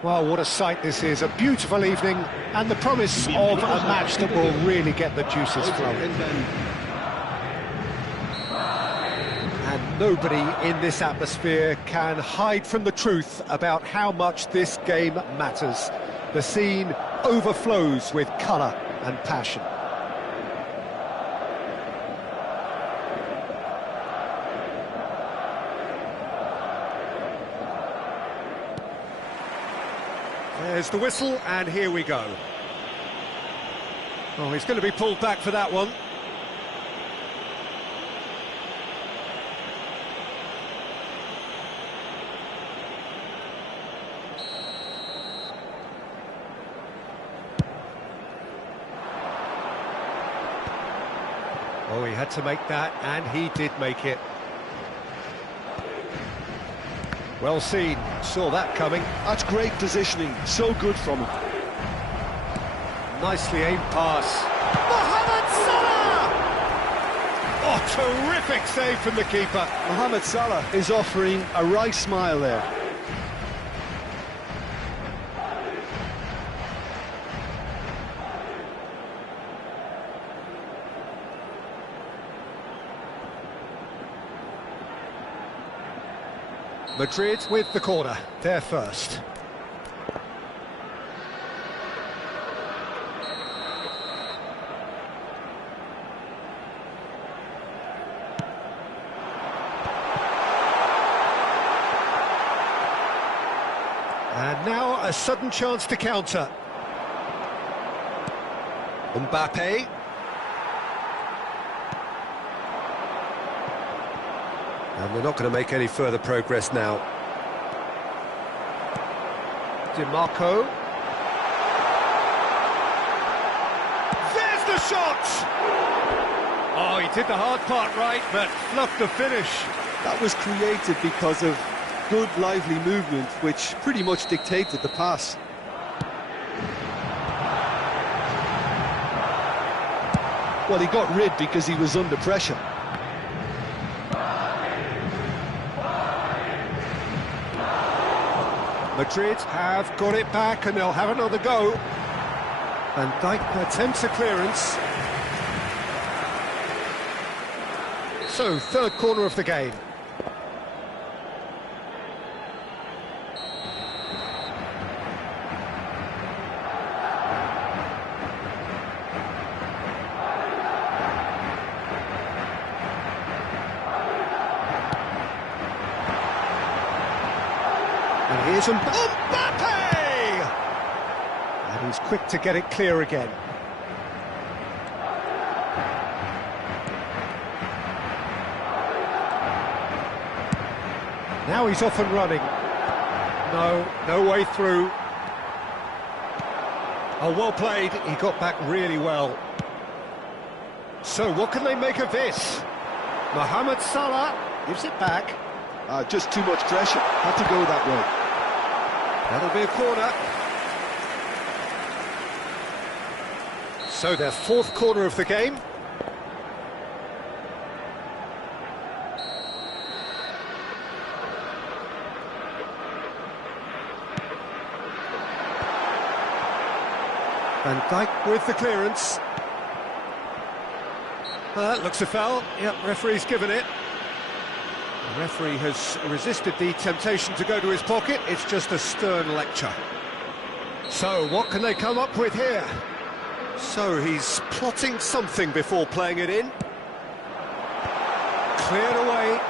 Well, what a sight this is, a beautiful evening, and the promise of a match that will really get the juices flowing. And nobody in this atmosphere can hide from the truth about how much this game matters. The scene overflows with colour and passion. There's the whistle, and here we go. Oh, he's going to be pulled back for that one. Oh, he had to make that, and he did make it. Well seen, saw that coming. That's great positioning, so good from him. Nicely aimed pass. Mohamed Salah! Oh, terrific save from the keeper. Mohamed Salah is offering a wry smile there. Madrid with the corner, they're first. And now a sudden chance to counter. Mbappe. And they're not going to make any further progress now. DiMarco. There's the shot! Oh, he did the hard part right, but fluffed the finish. That was created because of good, lively movement, which pretty much dictated the pass. Well, he got rid because he was under pressure. Madrid have got it back and they'll have another go. Van Dijk attempts a clearance. So, third corner of the game. And here's Mbappe! And he's quick to get it clear again. Now he's off and running. No way through. Oh, well played. He got back really well. So, what can they make of this? Mohamed Salah gives it back. Just too much pressure. Had to go that way. That'll be a corner. So, their fourth corner of the game. Van Dijk with the clearance. That looks a foul. Yep, referee's given it. The referee has resisted the temptation to go to his pocket. It's just a stern lecture. So, what can they come up with here? So, he's plotting something before playing it in. Cleared away.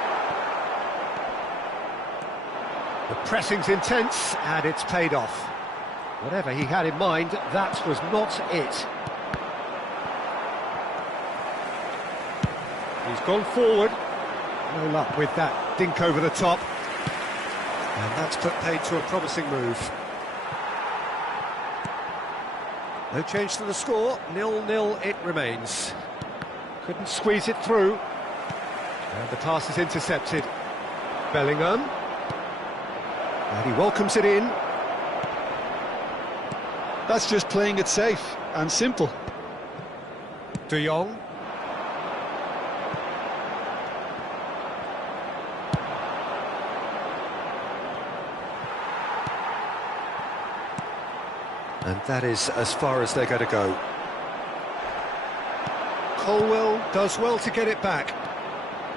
The pressing's intense, and it's paid off. Whatever he had in mind, that was not it. He's gone forward. No luck with that dink over the top. And that's put paid to a promising move. No change to the score. 0-0 it remains. Couldn't squeeze it through. And the pass is intercepted. Bellingham. And he welcomes it in. That's just playing it safe and simple. De Jong. And that is as far as they're going to go. Colwell does well to get it back.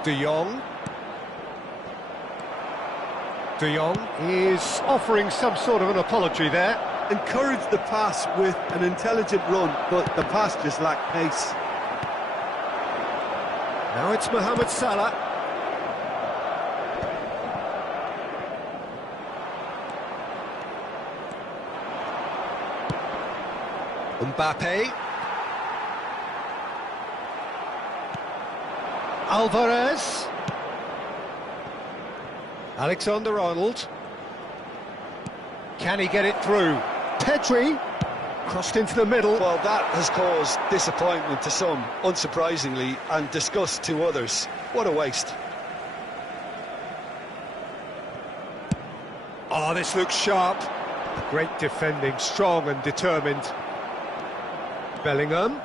De Jong. De Jong is offering some sort of an apology there. Encouraged the pass with an intelligent run, but the pass just lacked pace. Now it's Mohamed Salah. Mbappe. Alvarez. Alexander-Arnold. Can he get it through? Pedri crossed into the middle. Well, that has caused disappointment to some, unsurprisingly, and disgust to others. What a waste. Oh, this looks sharp. Great defending, strong and determined. Bellingham.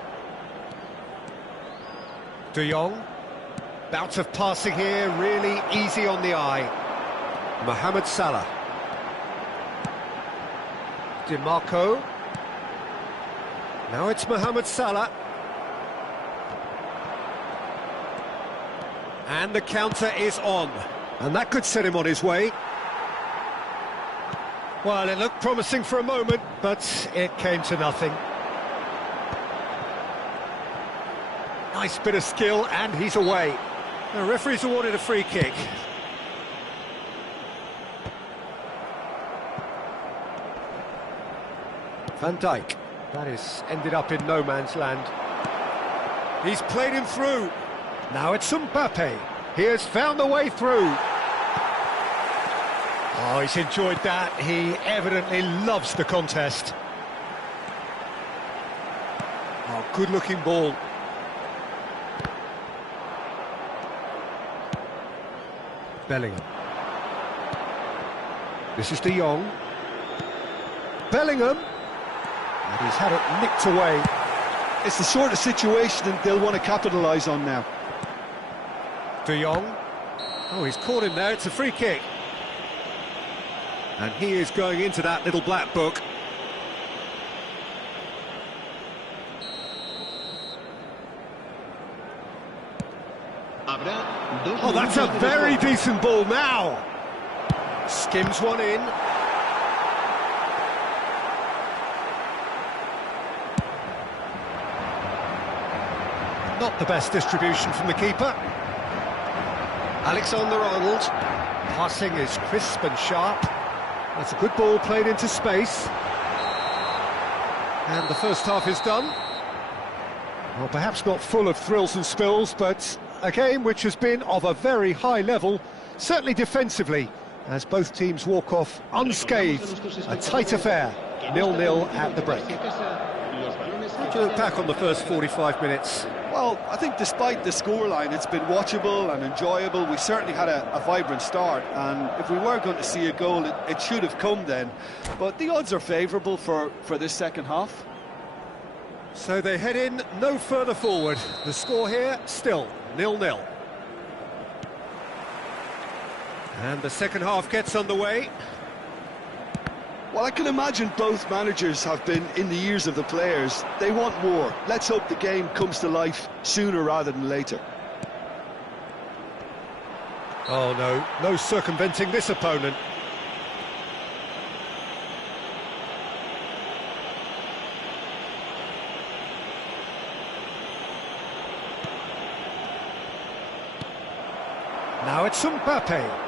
De Jong. Bout of passing here, really easy on the eye. Mohamed Salah. Di Marco. Now it's Mohamed Salah. And the counter is on. And that could set him on his way. Well, it looked promising for a moment, but it came to nothing. Nice bit of skill, and he's away. The referee's awarded a free kick. Van Dijk. That is ended up in no man's land. He's played him through. Now it's Mbappe. He has found the way through. Oh, he's enjoyed that. He evidently loves the contest. Oh, good-looking ball. Bellingham. This is De Jong. Bellingham. And he's had it nicked away. It's the sort of situation they'll want to capitalise on now. De Jong. Oh, he's caught him there. It's a free kick. And he is going into that little black book. Oh, that's a very decent ball now. Skims one in. Not the best distribution from the keeper. Alexander-Arnold. Passing is crisp and sharp. That's a good ball played into space. And the first half is done. Well, perhaps not full of thrills and spills, but a game which has been of a very high level, certainly defensively. as both teams walk off unscathed. A tight affair, 0-0 at the break. How do you look back on the first 45 minutes? Well, I think despite the scoreline, it's been watchable and enjoyable. We certainly had a vibrant start, and if we were going to see a goal, it should have come then. But the odds are favourable for this second half. So they head in no further forward. The score here, still 0-0. And the second half gets underway. Well, I can imagine both managers have been in the ears of the players. They want more. Let's hope the game comes to life sooner rather than later. Oh no, no circumventing this opponent. Now it's Mbappe.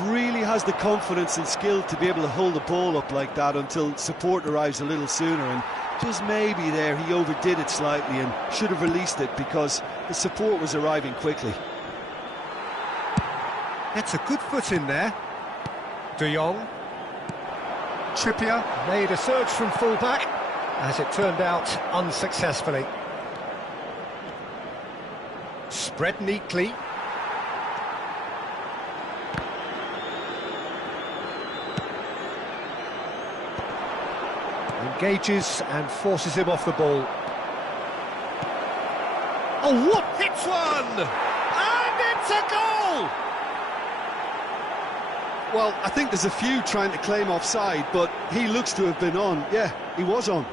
Really has the confidence and skill to be able to hold the ball up like that until support arrives a little sooner, and just maybe there he overdid it slightly and should have released it because the support was arriving quickly. That's a good foot in there. De Jong. Trippier made a surge from full-back, as it turned out unsuccessfully. Spread neatly. Engages and forces him off the ball. Oh, what hits one! And it's a goal! Well, I think there's a few trying to claim offside, but he looks to have been on. Yeah, he was on.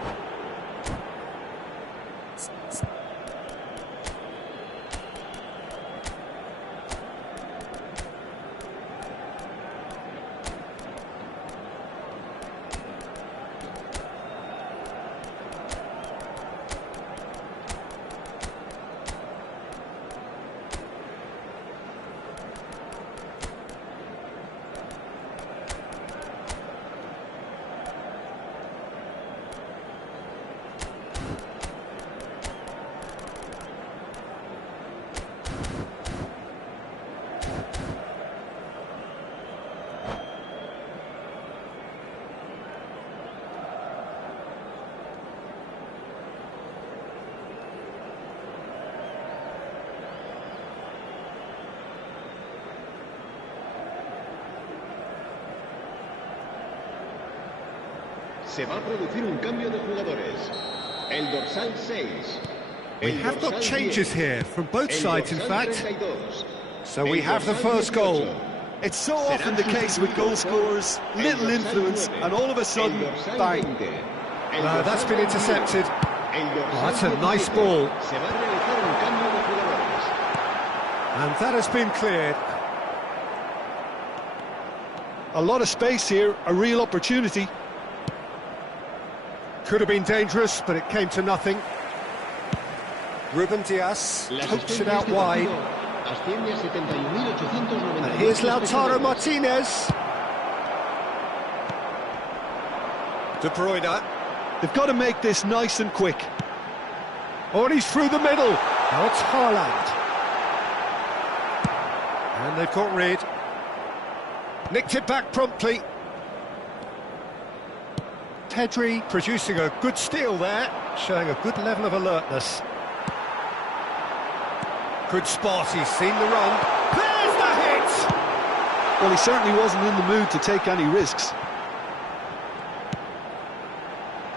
Se va a producir un cambio de jugadores. El dorsal 6. We have got changes here from both sides, in fact. So we have the first goal. It's so often the case with goal scorers, little influence, and all of a sudden, bang. No, that's been intercepted. Oh, that's a nice ball. And that has been cleared. A lot of space here, a real opportunity. Could have been dangerous, but it came to nothing. Ruben Dias pokes it out wide. And here's Lautaro Martinez. De Bruyne. They've got to make this nice and quick. Oh, and he's through the middle. Now it's Haaland. And they've got rid. Nicked it back promptly. Pedri producing a good steal there, showing a good level of alertness. Good spot, he's seen the run. There's the hit! Well, he certainly wasn't in the mood to take any risks.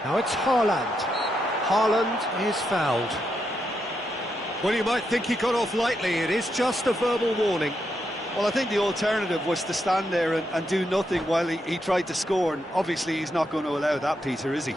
Now it's Haaland. Haaland is fouled. Well, you might think he got off lightly. It is just a verbal warning. Well, I think the alternative was to stand there and do nothing while he tried to score, and obviously he's not going to allow that, Peter, is he?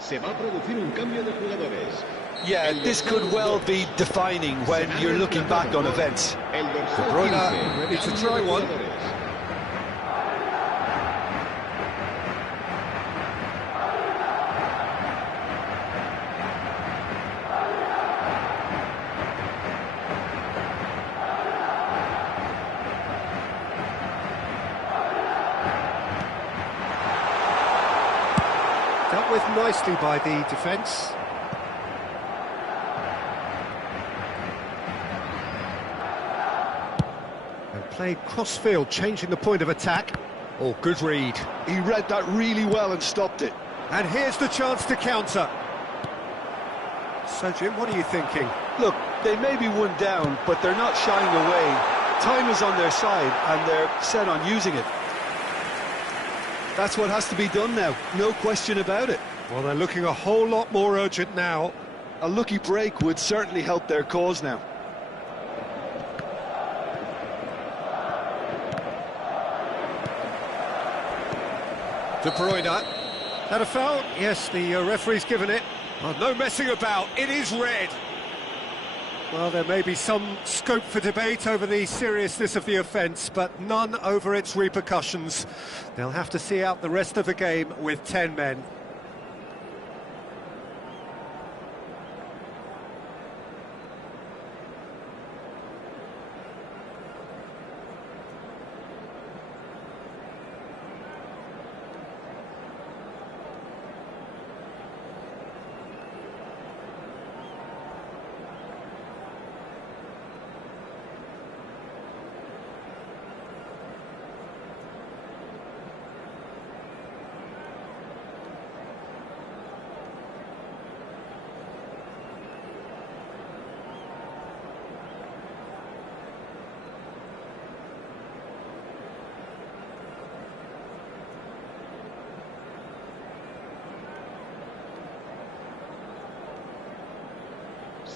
Se va a producir un cambio de jugadores. Yeah, this could well be defining when you're looking back on events. El dorsal De Bruyne 15, ready to cambio try de one. jugadores. Dealt with nicely by the defence. And played cross-field, changing the point of attack. Oh, good read. He read that really well and stopped it. And here's the chance to counter. So, Jim, what are you thinking? Look, they may be one down, but they're not shying away. Time is on their side, and they're set on using it. That's what has to be done now, no question about it. Well, they're looking a whole lot more urgent now. A lucky break would certainly help their cause now. De Bruyne. That a foul? Yes, the referee's given it. Oh, no messing about, it is red. Well, there may be some scope for debate over the seriousness of the offence, but none over its repercussions. They'll have to see out the rest of the game with 10 men.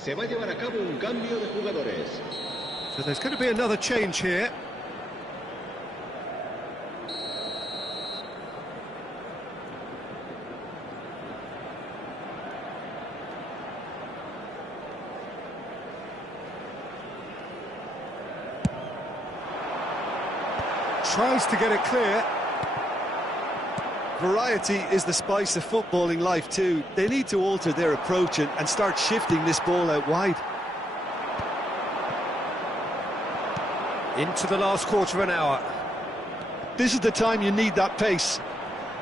Se va a llevar a cabo un cambio de jugadores. So there's going to be another change here. Tries to get it clear. Variety is the spice of footballing life too. They need to alter their approach and start shifting this ball out wide. Into the last quarter of an hour. This is the time you need that pace.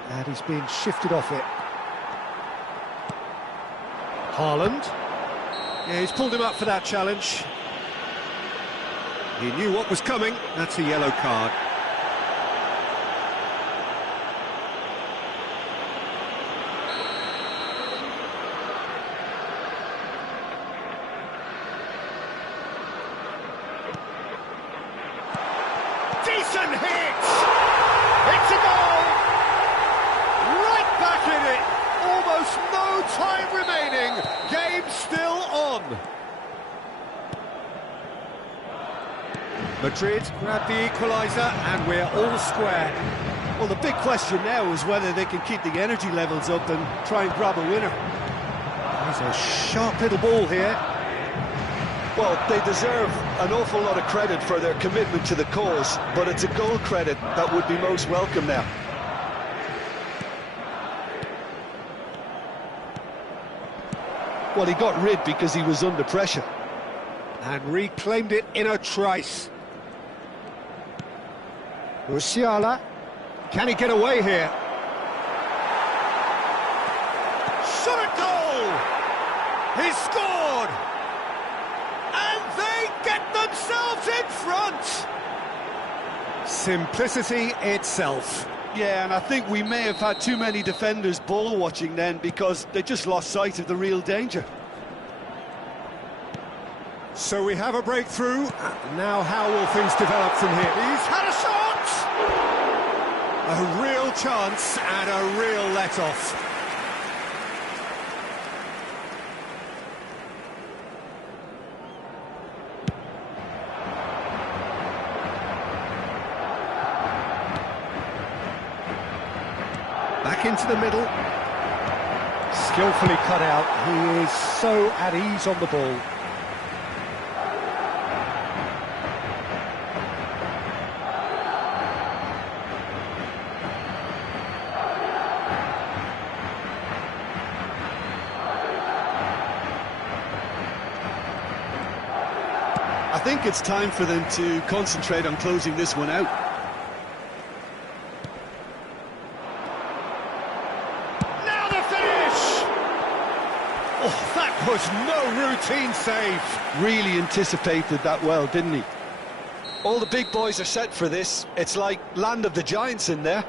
And he's being shifted off it. Haaland. Yeah, he's pulled him up for that challenge. He knew what was coming. That's a yellow card. Decent hit! It's a goal! Right back in it! Almost no time remaining. Game still on. Madrid grab the equaliser and we're all square. Well, the big question now is whether they can keep the energy levels up and try and grab a winner. There's a sharp little ball here. Well, they deserve an awful lot of credit for their commitment to the cause, but it's a goal credit that would be most welcome now. Well, he got rid because he was under pressure. And reclaimed it in a trice. Musiala. Can he get away here? Shot at goal! He scored! And they get themselves in front! Simplicity itself. Yeah, and I think we may have had too many defenders ball watching then because they just lost sight of the real danger. So we have a breakthrough. Now how will things develop from here? He's had a shot! A real chance and a real let-off. Back into the middle. Skillfully cut out. He is so at ease on the ball. I think it's time for them to concentrate on closing this one out. Now the finish! Oh, that was no routine save. Really anticipated that well, didn't he? All the big boys are set for this. It's like Land of the Giants in there.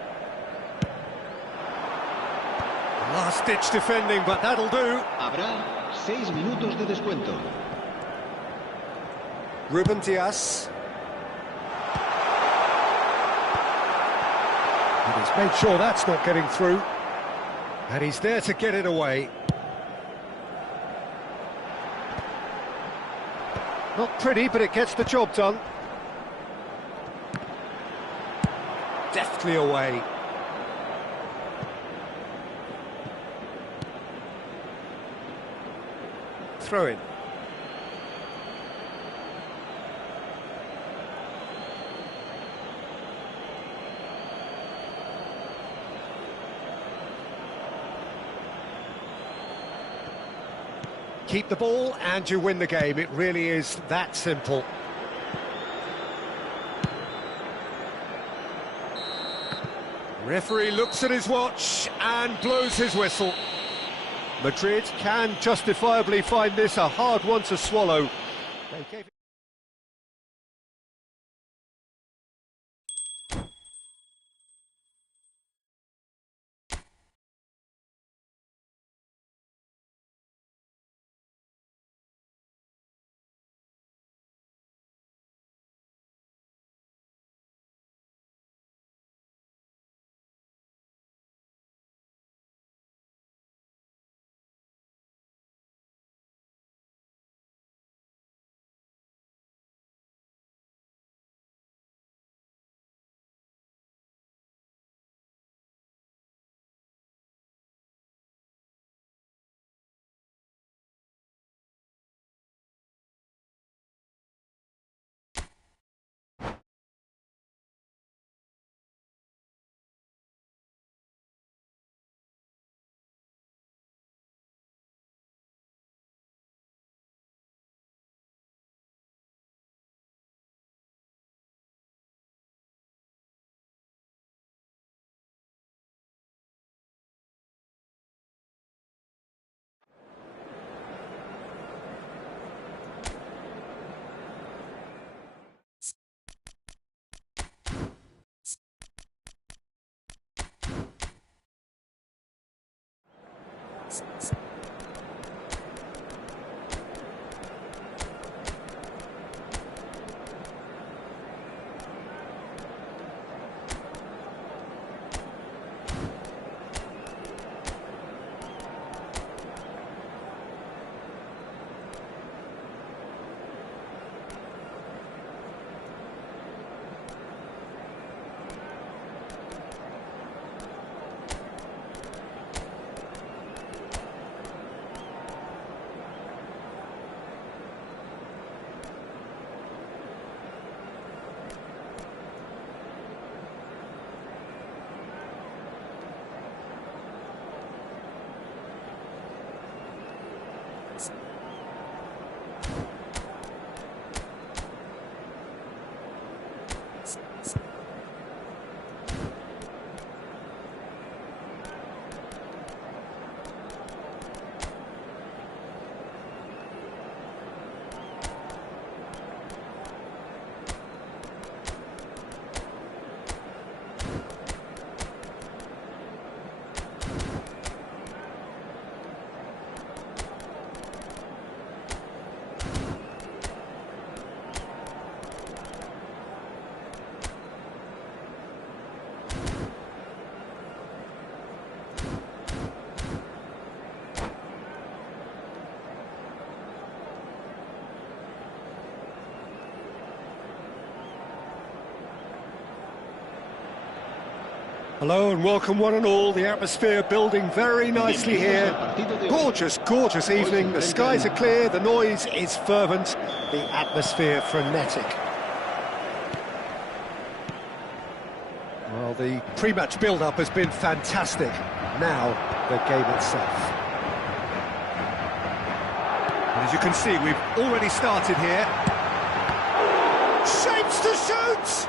Last-ditch defending, but that'll do. Habrá 6 minutos de descuento. Ruben Dias. And he's made sure that's not getting through. And he's there to get it away. Not pretty, but it gets the job done. Deftly away. Throw in. Keep the ball and you win the game. It really is that simple. Referee looks at his watch and blows his whistle. Madrid can justifiably find this a hard one to swallow. They gave it Hello and welcome one and all. The atmosphere building very nicely here. Gorgeous, gorgeous evening. The skies are clear, the noise is fervent, the atmosphere frenetic. Well, the pre-match build-up has been fantastic. Now, the game itself. And as you can see, we've already started here. Shapes to shoot!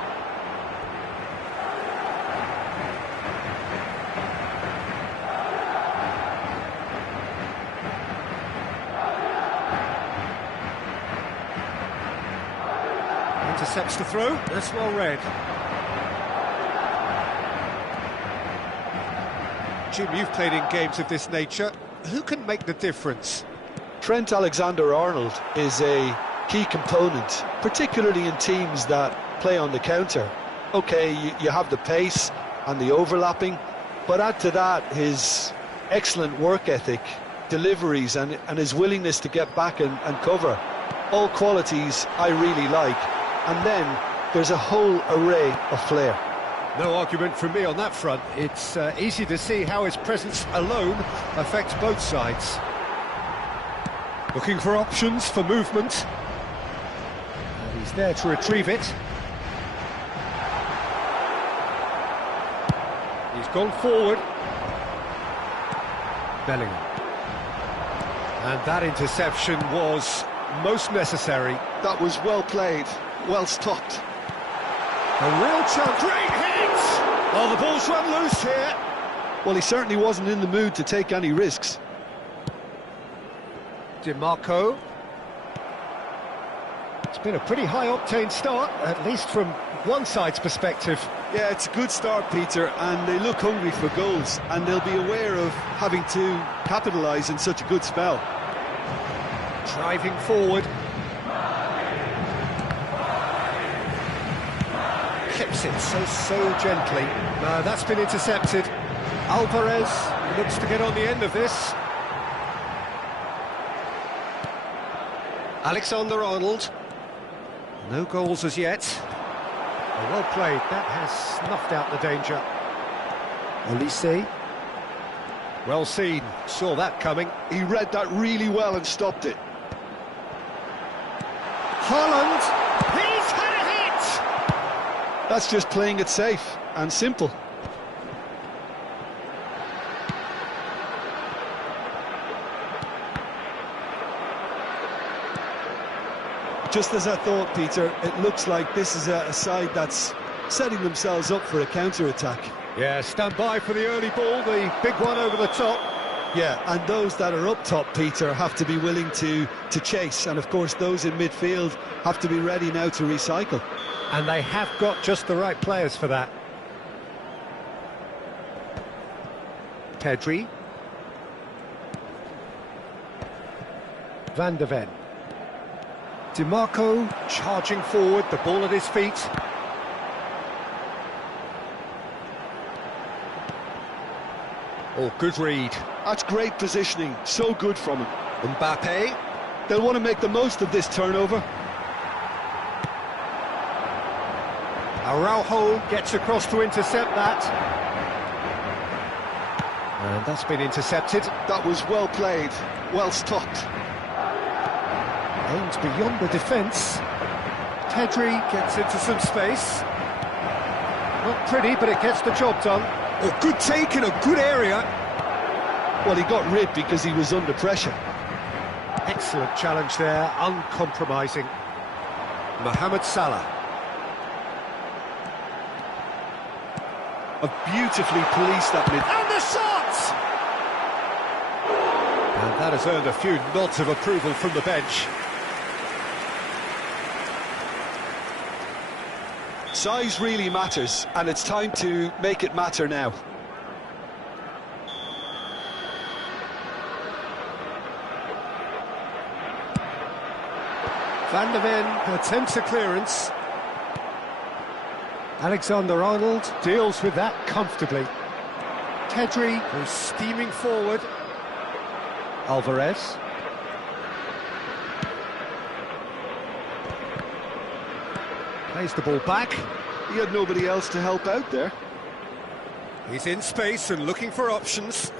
Intercepts the throw, that's well read. Jim, you've played in games of this nature. Who can make the difference? Trent Alexander-Arnold is a key component, particularly in teams that play on the counter. Okay, you have the pace and the overlapping, but add to that his excellent work ethic, deliveries and his willingness to get back and cover. All qualities I really like. And then there's a whole array of flair. No argument from me on that front. It's easy to see how his presence alone affects both sides. Looking for options for movement. And he's there to retrieve it. He's gone forward. Bellingham. And that interception was most necessary. That was well played, well stopped. A real chance. Great hit! Oh, the ball's run loose here. Well, he certainly wasn't in the mood to take any risks. DiMarco. It's been a pretty high-octane start, at least from one side's perspective. Yeah, it's a good start, Peter, and they look hungry for goals, and they'll be aware of having to capitalise in such a good spell. Driving forward. Clips it so gently. That's been intercepted. Alvarez looks to get on the end of this. Alexander-Arnold. No goals as yet. Well played. That has snuffed out the danger. Olise. Well seen. Saw that coming. He read that really well and stopped it. Haaland. He's had a hit! That's just playing it safe and simple. Just as I thought, Peter, it looks like this is a side that's setting themselves up for a counter-attack. Yeah, stand by for the early ball, the big one over the top. Yeah, and those that are up top, Peter, have to be willing to chase. And, of course, those in midfield have to be ready now to recycle. And they have got just the right players for that. Pedri. Van de Ven. DiMarco charging forward, the ball at his feet. Oh, good read. That's great positioning, so good from him. Mbappe. They'll want to make the most of this turnover. Araujo gets across to intercept that. And that's been intercepted. That was well played, well stopped. Aims beyond the defence. Pedri gets into some space. Not pretty, but it gets the job done. Oh, good take in a good area. Well, he got rid because he was under pressure. Excellent challenge there, uncompromising. Mohamed Salah. Beautifully policed that mid. And the shot! And that has earned a few nods of approval from the bench. Size really matters, and it's time to make it matter now. Van de Ven attempts a clearance. Alexander-Arnold deals with that comfortably. Pedri goes steaming forward. Alvarez. Plays the ball back. He had nobody else to help out there. He's in space and looking for options.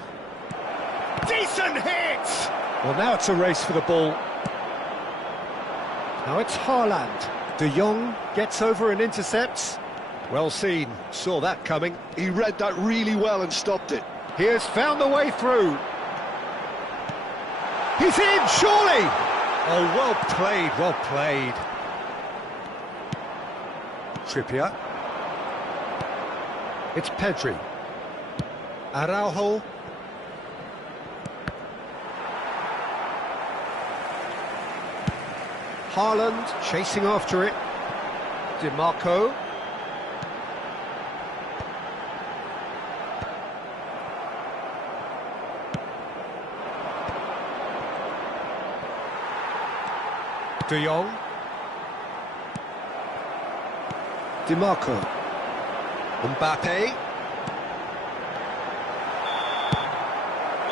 Decent hit! Well, now it's a race for the ball. Now it's Haaland. De Jong gets over and intercepts. Well seen, saw that coming. He read that really well and stopped it. He has found the way through. He's in, surely! Oh, well played, well played. Trippier. It's Pedri. Araujo. Haaland chasing after it. DiMarco. De Jong. DiMarco. Mbappe.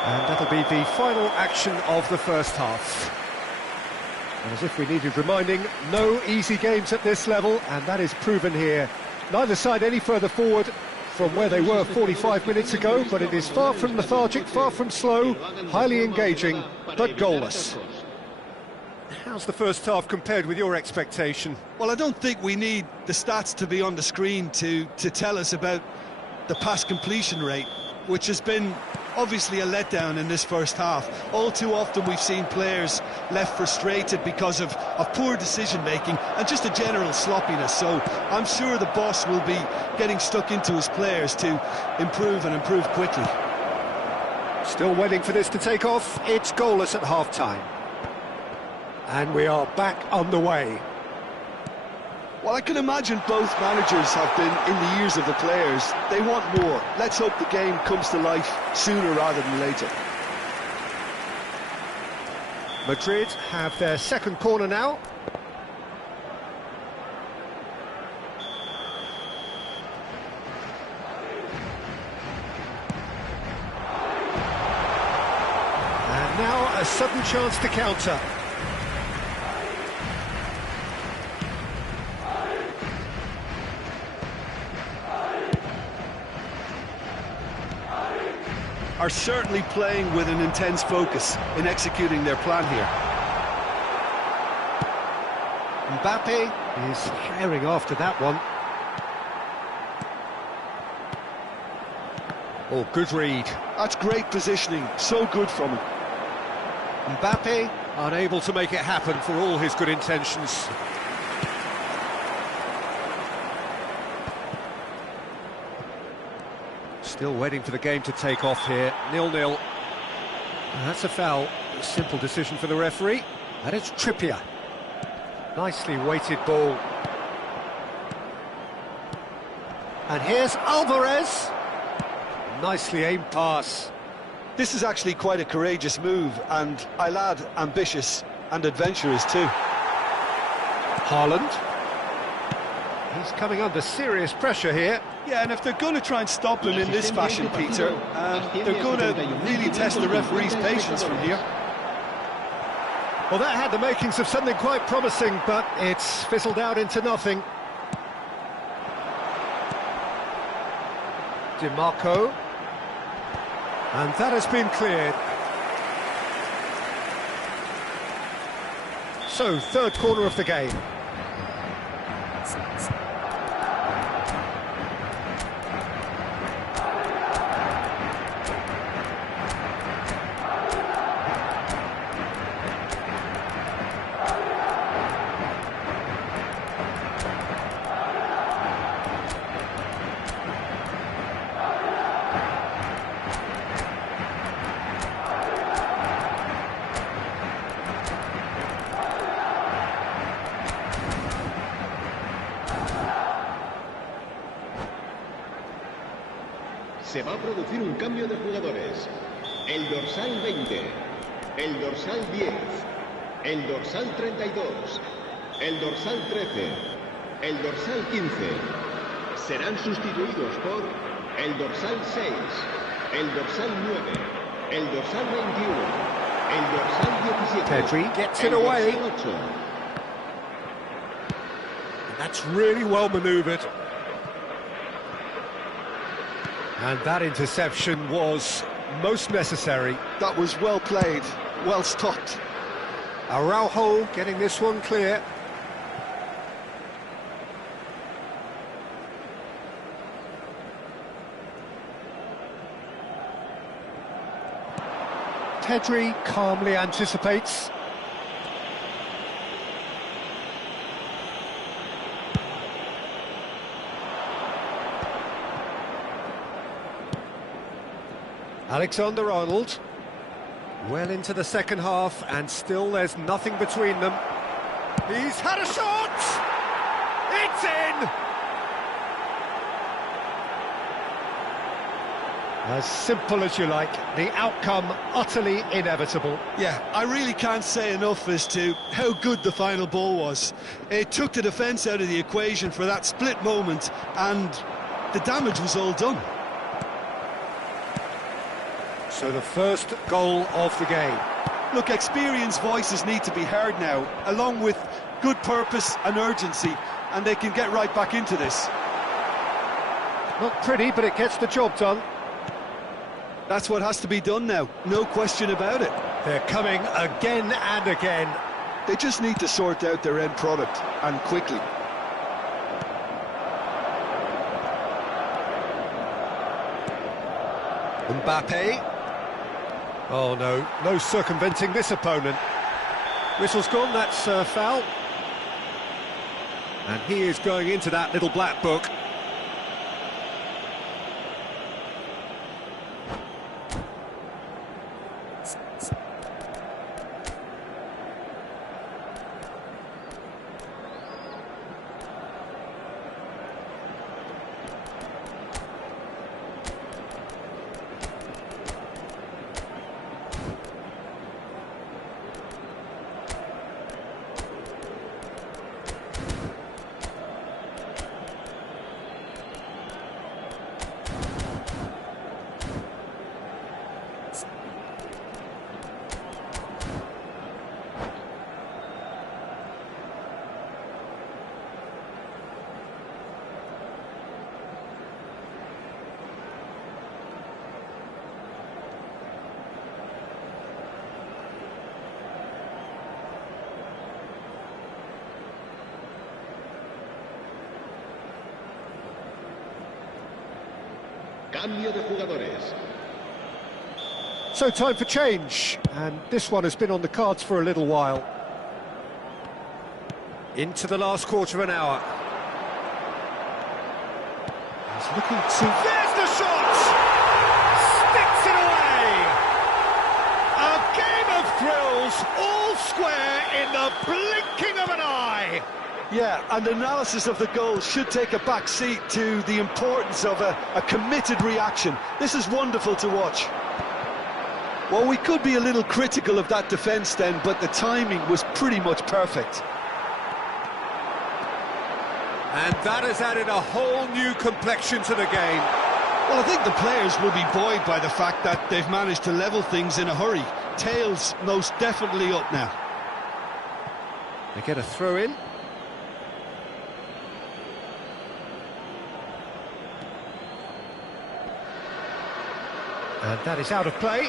And that'll be the final action of the first half. And as if we needed reminding, no easy games at this level, and that is proven here. Neither side any further forward from where they were 45 minutes ago, but it is far from lethargic, far from slow, highly engaging, but goalless. How's the first half compared with your expectation? Well, I don't think we need the stats to be on the screen to tell us about the pass completion rate, which has been obviously a letdown in this first half. All too often we've seen players left frustrated because of poor decision-making and just a general sloppiness. So I'm sure the boss will be getting stuck into his players to improve and improve quickly. Still waiting for this to take off. It's goalless at half-time. And we are back on the way. Well, I can imagine both managers have been in the ears of the players. They want more. Let's hope the game comes to life sooner rather than later. Madrid have their second corner now. And now a sudden chance to counter. Are certainly playing with an intense focus in executing their plan here. Mbappe is herring after that one. Oh, good read. That's great positioning, so good from him. Mbappe unable to make it happen for all his good intentions. Still waiting for the game to take off here. 0-0. That's a foul. A simple decision for the referee. And it's Trippier. Nicely weighted ball. And here's Alvarez. Nicely aimed pass. This is actually quite a courageous move, and I'll add ambitious and adventurous too. Haaland. He's coming under serious pressure here. Yeah, and if they're going to try and stop him in this fashion, Peter, they're going to really test the referee's patience from here. Well, that had the makings of something quite promising, but it's fizzled out into nothing. DiMarco. And that has been cleared. So, third corner of the game. Se va a producir un cambio de jugadores. El dorsal 20, el dorsal 10, el dorsal 32, el dorsal 13, el dorsal 15. Serán sustituidos por el dorsal 6, el dorsal 9, el dorsal 21, el dorsal 17. Pedri gets it away. That's really well manoeuvred. And that interception was most necessary. That was well played, well stopped. Araujo getting this one clear. Pedri calmly anticipates. Alexander-Arnold. Well into the second half, and still there's nothing between them. He's had a shot! It's in! As simple as you like, the outcome utterly inevitable. Yeah, I really can't say enough as to how good the final ball was. It took the defence out of the equation for that split moment, and the damage was all done. So the first goal of the game. Look, experienced voices need to be heard now, along with good purpose and urgency, and they can get right back into this. Not pretty, but it gets the job done. That's what has to be done now, no question about it. They're coming again and again. They just need to sort out their end product, and quickly. Mbappe. Oh no, no circumventing this opponent. Whistle's gone, that's foul. And he is going into that little black book. Cambio de jugadores. So time for change, and this one has been on the cards for a little while. Into the last quarter of an hour. He's looking to... There's the shot! Sticks it away! A game of thrills, all square in the blinking of an eye! Yeah, and analysis of the goal should take a back seat to the importance of a committed reaction. This is wonderful to watch. Well, we could be a little critical of that defence then, but the timing was pretty much perfect. And that has added a whole new complexion to the game. Well, I think the players will be buoyed by the fact that they've managed to level things in a hurry. Tails most definitely up now. They get a throw in. And that is out of play.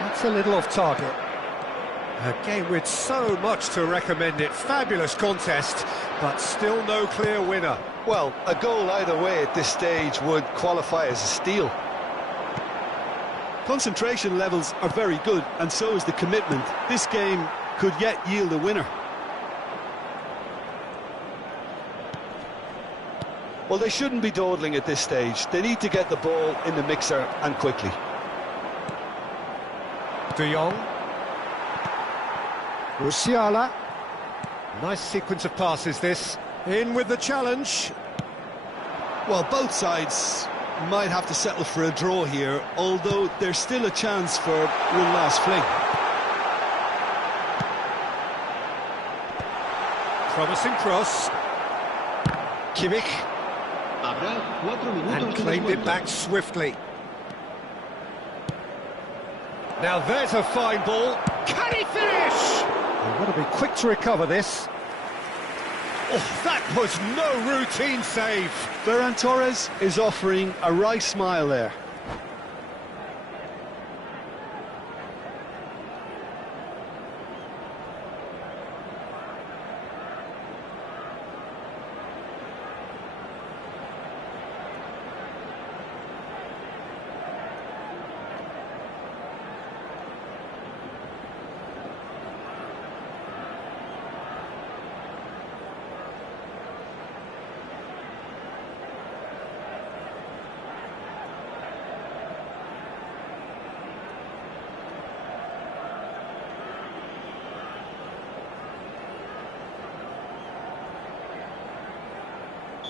That's a little off target. A game with so much to recommend it. Fabulous contest, but still no clear winner. Well, a goal either way at this stage would qualify as a steal. Concentration levels are very good, and so is the commitment. This game could yet yield a winner. Well, they shouldn't be dawdling at this stage. They need to get the ball in the mixer, and quickly. De Jong. Musiala. Nice sequence of passes, this. In with the challenge. Well, both sides might have to settle for a draw here, although there's still a chance for one last fling. Promising cross. Kimmich. Habrá 4 minutos And de claimed it descuento. back swiftly. Now there's a fine ball. Can he finish? They've got to be quick to recover this. Oh, that was no routine save. Ferran Torres is offering a wry smile there.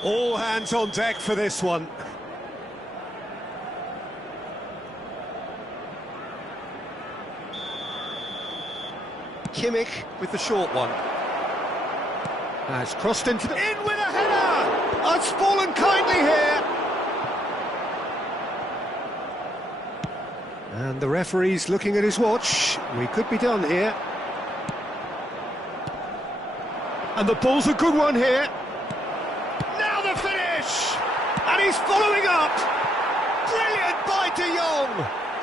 All hands on deck for this one. Kimmich with the short one. Now it's crossed into the... In with a header! Oh, it's fallen kindly here! And the referee's looking at his watch. We could be done here. And the ball's a good one here. Now the finish! And he's following up! Brilliant by De Jong!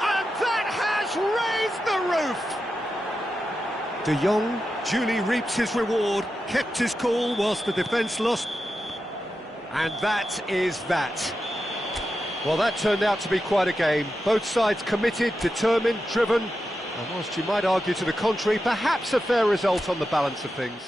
And that has raised the roof! De Jong duly reaps his reward, kept his cool whilst the defence lost. And that is that. Well, that turned out to be quite a game. Both sides committed, determined, driven. And whilst you might argue to the contrary, perhaps a fair result on the balance of things.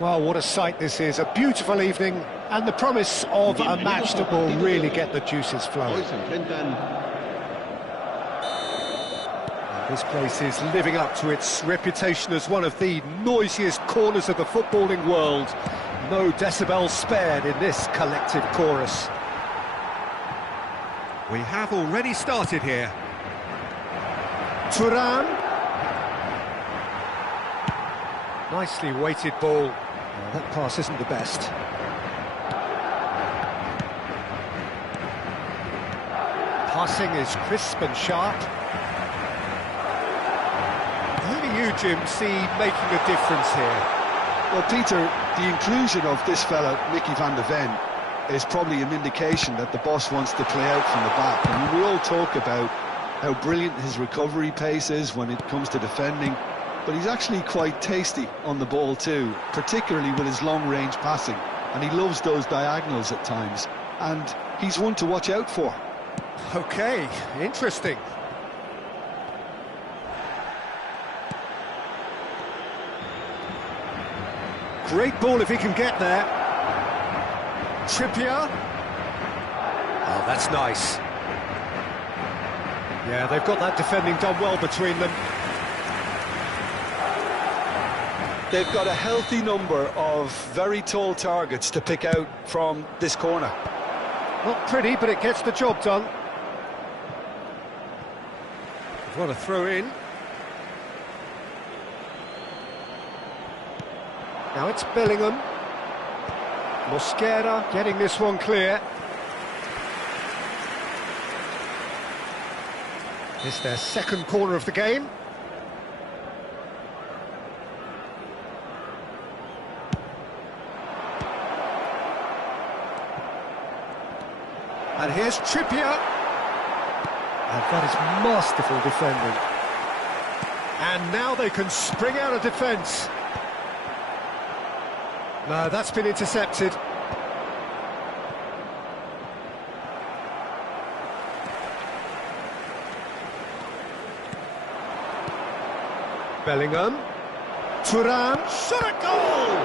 Well, what a sight this is. A beautiful evening and the promise of a match that will really get the juices flowing. Hoy se enfrentan This place is living up to its reputation as one of the noisiest corners of the footballing world. No decibels spared in this collective chorus. We have already started here. Thuram. Nicely weighted ball. That pass isn't the best. Passing is crisp and sharp. Who do you, Jim, see making a difference here? Well, Peter, the inclusion of this fella, Mickey van de Ven, is probably an indication that the boss wants to play out from the back. I mean, we all talk about how brilliant his recovery pace is when it comes to defending, but he's actually quite tasty on the ball too, particularly with his long-range passing, and he loves those diagonals at times, and he's one to watch out for. Okay, interesting. Great ball if he can get there. Trippier. Oh, that's nice. Yeah, they've got that defending done well between them. They've got a healthy number of very tall targets to pick out from this corner. Not pretty, but it gets the job done. What a throw in. Now it's Bellingham. Mosquera getting this one clear. It's their second corner of the game. And here's Trippier. And that is masterful defending. And now they can spring out of defence. No, that's been intercepted. Bellingham. Thuram. Shot at goal!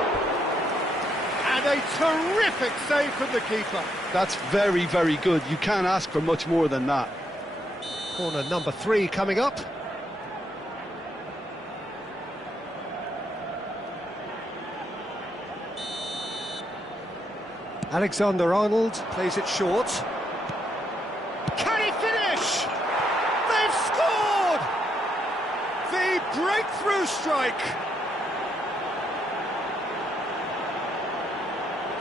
And a terrific save from the keeper. That's very, very good. You can't ask for much more than that. Corner number 3 coming up. Alexander-Arnold plays it short. Can he finish? They've scored! The breakthrough strike!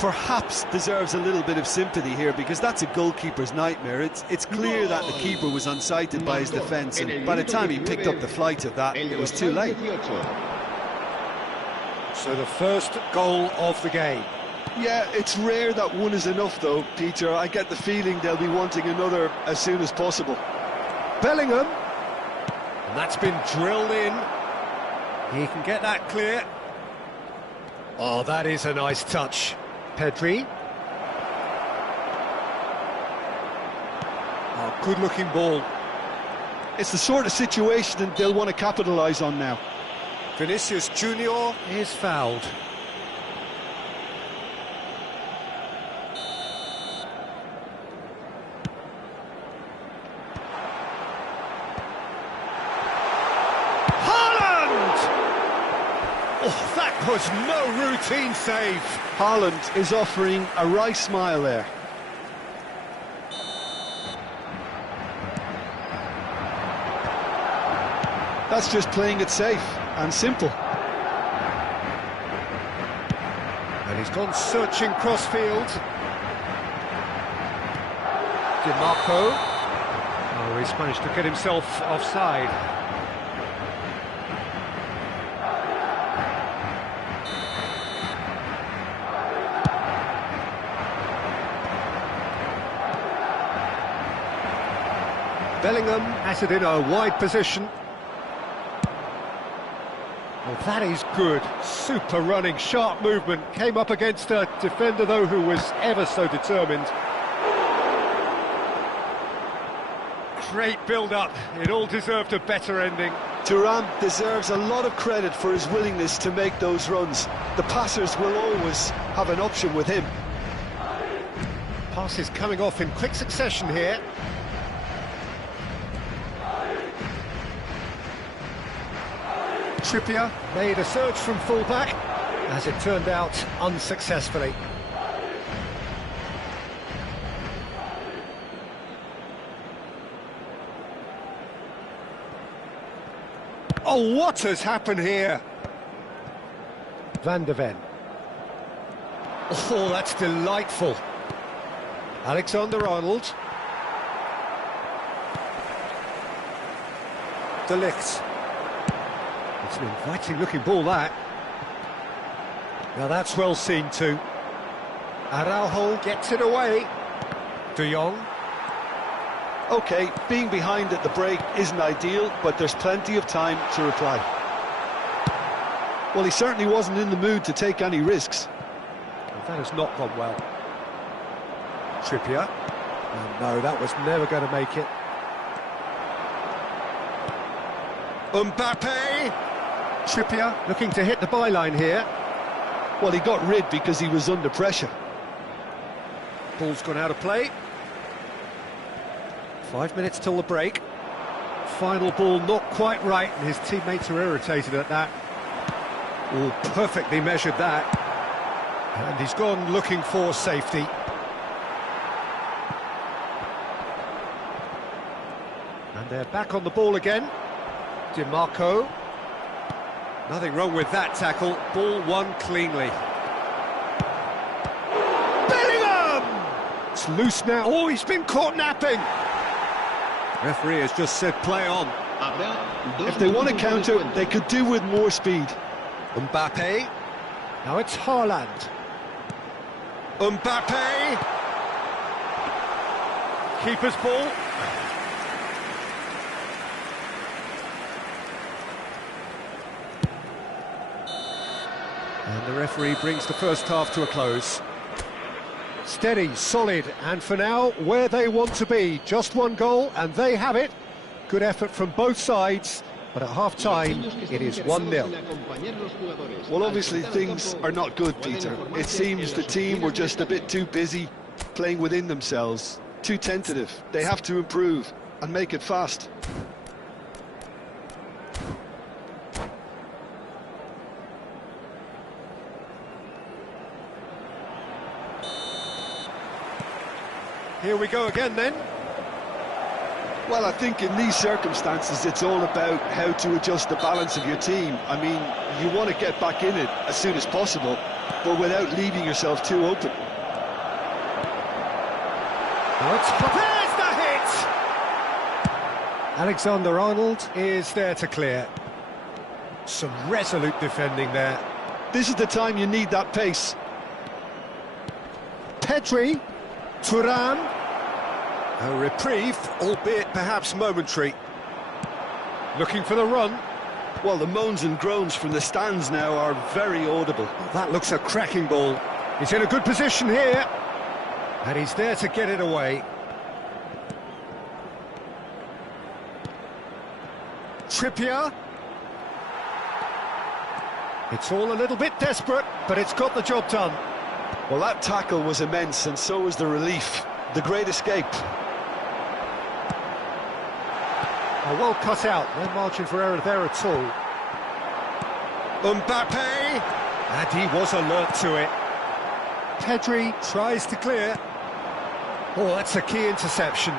Perhaps deserves a little bit of sympathy here, because that's a goalkeeper's nightmare. It's clear that the keeper was unsighted by his defence, and by the time he picked up the flight of that, it was too late. So the first goal of the game. Yeah, it's rare that one is enough though, Peter. I get the feeling they'll be wanting another as soon as possible. Bellingham. And that's been drilled in. He can get that clear. Oh, that is a nice touch. Pedri. Oh, good-looking ball. It's the sort of situation that they'll want to capitalise on now. Vinicius Junior is fouled. Oh, that was no routine save. Haaland is offering a wry smile there. That's just playing it safe and simple. And he's gone searching crossfield. DiMarco. Oh, he's managed to get himself offside. Bellingham has it in a wide position. Well, that is good. Super running, sharp movement. Came up against a defender, though, who was ever so determined. Great build-up. It all deserved a better ending. Thuram deserves a lot of credit for his willingness to make those runs. The passers will always have an option with him. Passes coming off in quick succession here. Trippier made a surge from full-back, as it turned out unsuccessfully. Oh, what has happened here? Van de Ven. Oh, that's delightful. Alexander-Arnold. De Ligt. It's an inviting-looking ball, that. Now that's well seen too. Araujo gets it away. De Jong. OK, being behind at the break isn't ideal, but there's plenty of time to reply. Well, he certainly wasn't in the mood to take any risks. That has not gone well. Trippier. Oh, no, that was never going to make it. Mbappe! Trippier looking to hit the byline here. Well, he got rid because he was under pressure. Ball's gone out of play. 5 minutes till the break. Final ball not quite right, and his teammates are irritated at that. Oh, perfectly measured that. And he's gone looking for safety. And they're back on the ball again. Di Marco. Nothing wrong with that tackle. Ball won cleanly. Bellingham! It's loose now. Oh, he's been caught napping. Referee has just said play on. If they want to counter, they could do with more speed. Mbappe. Now it's Haaland. Mbappe. Keeper's ball. And the referee brings the first half to a close. Steady, solid, and for now, where they want to be. Just one goal, and they have it. Good effort from both sides, but at half-time, it is 1-0. Well, obviously, things are not good, Peter. It seems the team were just a bit too busy playing within themselves, too tentative. They have to improve and make it fast. Here we go again, then. Well, I think in these circumstances, it's all about how to adjust the balance of your team. I mean, you want to get back in it as soon as possible, but without leaving yourself too open. There's the hit! Alexander-Arnold is there to clear. Some resolute defending there. This is the time you need that pace. Pedri. Thuram. A reprieve, albeit perhaps momentary. Looking for the run. Well, the moans and groans from the stands now are very audible. Oh, that looks a cracking ball. He's in a good position here. And he's there to get it away. Trippier. It's all a little bit desperate, but it's got the job done. Well, that tackle was immense, and so was the relief. The great escape. Oh, well cut out. No margin for error there at all. Mbappe! And he was alert to it. Pedri tries to clear. Oh, that's a key interception.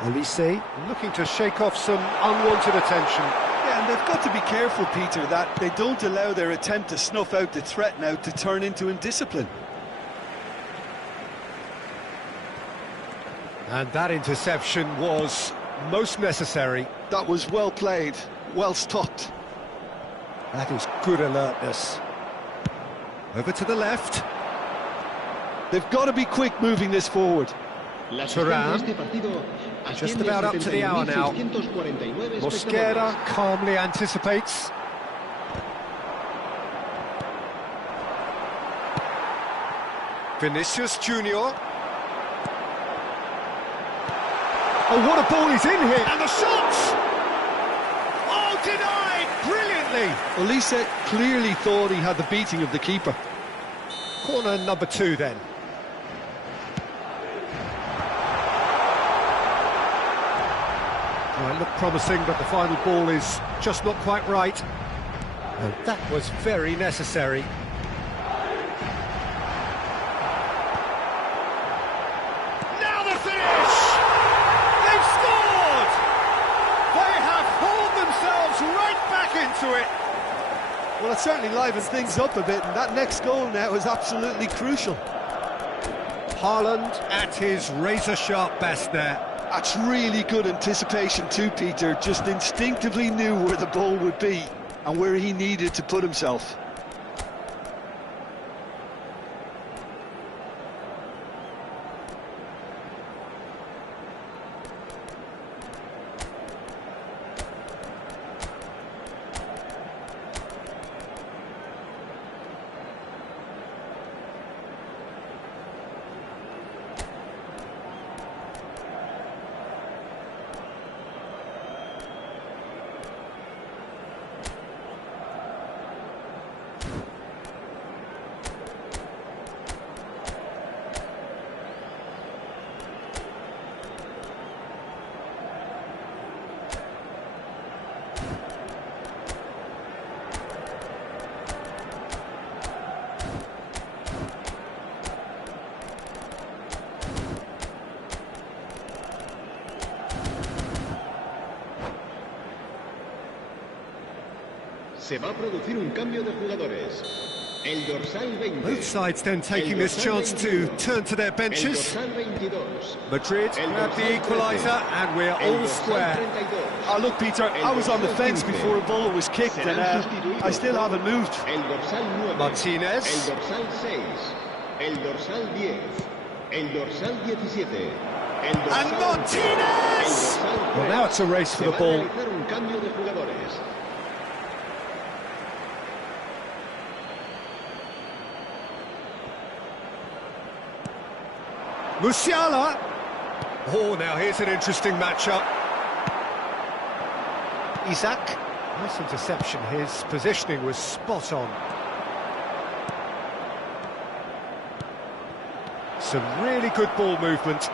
Olise looking to shake off some unwanted attention. Yeah, and they've got to be careful, Peter, that they don't allow their attempt to snuff out the threat now to turn into indiscipline. And that interception was most necessary. That was well played, well stopped. That is good alertness. Over to the left. They've got to be quick moving this forward. Thuram, just about up to the hour now. Mosquera calmly anticipates. Vinicius Junior. Oh, what a ball he's in here! And the shots! Oh, denied brilliantly! Olise clearly thought he had the beating of the keeper. Corner number 2 then. Well, it looked promising, but the final ball is just not quite right. And that was very necessary. Now the finish! They've scored! They have hauled themselves right back into it. Well, it certainly livens things up a bit, and that next goal now is absolutely crucial. Haaland at his razor-sharp best there. That's really good anticipation too, Peter. Just instinctively knew where the ball would be and where he needed to put himself. Se va a producir un cambio de jugadores. El dorsal 20. Both sides then taking this chance to turn to their benches. Madrid grab the equaliser and we're all square. Oh, look, Peter, I was on the fence before a ball was kicked and I still haven't moved. El dorsal 9. Martinez. El dorsal 6. El dorsal 10. El dorsal 17. El dorsal And Martinez! Well, now it's a race for the ball. Un cambio de jugadores. Musiala. Oh, now here's an interesting matchup. Isaac. Nice interception. His positioning was spot on. Some really good ball movement.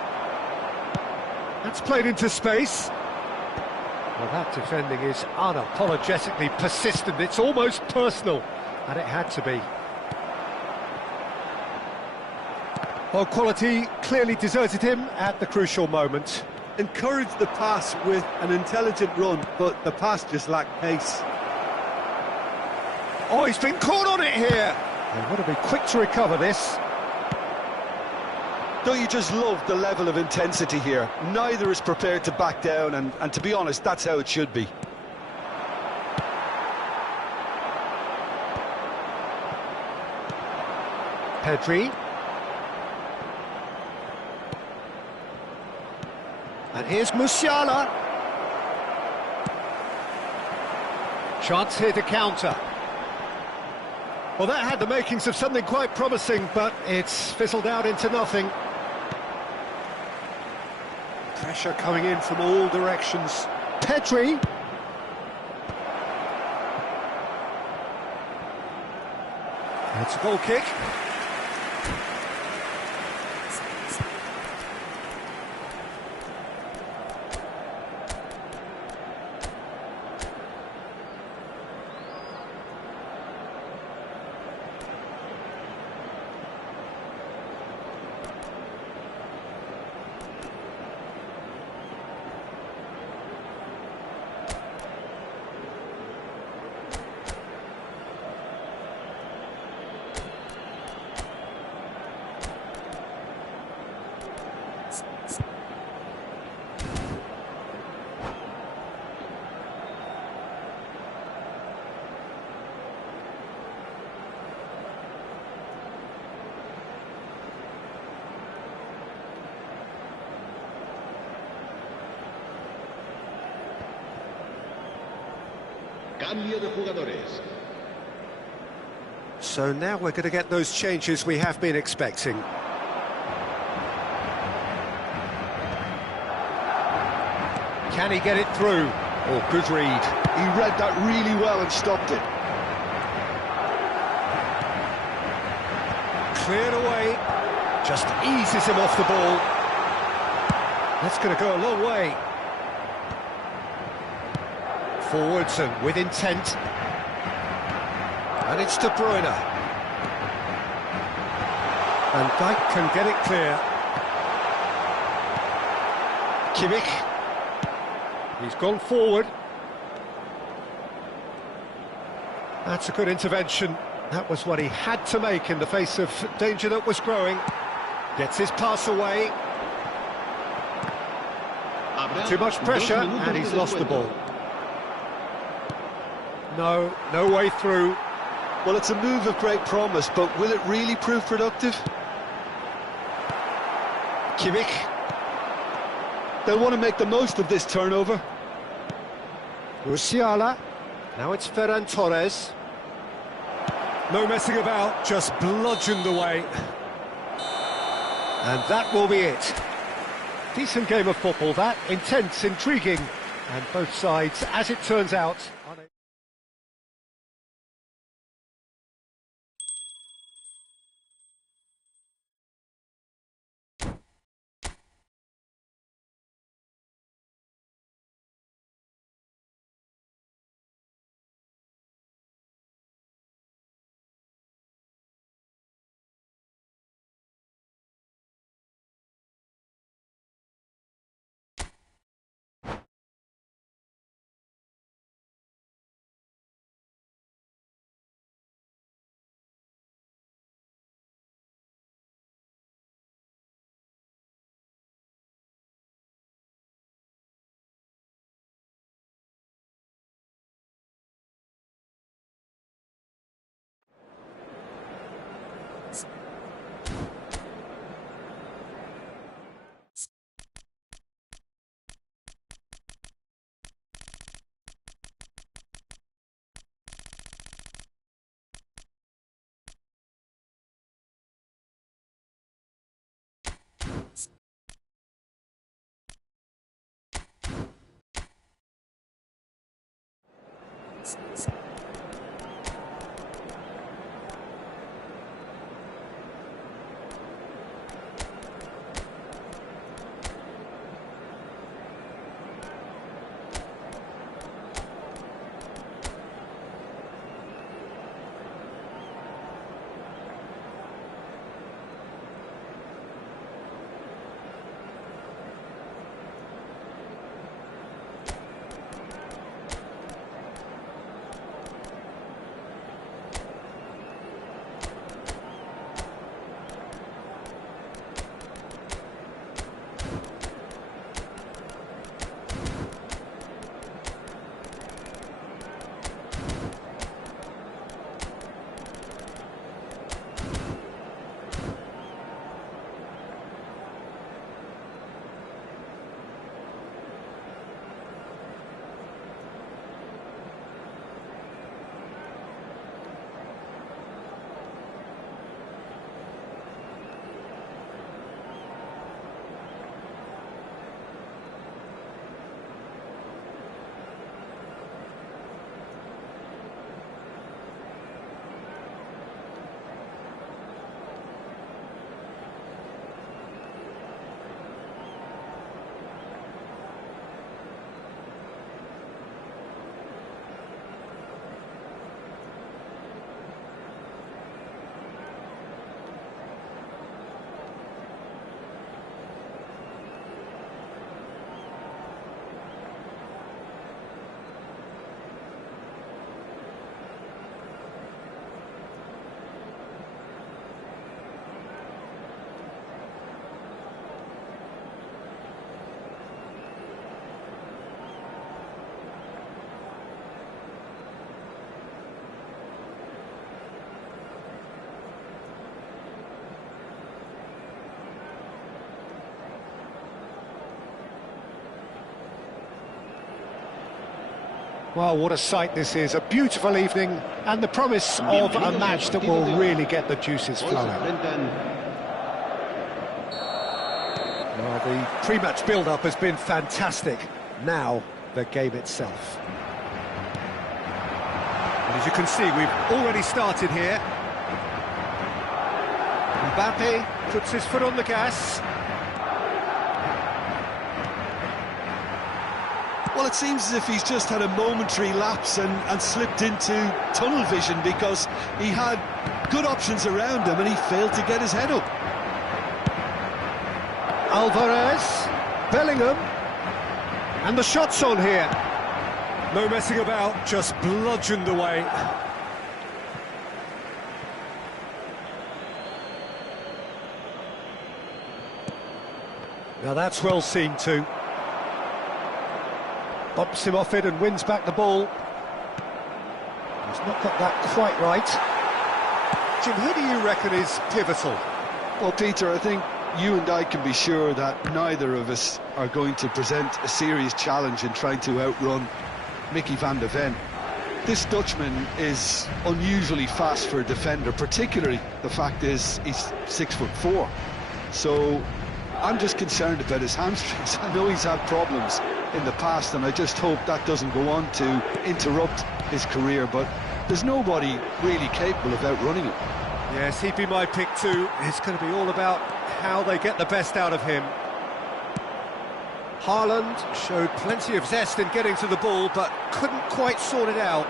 That's played into space. Well, that defending is unapologetically persistent. It's almost personal, and it had to be. Well, quality clearly deserted him at the crucial moment. Encouraged the pass with an intelligent run, but the pass just lacked pace. Oh, he's been caught on it here. They want to be quick to recover this. Don't you just love the level of intensity here? Neither is prepared to back down, and to be honest, that's how it should be. Pedri. And here's Musiala. Chance here to counter. Well, that had the makings of something quite promising, but it's fizzled out into nothing. Pressure coming in from all directions. Pedri. It's a goal kick. Cambio de jugadores. So now we're going to get those changes we have been expecting. Can he get it through? Oh, good read. He read that really well and stopped it. Cleared away. Just eases him off the ball. That's going to go a long way. Forwards and with intent. And it's De Bruyne. And Dijk can get it clear. Kimmich. He's gone forward. That's a good intervention. That was what he had to make in the face of danger that was growing. Gets his pass away. Too much pressure, and he's lost the ball. No way through. Well, it's a move of great promise, but will it really prove productive? Kimmich. They'll want to make the most of this turnover. Musiala. Now it's Ferran Torres. No messing about, just bludgeoned away. And that will be it. Decent game of football, that. Intense, intriguing. And both sides, as it turns out... Well, what a sight this is. A beautiful evening and the promise of a match that will really get the juices flowing. Well, the pre-match build-up has been fantastic. Now, the game itself. And as you can see, we've already started here. Mbappe puts his foot on the gas. Well, it seems as if he's just had a momentary lapse and slipped into tunnel vision, because he had good options around him and he failed to get his head up. Alvarez, Bellingham, and the shot's on here. No messing about, just bludgeoned away. Now that's well seen too. Bumps him off it and wins back the ball. He's not got that quite right. Jim, who do you reckon is pivotal? Well, Peter, I think you and I can be sure that neither of us are going to present a serious challenge in trying to outrun Mickey van de Ven. This Dutchman is unusually fast for a defender, particularly the fact is he's 6'4". So I'm just concerned about his hamstrings. I know he's had problems in the past, and I just hope that doesn't go on to interrupt his career, but there's nobody really capable of outrunning him. Yes, he'd be my pick too. It's going to be all about how they get the best out of him. Haaland showed plenty of zest in getting to the ball, but couldn't quite sort it out.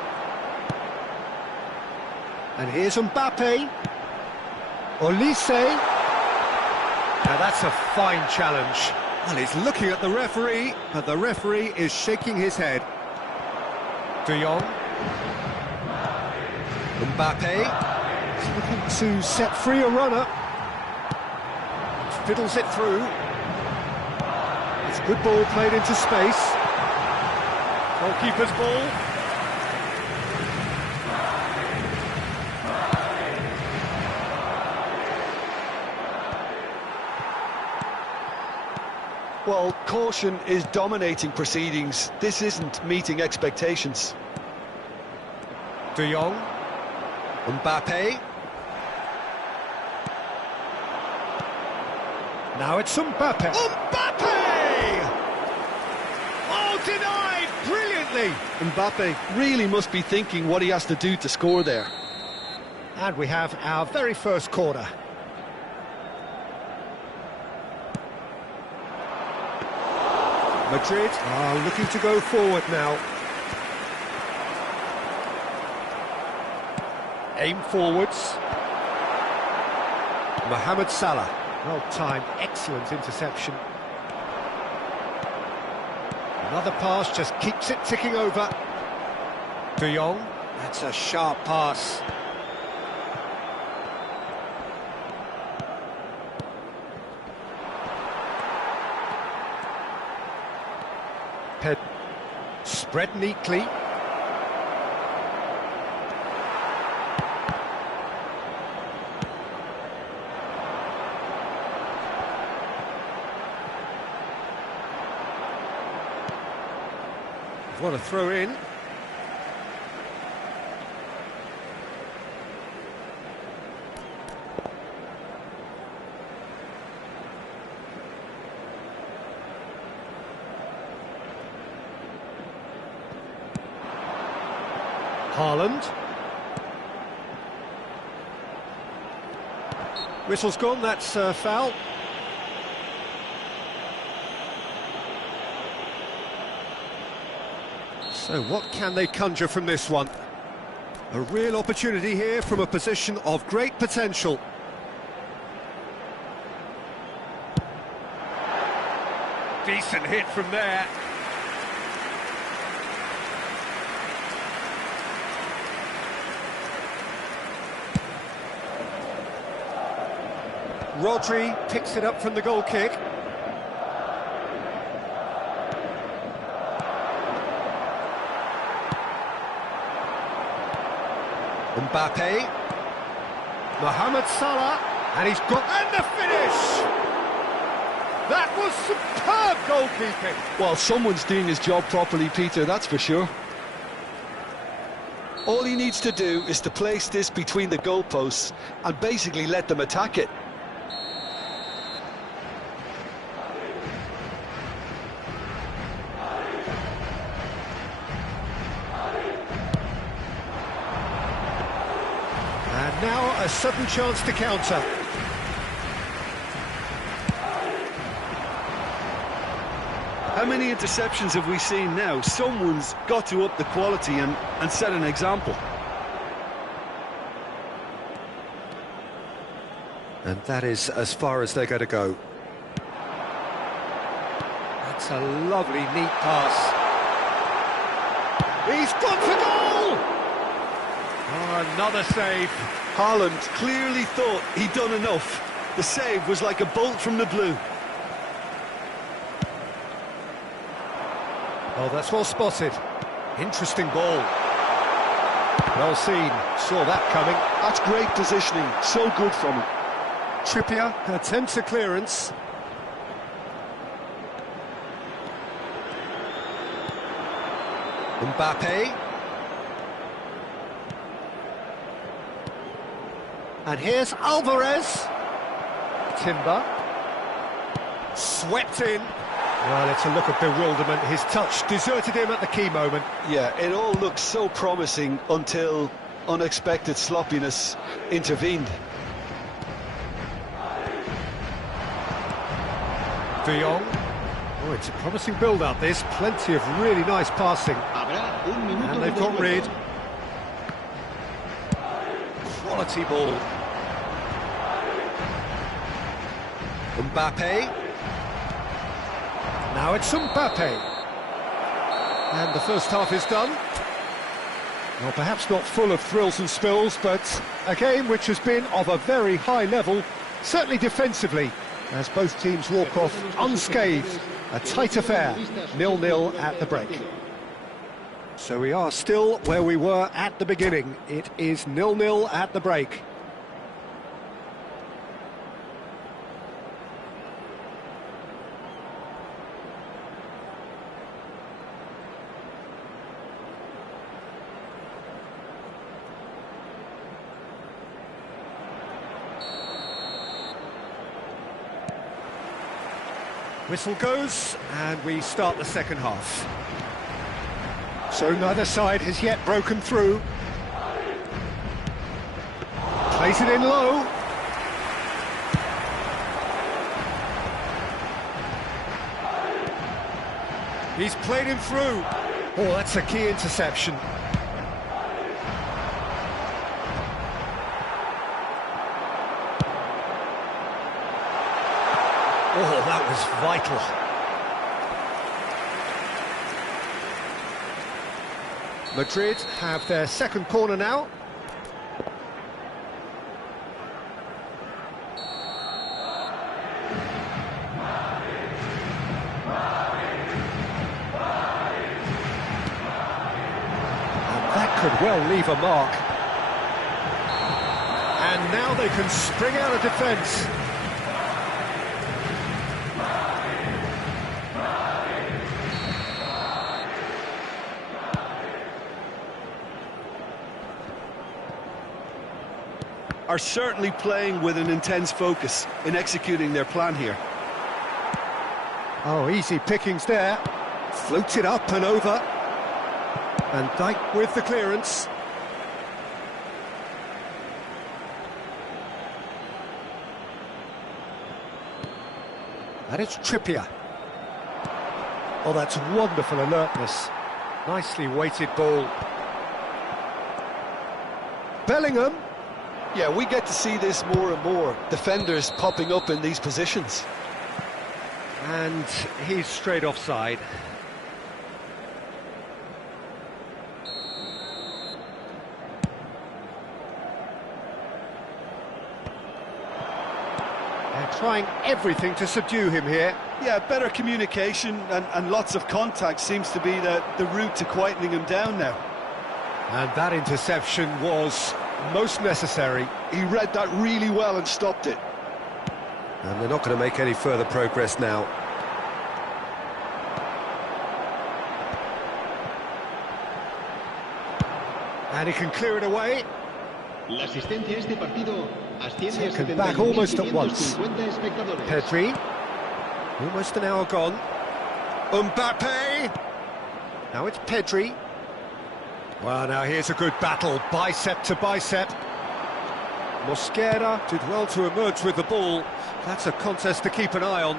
And here's Mbappe. Olise. Now that's a fine challenge. Well, he's looking at the referee, but the referee is shaking his head. De Jong. Mbappe. He's looking to set free a runner. Fiddles it through. It's a good ball played into space. Goalkeeper's ball. Well, caution is dominating proceedings. This isn't meeting expectations. De Jong. Mbappe. Now it's Mbappe. Mbappe! Oh, denied brilliantly. Mbappe really must be thinking what he has to do to score there. And we have our very first corner. Madrid are looking to go forward now. Aim forwards. Mohamed Salah. Well timed, excellent interception. Another pass just keeps it ticking over. De Jong. That's a sharp pass. Spread neatly. What a throw in. Haaland. Whistle's gone, that's foul. So what can they conjure from this one? A real opportunity here from a position of great potential. Decent hit from there. Rodri picks it up from the goal kick. Mbappe. Mohamed Salah. And he's got... And the finish! That was superb goalkeeping. Well, someone's doing his job properly, Peter, that's for sure. All he needs to do is to place this between the goalposts and basically let them attack it. And now a sudden chance to counter. How many interceptions have we seen now? Someone's got to up the quality and set an example. And that is as far as they're going to go. That's a lovely, neat pass. He's gone for goal! Oh, another save. Haaland clearly thought he'd done enough. The save was like a bolt from the blue. Oh, that's well spotted. Interesting ball. Well seen. Saw that coming. That's great positioning. So good from him. Trippier attempts a clearance. Mbappe. And here's Alvarez. Timber. Swept in. Well, it's a look of bewilderment. His touch deserted him at the key moment. Yeah, it all looked so promising until unexpected sloppiness intervened. De Jong. Oh, it's a promising build-up, this. Plenty of really nice passing. And they've got rid. Quality ball. Mbappe. Now it's Mbappe. And the first half is done. Well, perhaps not full of thrills and spills, but a game which has been of a very high level, certainly defensively, as both teams walk off unscathed. A tight affair, 0-0 at the break. So we are still where we were at the beginning. It is 0-0 at the break. Whistle goes, and we start the second half. So neither side has yet broken through. Plays it in low. He's played him through. Oh, that's a key interception. Oh, that was vital. Madrid have their second corner now. And that could well leave a mark. And now they can spring out of defence. Are certainly playing with an intense focus in executing their plan here. Oh, easy pickings there. Floats it up and over. And Dijk with the clearance. And it's Trippier. Oh, that's wonderful alertness. Nicely weighted ball. Bellingham. Yeah, we get to see this more and more. Defenders popping up in these positions. And he's straight offside. They're trying everything to subdue him here. Yeah, better communication and lots of contact seems to be the route to quietening him down now. And that interception was most necessary. He read that really well and stopped it. And they're not going to make any further progress now. And he can clear it away. La asistencia a este partido asciende a Taken back almost at once. 71.550 espectadores. Pedri. Almost an hour gone. Mbappe. Now it's Pedri. Well, now here's a good battle, bicep to bicep. Mosquera did well to emerge with the ball. That's a contest to keep an eye on.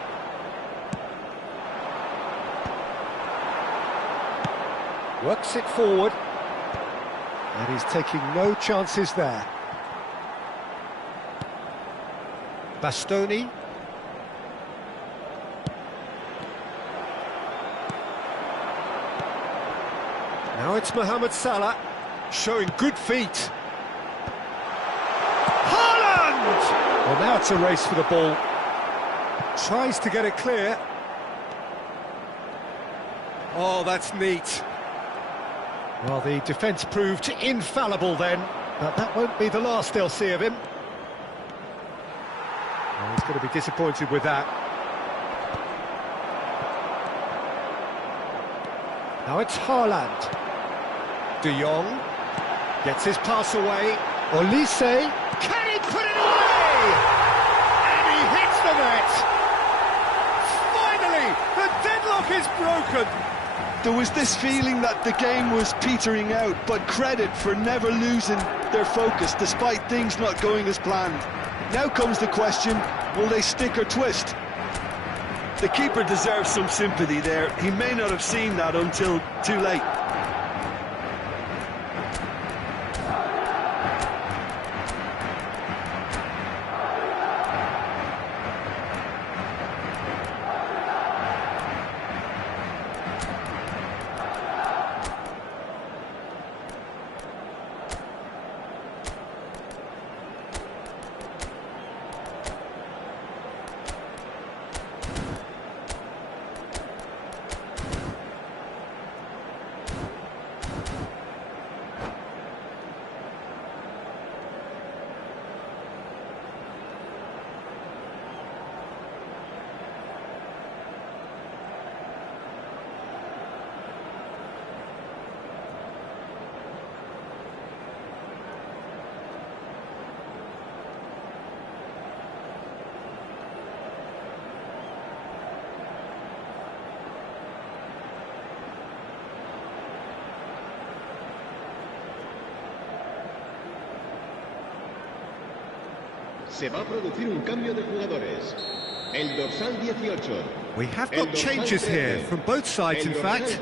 Works it forward. And he's taking no chances there. Bastoni. Now it's Mohamed Salah, showing good feet. Haaland! Well, now it's a race for the ball. Tries to get it clear. Oh, that's neat. Well, the defence proved infallible then, but that won't be the last they'll see of him. Well, he's going to be disappointed with that. Now it's Haaland. De Jong gets his pass away. Olise, can he put it away? And he hits the net. Finally, the deadlock is broken. There was this feeling that the game was petering out, but credit for never losing their focus despite things not going as planned. Now comes the question, will they stick or twist? The keeper deserves some sympathy there. He may not have seen that until too late. Se va a producir un cambio de jugadores. El dorsal 18. We have got changes here from both sides, in fact.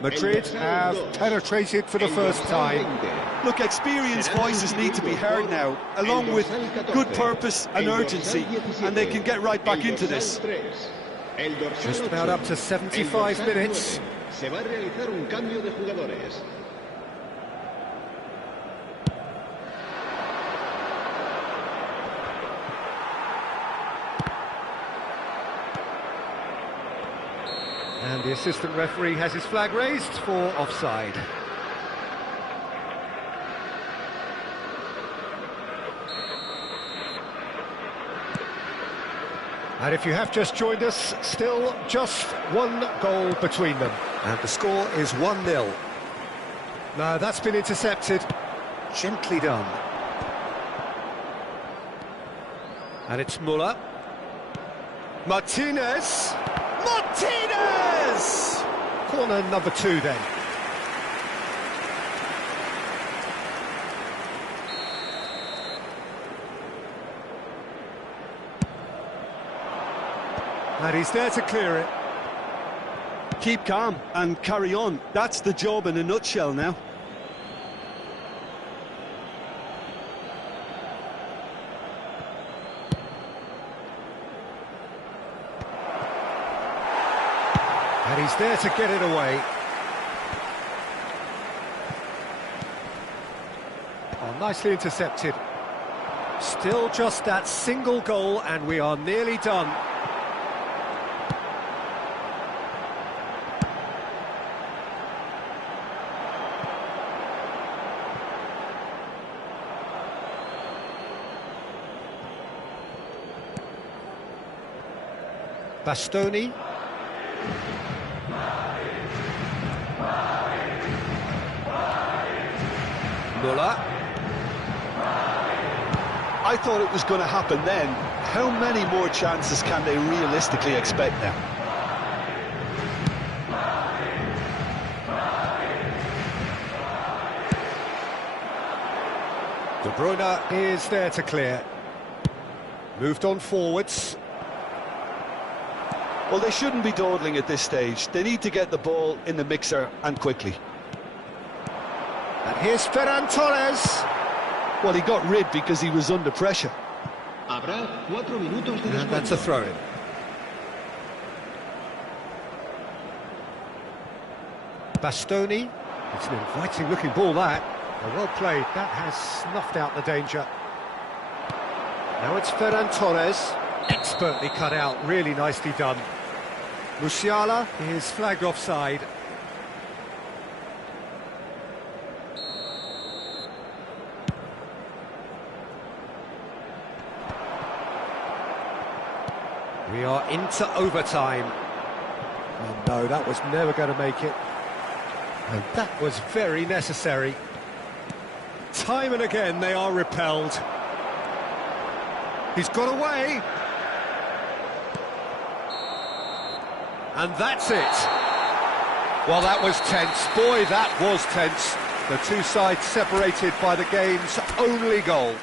Madrid have penetrated for the first time. Look, experienced voices need to be heard now, along with good purpose and urgency, and they can get right back into this. Just about up to 75 minutes. Se va a realizar un cambio de jugadores. And the assistant referee has his flag raised for offside. And if you have just joined us, still just one goal between them. And the score is 1-0. Now that's been intercepted. Gently done. And it's Muller. Martinez! Martinez! Corner number 2 then. And he's there to clear it. Keep calm and carry on. That's the job in a nutshell now. And he's there to get it away. Oh, nicely intercepted. Still just that single goal and we are nearly done. Bastoni. Muller. I thought it was going to happen then. How many more chances can they realistically expect now? De Bruyne is there to clear. Moved on forwards. Well, they shouldn't be dawdling at this stage. They need to get the ball in the mixer and quickly. And here's Ferran Torres. Well, he got rid because he was under pressure. Habrá 4 minutos de And descuento. that's a throw-in. Bastoni. It's an inviting-looking ball, that. Well played. That has snuffed out the danger. Now it's Ferran Torres. Expertly cut out. Really nicely done. Musiala is flagged offside. We are into overtime. Oh no, that was never going to make it. And that was very necessary. Time and again they are repelled. He's got away. And that's it. Well, that was tense. Boy, that was tense. The two sides separated by the game's only goal.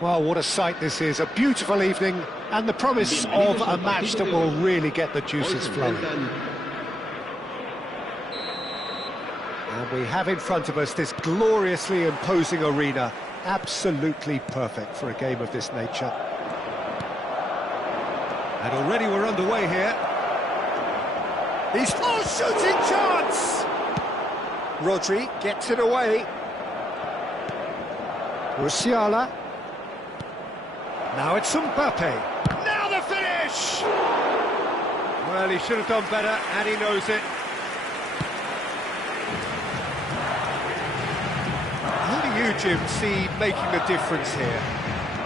Well, what a sight this is. A beautiful evening and the promise of a match that will really get the juices flowing. And we have in front of us this gloriously imposing arena. absolutely perfect for a game of this nature. And already we're underway here. He's full shooting chance! Rodri gets it away. Musiala. Now it's Mbappe. Now the finish! Well, he should have done better, and he knows it. Who do you, Jim, see making the difference here?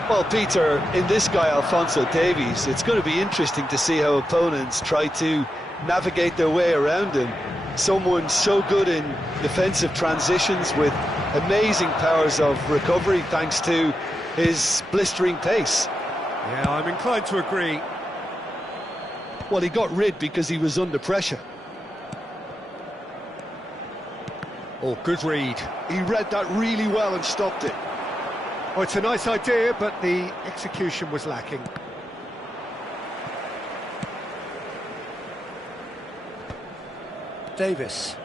Well, Peter, in this guy, Alphonso Davies, it's going to be interesting to see how opponents try to navigate their way around him. Someone so good in defensive transitions with amazing powers of recovery thanks to his blistering pace. Yeah, I'm inclined to agree. Well, he got rid because he was under pressure. Oh, good read. He read that really well and stopped it. Oh, it's a nice idea, but the execution was lacking. Davis.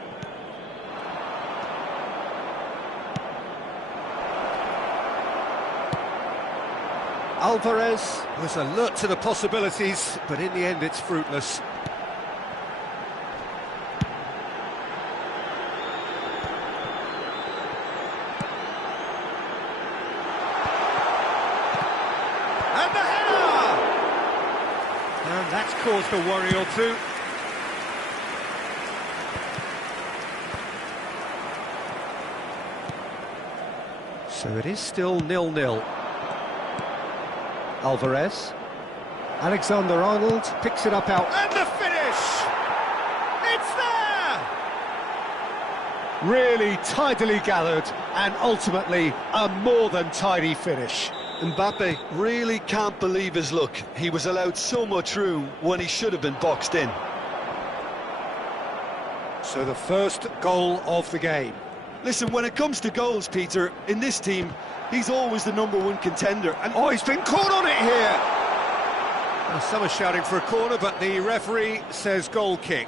Alvarez was alert to the possibilities, but in the end it's fruitless. And the header! And that's caused a worry or two. So it is still 0-0. Alvarez. Alexander-Arnold picks it up out. And the finish! It's there! Really tidily gathered, and ultimately a more than tidy finish. Mbappe really can't believe his luck. He was allowed so much room when he should have been boxed in. So the first goal of the game. Listen, when it comes to goals, Peter, in this team, he's always the #1 contender. And oh, he's been caught on it here! Well, some are shouting for a corner, but the referee says goal kick.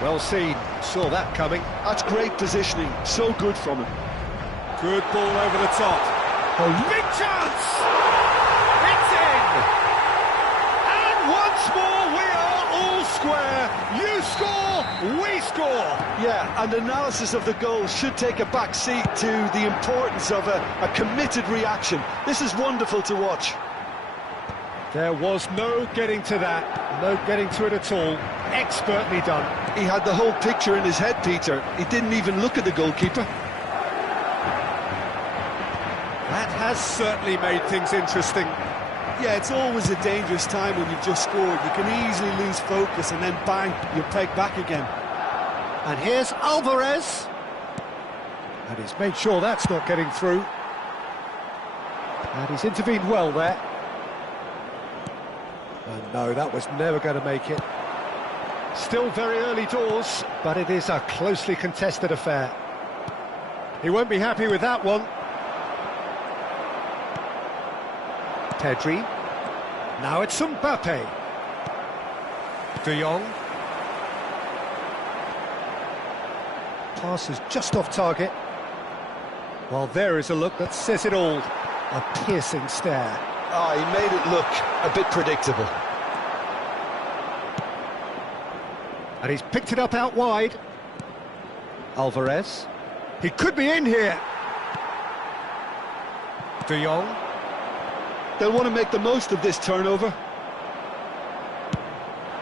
Well seen, saw that coming. That's great positioning, so good from him. Good ball over the top. Oh, big chance! It's in! And once more we are all square. You score, we score. Yeah, and analysis of the goal should take a back seat to the importance of a committed reaction. This is wonderful to watch. There was no getting to that, no getting to it at all. Expertly done. He had the whole picture in his head, Peter. He didn't even look at the goalkeeper. That has certainly made things interesting. Yeah, it's always a dangerous time when you've just scored. You can easily lose focus and then bang, you're pegged back again. And here's Alvarez. And he's made sure that's not getting through. And he's intervened well there. And no, that was never going to make it. Still very early doors, but it is a closely contested affair. He won't be happy with that one. Pedri. Now it's Mbappe. De Jong. Pass is just off target. Well, there is a look that says it all. A piercing stare. Oh, he made it look a bit predictable. And he's picked it up out wide. Alvarez. He could be in here. De Jong. They'll want to make the most of this turnover.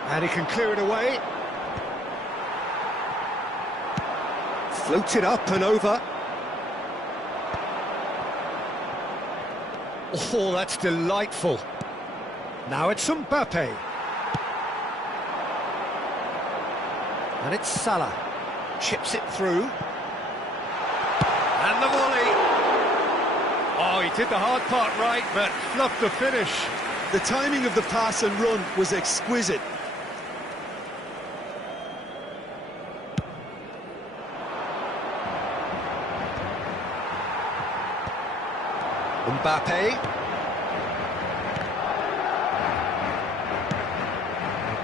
And he can clear it away. Floats it up and over. Oh, that's delightful. Now it's Mbappe. And it's Salah. Chips it through. And the volley. Oh, he did the hard part right, but fluffed the finish. The timing of the pass and run was exquisite. Mbappe.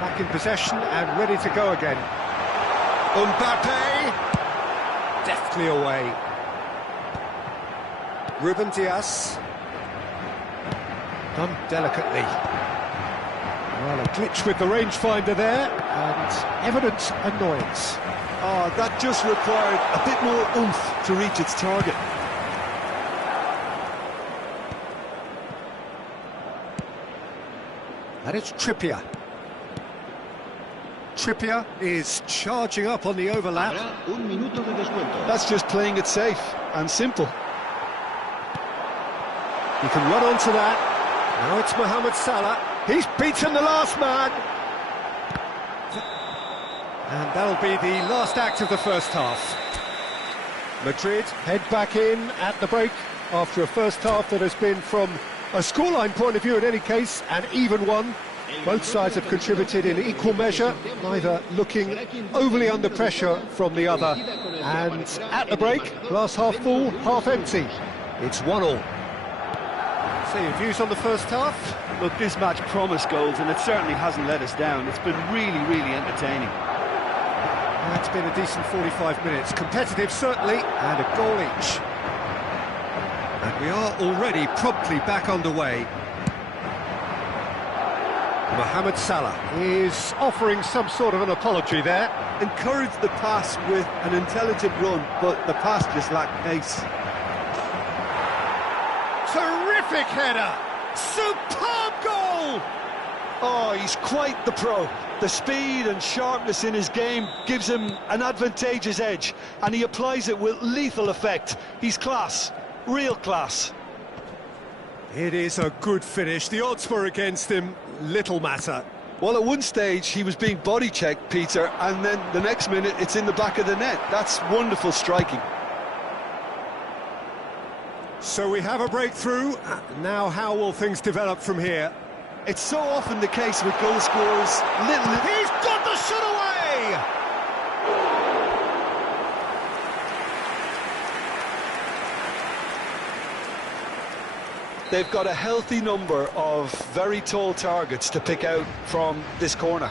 Back in possession and ready to go again. Mbappe! Deftly away. Ruben Dias. Done delicately. Well, a glitch with the rangefinder there, and evident annoyance. Oh, that just required a bit more oomph to reach its target. And it's Trippier. Trippier is charging up on the overlap. Habrá un minuto de descuento. That's just playing it safe and simple. He can run onto that. Now it's Mohamed Salah. He's beaten the last man. And that'll be the last act of the first half. Madrid head back in at the break after a first half that has been, from a scoreline point of view in any case, an even one. Both sides have contributed in equal measure, neither looking overly under pressure from the other. And at the break, glass half full, half empty. It's 1-1. So your views on the first half? Look, this match promised goals, and it certainly hasn't let us down. It's been really, really entertaining. It's been a decent 45 minutes. Competitive, certainly, and a goal each. And we are already promptly back underway. Mohamed Salah is offering some sort of an apology there. Encouraged the pass with an intelligent run, but the pass just lacked pace. Terrific header! Superb goal! Oh, he's quite the pro. The speed and sharpness in his game gives him an advantageous edge, and he applies it with lethal effect. He's class, real class. It is a good finish. The odds were against him, little matter. Well, at one stage he was being body checked, Peter, and then the next minute it's in the back of the net. That's wonderful striking. So we have a breakthrough. Now how will things develop from here? It's so often the case with goal scorers. He's got the shot away! They've got a healthy number of very tall targets to pick out from this corner.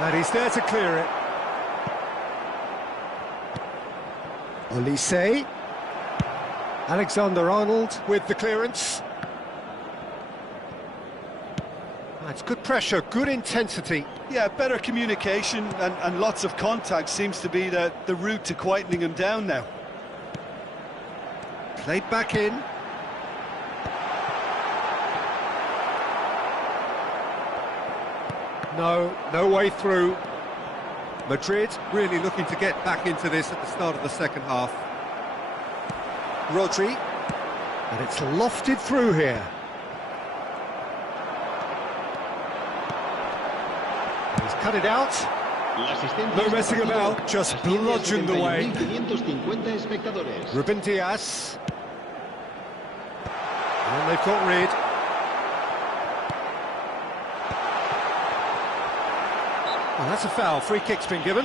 And he's there to clear it. Olise. Alexander-Arnold with the clearance. That's good pressure, good intensity. Yeah, better communication and lots of contact seems to be the route to quietening him down now. Played back in. No way through. Madrid really looking to get back into this at the start of the second half. Rodri. And it's lofted through here. And he's cut it out. No messing about, just bludgeoned away. Ruben Dias. And they've got rid. Well, that's a foul. Free kick's been given.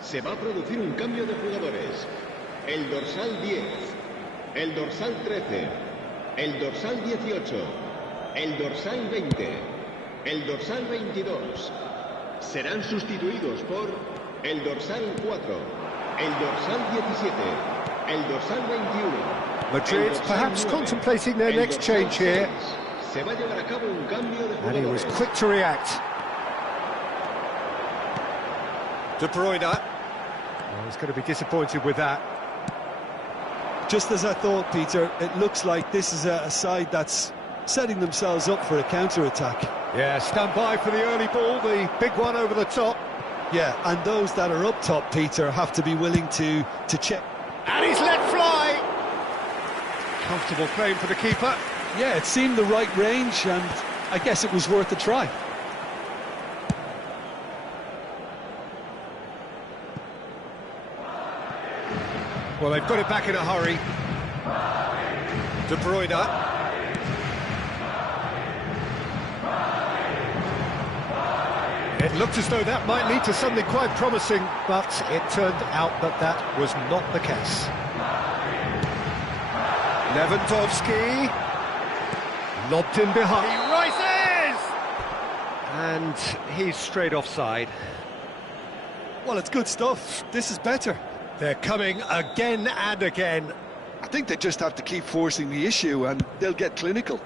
Se va a producir un cambio de jugadores. el dorsal 10, el dorsal 13, el dorsal 18, el dorsal 20, el dorsal 22. Serán sustituidos por el dorsal 4, el dorsal 17, el dorsal 21. Madrid perhaps contemplating their next change here. Se va a llevar a cabo un cambio de And he was jugadores. quick to react. De Bruyne. Oh, he's going to be disappointed with that. Just as I thought, Peter, it looks like this is a side that's setting themselves up for a counter-attack. Yeah, stand by for the early ball, the big one over the top. Yeah, and those that are up top, Peter, have to be willing to check. And he's let fly. Comfortable claim for the keeper. Yeah, it seemed the right range, and I guess it was worth a try. Well, they've got it back in a hurry. De Bruyne. It looked as though that might lead to something quite promising, but it turned out that that was not the case. Lewandowski. Lobbed in behind. He rises! And he's straight offside. Well, it's good stuff. This is better. They're coming again and again. I think they just have to keep forcing the issue, and they'll get clinical.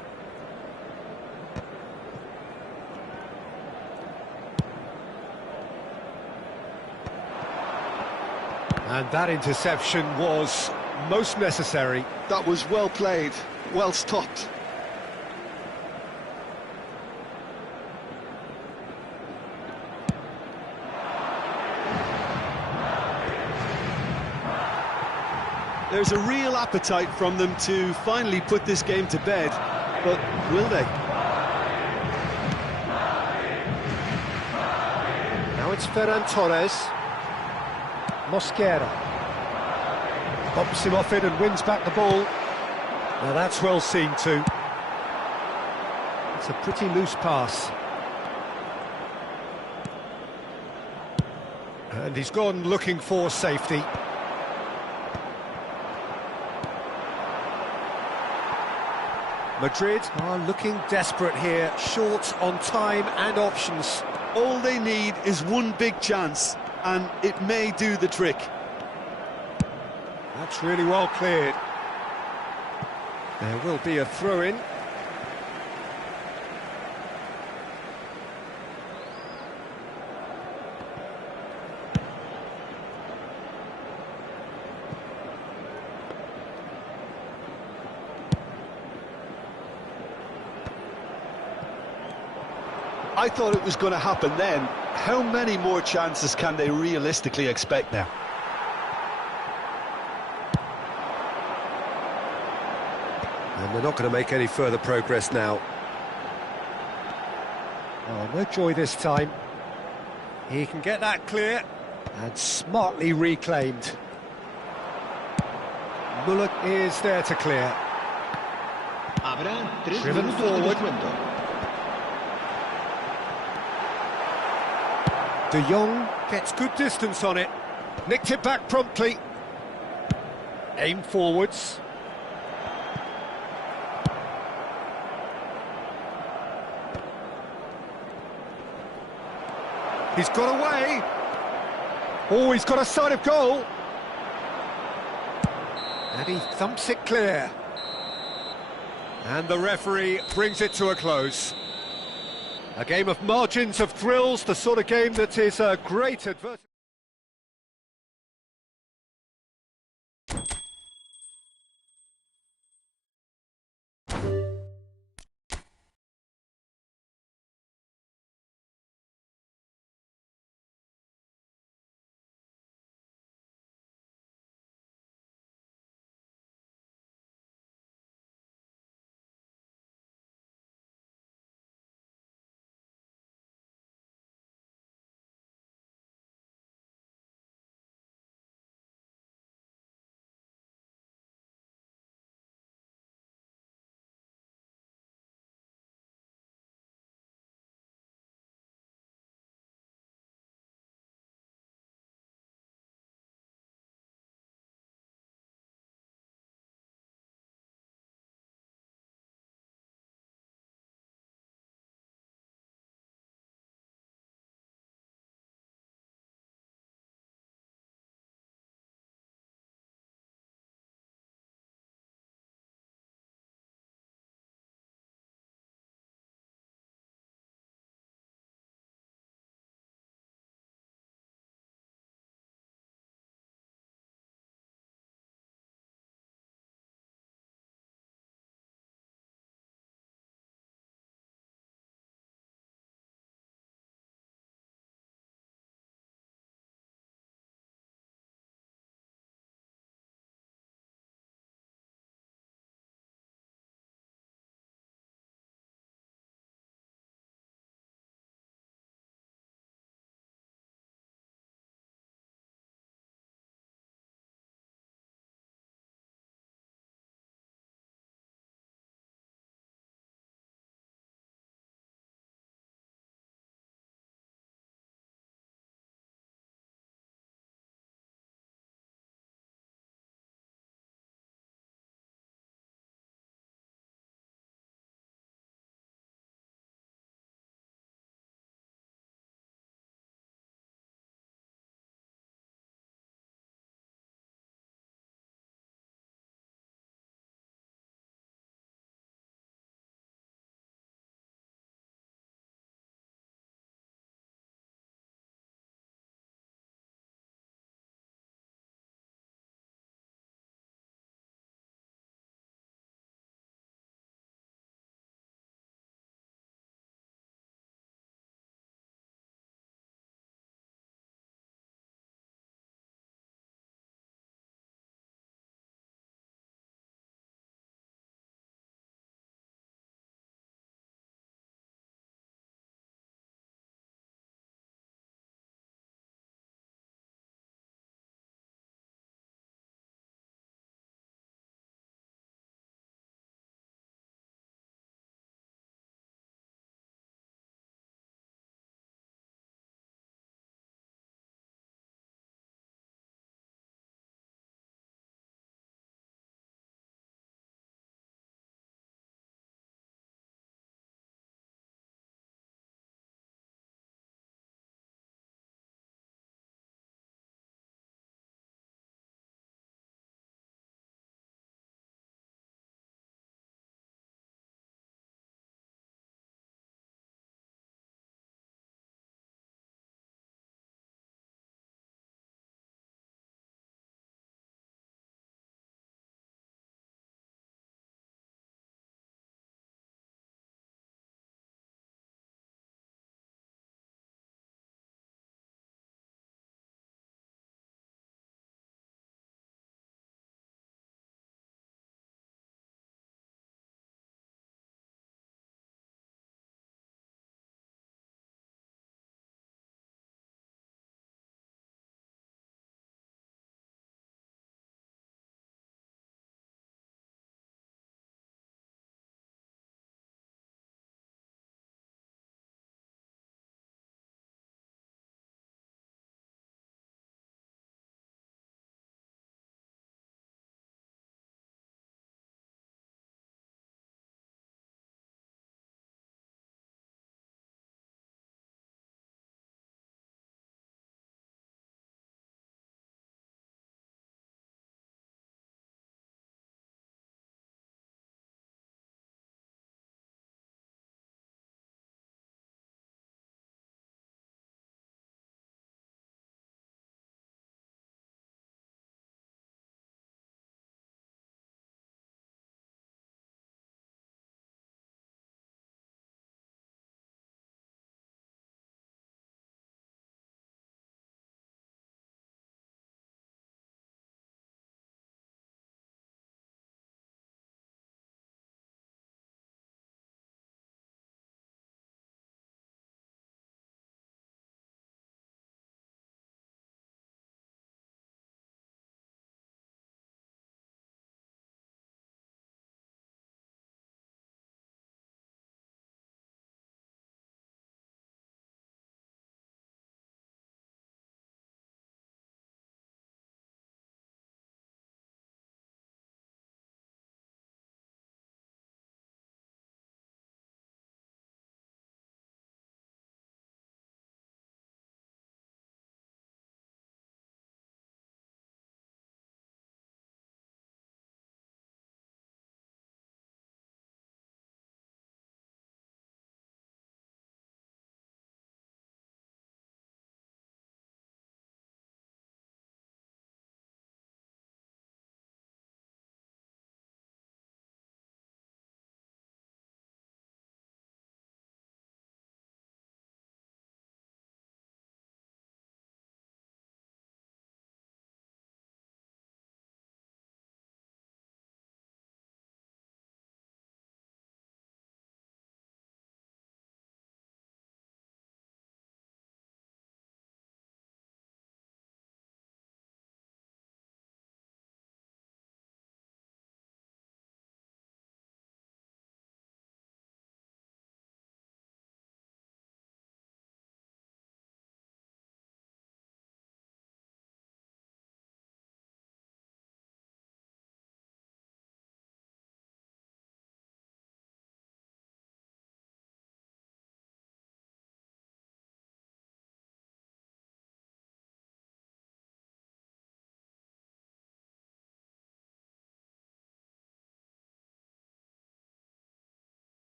And that interception was most necessary. That was well played, well stopped. There's a real appetite from them to finally put this game to bed, but will they? Now it's Ferran Torres. Mosquera. Bumps him off it and wins back the ball. Now that's well seen too. It's a pretty loose pass. And he's gone looking for safety. Madrid are looking desperate here, short on time and options. All they need is one big chance, and it may do the trick. That's really well cleared. There will be a throw-in. I thought it was going to happen then. How many more chances can they realistically expect now? And they're not going to make any further progress now. Oh, no joy this time. He can get that clear and smartly reclaimed. Muller is there to clear. Habrá 3 Driven minutos de forward. descuento. De Jong gets good distance on it. Nicked it back promptly. Aim forwards. He's got away. Oh, he's got a sight of goal. And he thumps it clear. And the referee brings it to a close. A game of margins of thrills, the sort of game that is a great adversity.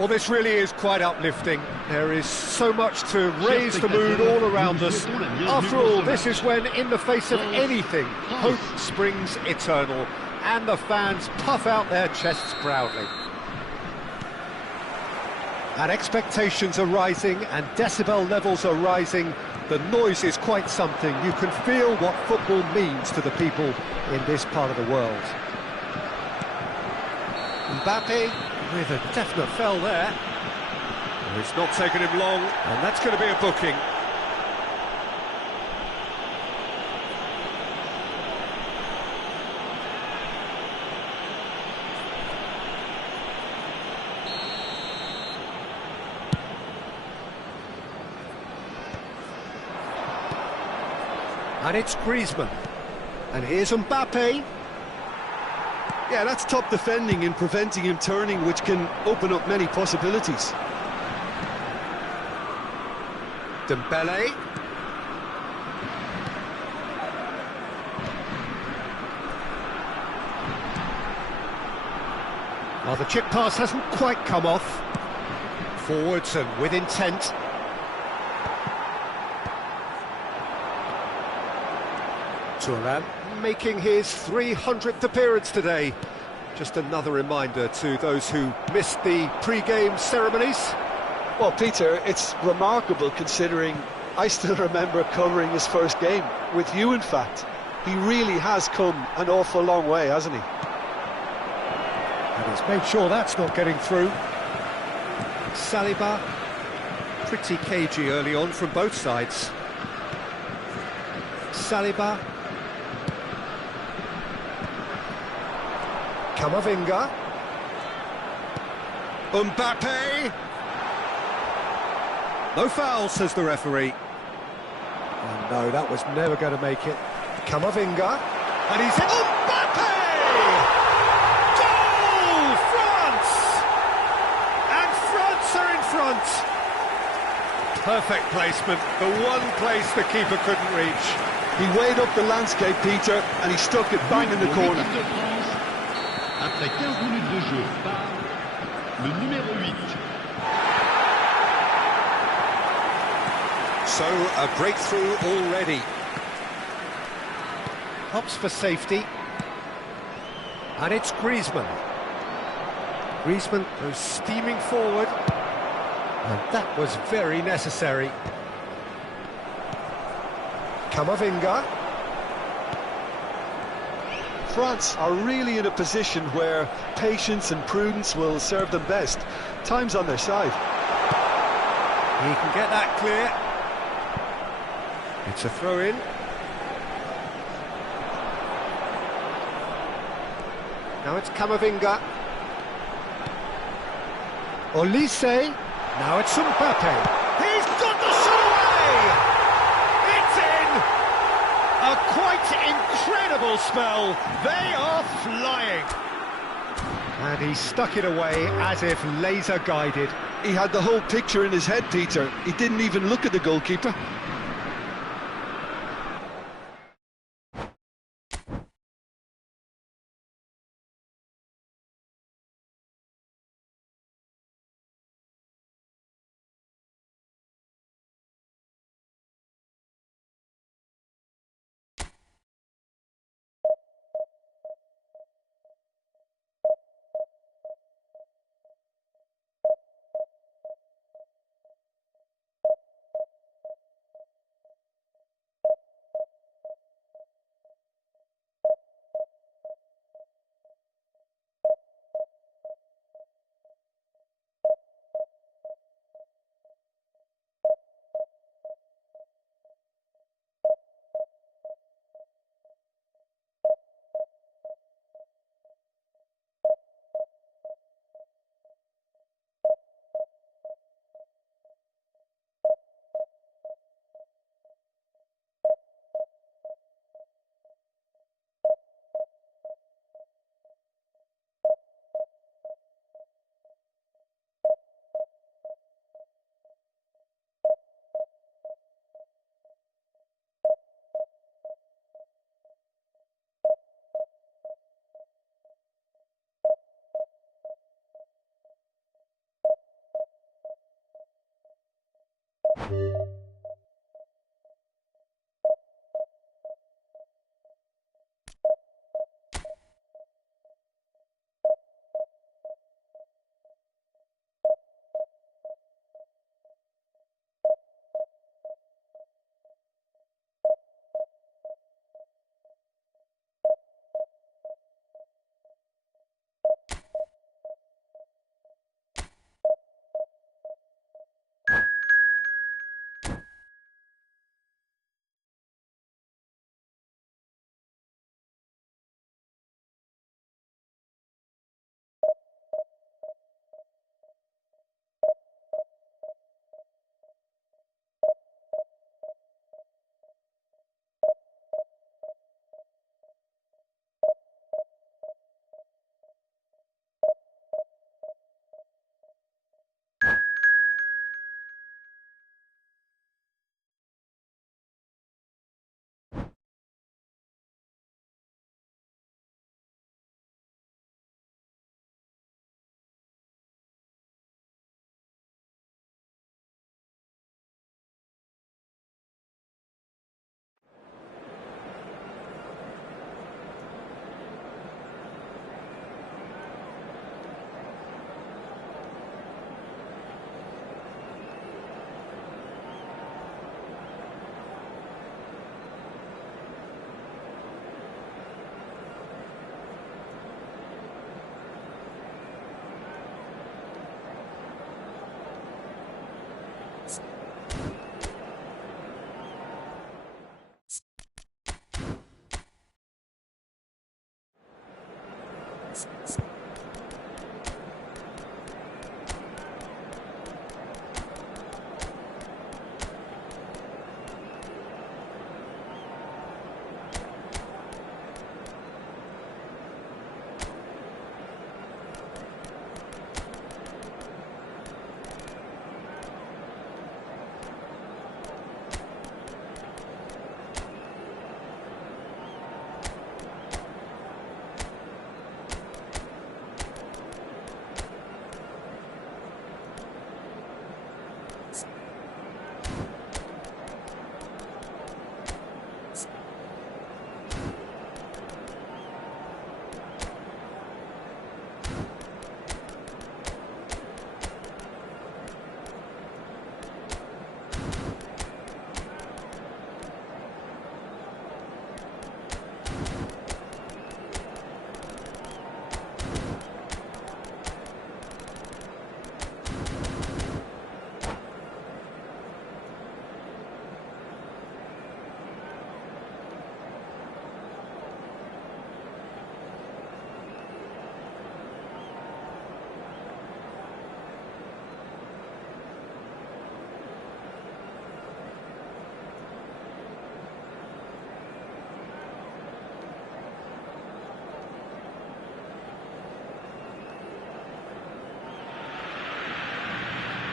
Well, this really is quite uplifting. There is so much to raise the mood all around us. After all, this is when, in the face of anything, hope springs eternal, and the fans puff out their chests proudly. And expectations are rising, and decibel levels are rising. The noise is quite something. You can feel what football means to the people in this part of the world. Mbappe with a definite foul there. It's not taken him long, and that's going to be a booking. And it's Griezmann. And here's Mbappe. Yeah, that's top defending and preventing him turning, which can open up many possibilities. Dembele. Well, the chip pass hasn't quite come off. Forwards and with intent. Turan making his 300th appearance today. Just another reminder to those who missed the pre-game ceremonies. Well, Peter, it's remarkable considering I still remember covering his first game, with you in fact. He really has come an awful long way, hasn't he? And he's made sure that's not getting through. Saliba, pretty cagey early on from both sides. Saliba. Camavinga. Mbappe. No foul, says the referee. And no, that was never going to make it. Camavinga. And he's hit. Mbappe! Goal! France! And France are in front. Perfect placement. The one place the keeper couldn't reach. He weighed up the landscape, Peter, and he stuck it bang in the corner. Après 15 minutes de jeu, par le numéro 8. So, a breakthrough already. Hops for safety. And it's Griezmann. Griezmann goes steaming forward. And that was very necessary. Camavinga. France are really in a position where patience and prudence will serve them best. Time's on their side. He can get that clear. It's a throw-in. Now it's Camavinga. Olise. Now it's Mbappe. He's got the shot away! It's in! A quite incredible spell. They are flying. And he stuck it away as if laser-guided. He had the whole picture in his head, Peter. He didn't even look at the goalkeeper.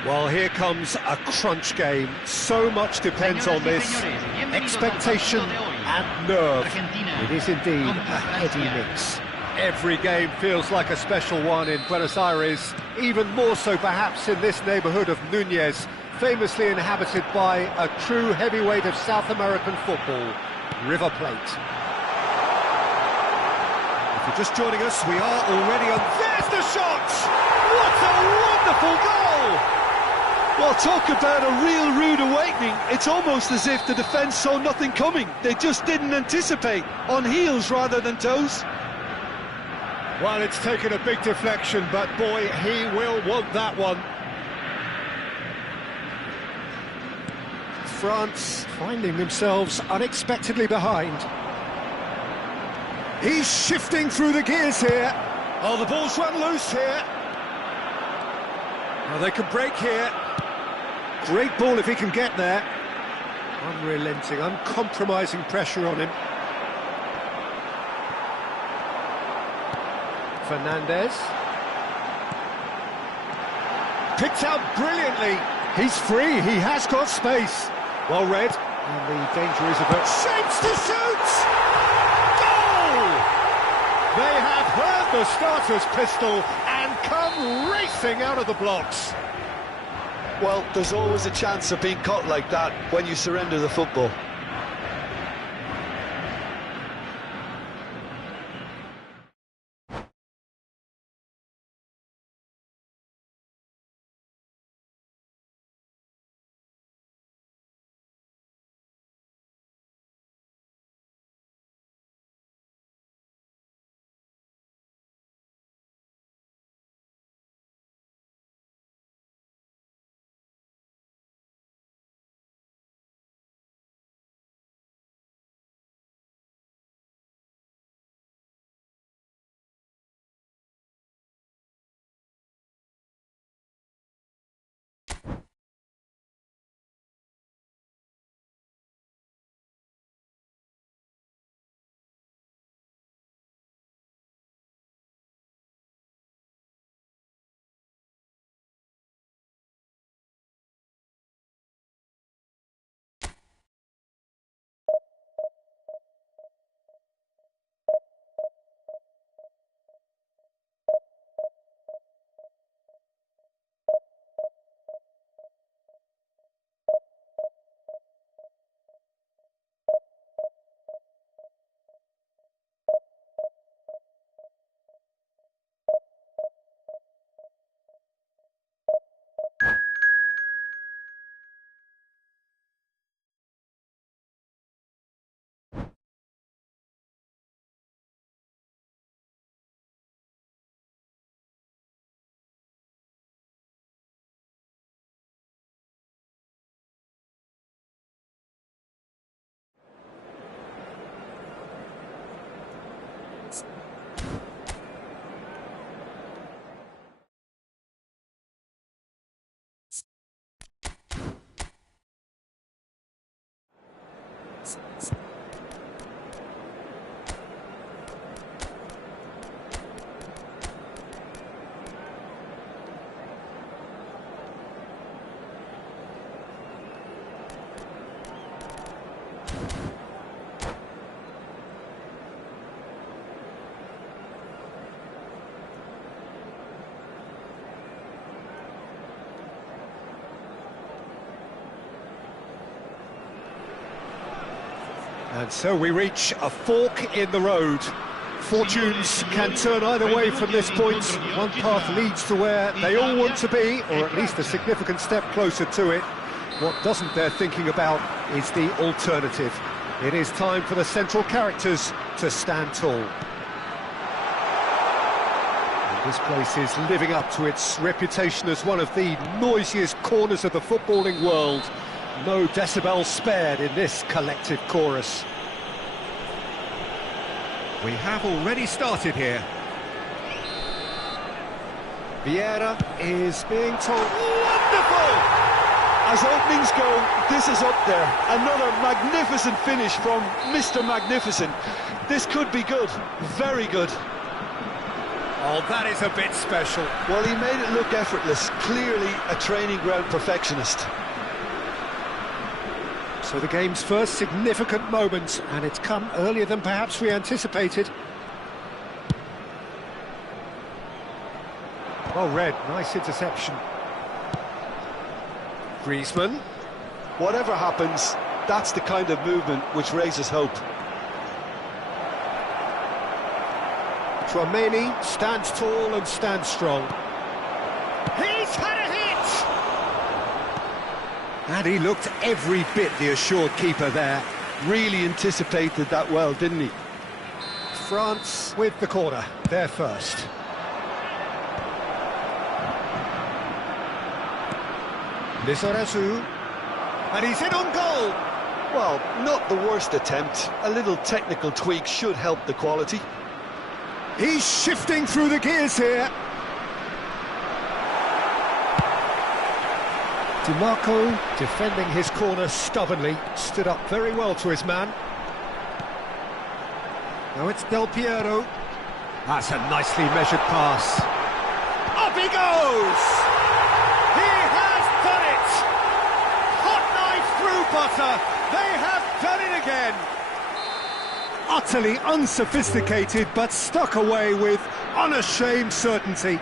Well, here comes a crunch game. So much depends on this. Expectation and nerve. It is indeed a heady mix. Every game feels like a special one in Buenos Aires, even more so perhaps in this neighbourhood of Núñez, famously inhabited by a true heavyweight of South American football, River Plate. If you're just joining us, we are already on... There's the shot! What a wonderful goal! Well, talk about a real rude awakening. It's almost as if the defence saw nothing coming. They just didn't anticipate, on heels rather than toes. Well, it's taken a big deflection, but boy, he will want that one. France finding themselves unexpectedly behind. He's shifting through the gears here. Oh, the ball's run loose here. Oh, they could break here. Great ball if he can get there. Unrelenting, uncompromising pressure on him. Fernandez. Picked out brilliantly. He's free, he has got space. Well read. And the danger is averted. Shapes to shoot! Goal! They have heard the starter's pistol and come racing out of the blocks. Well, there's always a chance of being caught like that when you surrender the football. And so we reach a fork in the road. Fortunes can turn either way from this point. One path leads to where they all want to be, or at least a significant step closer to it. What doesn't they're thinking about is the alternative. It is time for the central characters to stand tall. And this place is living up to its reputation as one of the noisiest corners of the footballing world. No decibels spared in this collective chorus. We have already started here. Vieira is being told... Wonderful! As openings go, this is up there. Another magnificent finish from Mr. Magnificent. This could be good, very good. Oh, that is a bit special. Well, he made it look effortless. Clearly a training ground perfectionist. So the game's first significant moment, and it's come earlier than perhaps we anticipated. Well read, nice interception. Griezmann. Whatever happens, that's the kind of movement which raises hope. Tchouaméni stands tall and stands strong. He's had a hit! And he looked every bit the assured keeper there. Really anticipated that well, didn't he? France with the corner, they're first. Lizarazu, and he's in on goal. Well, not the worst attempt. A little technical tweak should help the quality. He's shifting through the gears here. DiMarco, defending his corner stubbornly, stood up very well to his man. Now it's Del Piero. That's a nicely measured pass. Up he goes! He has done it! Hot knife through butter. They have done it again. Utterly unsophisticated, but stuck away with unashamed certainty.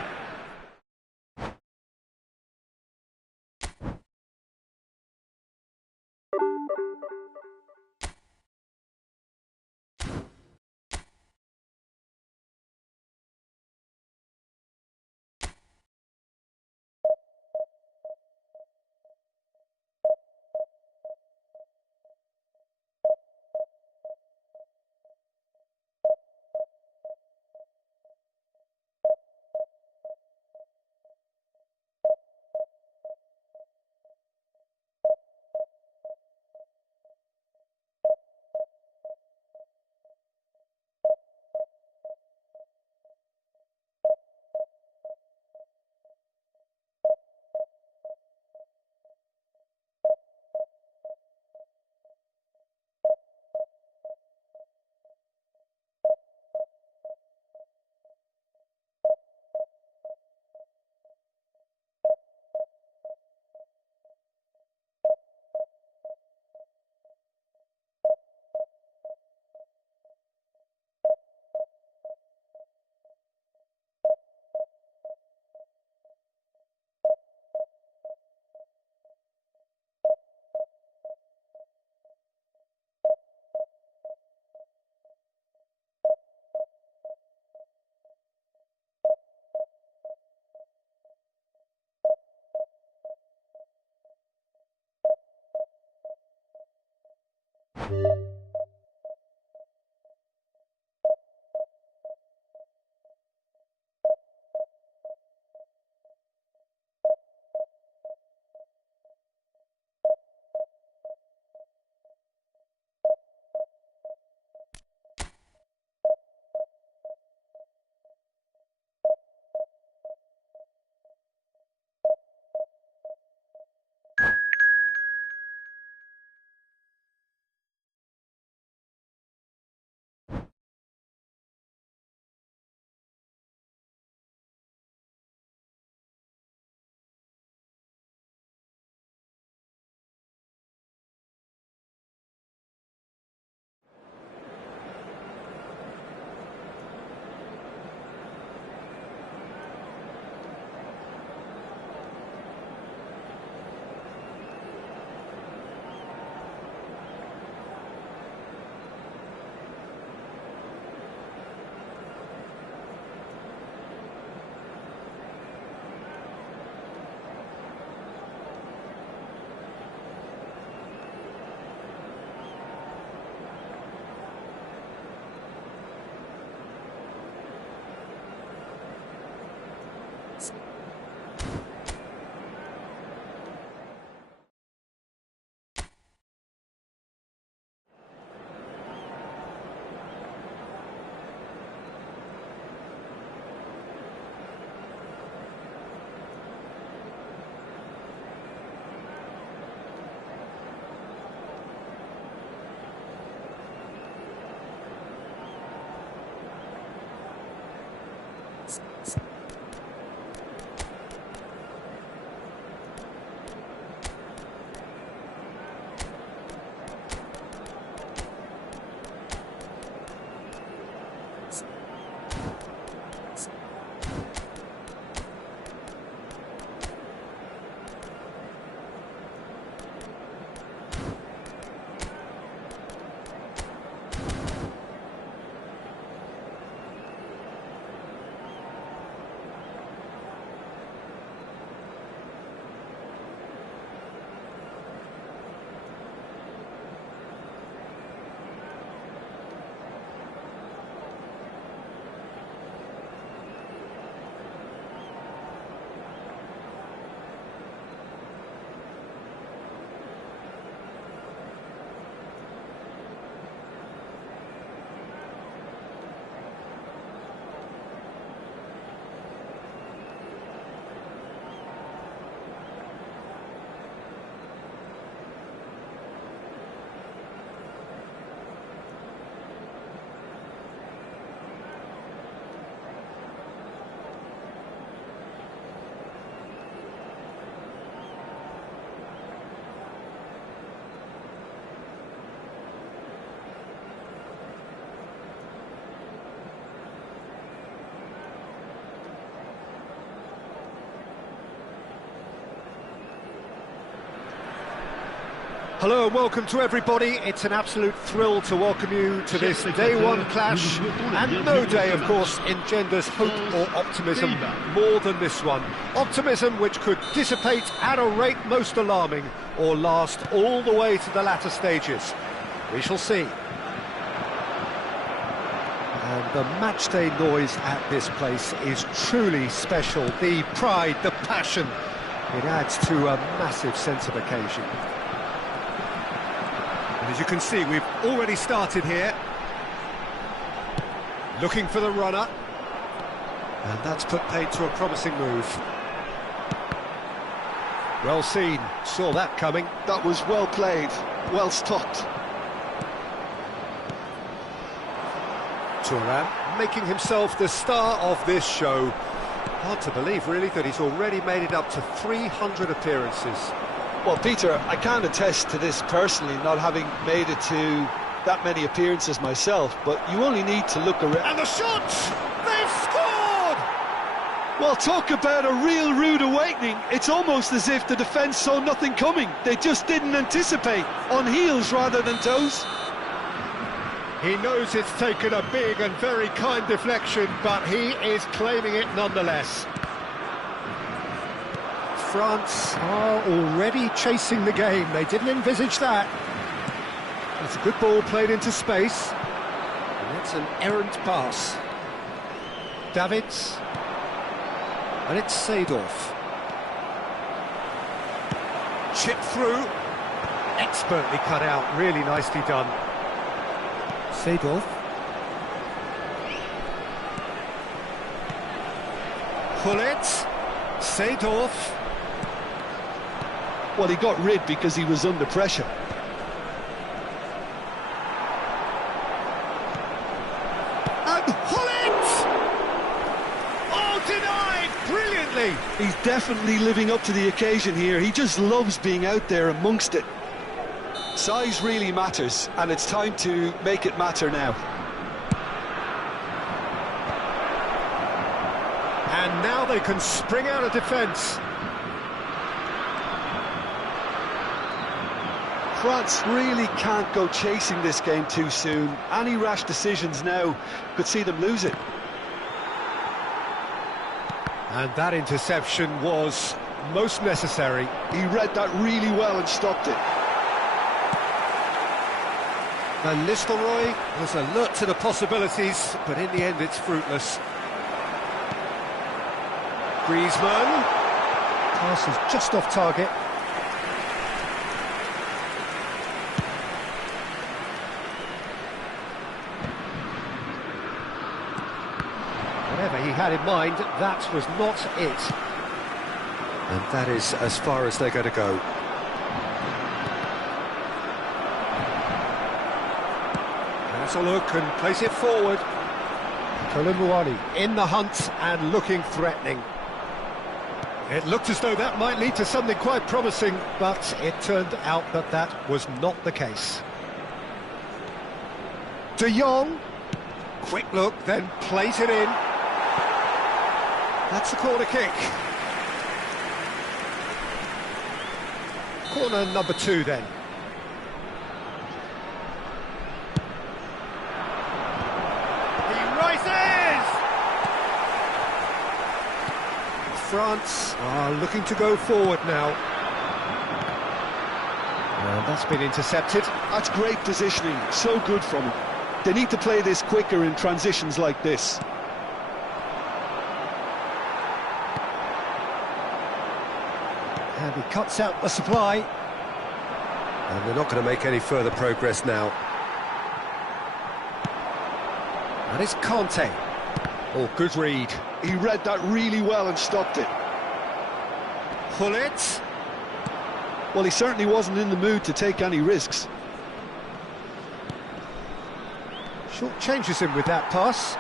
Hello and welcome to everybody. It's an absolute thrill to welcome you to this day one clash, and no day, of course, engenders hope or optimism more than this one. Optimism which could dissipate at a rate most alarming or last all the way to the latter stages. We shall see. And the matchday noise at this place is truly special. The pride, the passion, it adds to a massive sense of occasion. And as you can see, we've already started here. Looking for the runner. And that's put paid to a promising move. Well seen, saw that coming. That was well played, well stopped. Thuram making himself the star of this show. Hard to believe, really, that he's already made it up to 300 appearances. Well, Peter, I can't attest to this personally, not having made it to that many appearances myself, but you only need to look around. And the shot! They've scored! Well, talk about a real rude awakening. It's almost as if the defence saw nothing coming. They just didn't anticipate, on heels rather than toes. He knows it's taken a big and very kind deflection, but he is claiming it nonetheless. France are already chasing the game. They didn't envisage that. It's a good ball played into space. And it's an errant pass. Davids. And it's Seedorf. Chip through. Expertly cut out. Really nicely done. Seedorf. Hullet. Seedorf. Well, he got rid because he was under pressure. And Hullet! Oh, denied! Brilliantly! He's definitely living up to the occasion here. He just loves being out there amongst it. Size really matters, and it's time to make it matter now. And now they can spring out of defence. France really can't go chasing this game too soon. Any rash decisions now could see them lose it. And that interception was most necessary. He read that really well and stopped it. And Nistelrooy was alert to the possibilities, but in the end it's fruitless. Griezmann. Pass is just off target. Whatever he had in mind, that was not it. And that is as far as they're going to go. Has a look and place it forward. Kolumuani in the hunt and looking threatening. It looked as though that might lead to something quite promising, but it turned out that that was not the case. De Jong. Quick look, then plays it in. That's a corner kick. Corner number 2 then. He rises! France are looking to go forward now. And that's been intercepted. That's great positioning, so good from him. They need to play this quicker in transitions like this. And he cuts out the supply. And they're not going to make any further progress now. And it's Conte. Oh, good read. He read that really well and stopped it. Hullet. Well, he certainly wasn't in the mood to take any risks. Short changes him with that pass.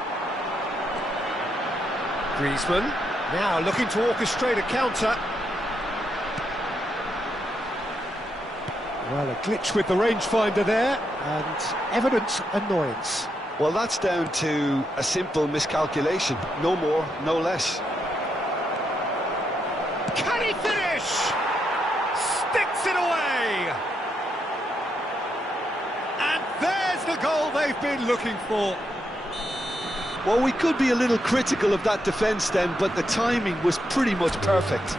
Griezmann now looking to orchestrate a counter. Well, a glitch with the rangefinder there, and evident annoyance. Well, that's down to a simple miscalculation. No more, no less. Can he finish? Sticks it away! they've been looking for. Well, we could be a little critical of that defence then, but the timing was pretty much perfect.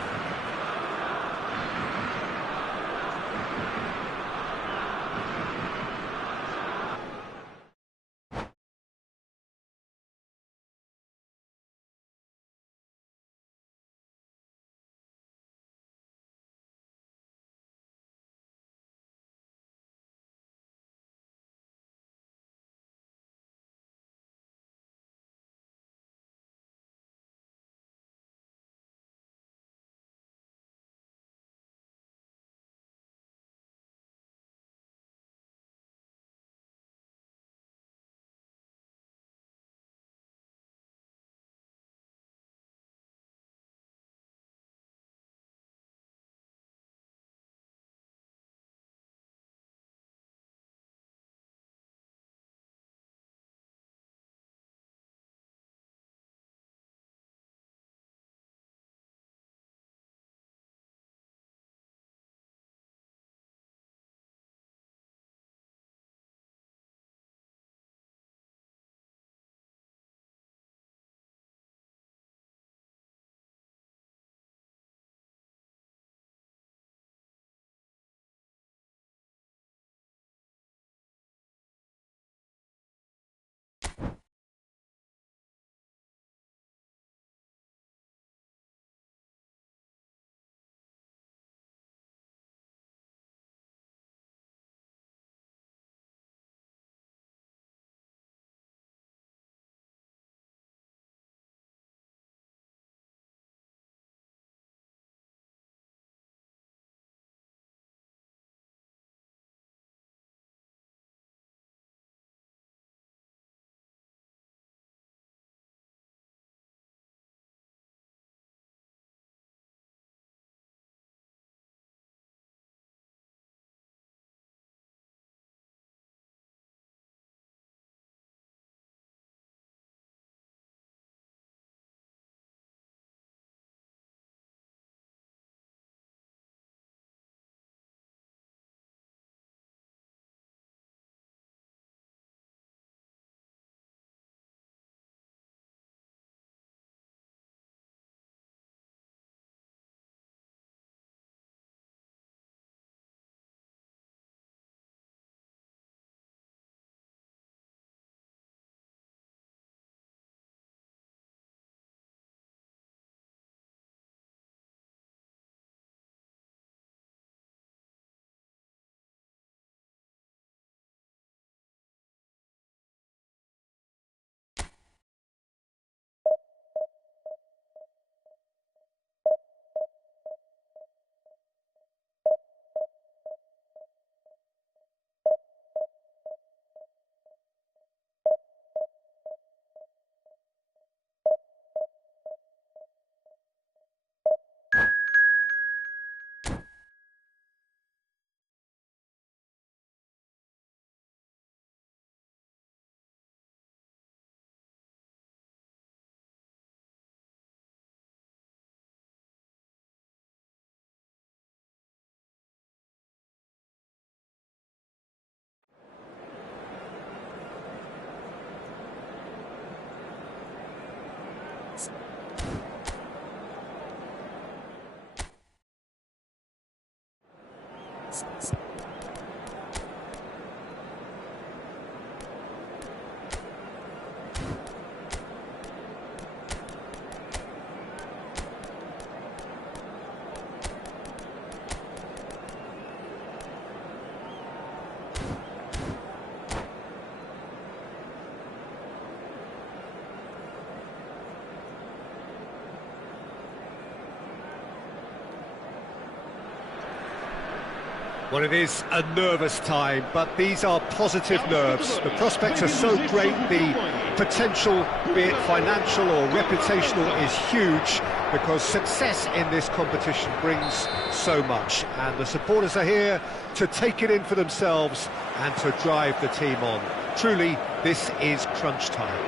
Well, it is a nervous time, but these are positive nerves. The prospects are so great, the potential, be it financial or reputational, is huge, because success in this competition brings so much. And the supporters are here to take it in for themselves and to drive the team on. Truly, this is crunch time.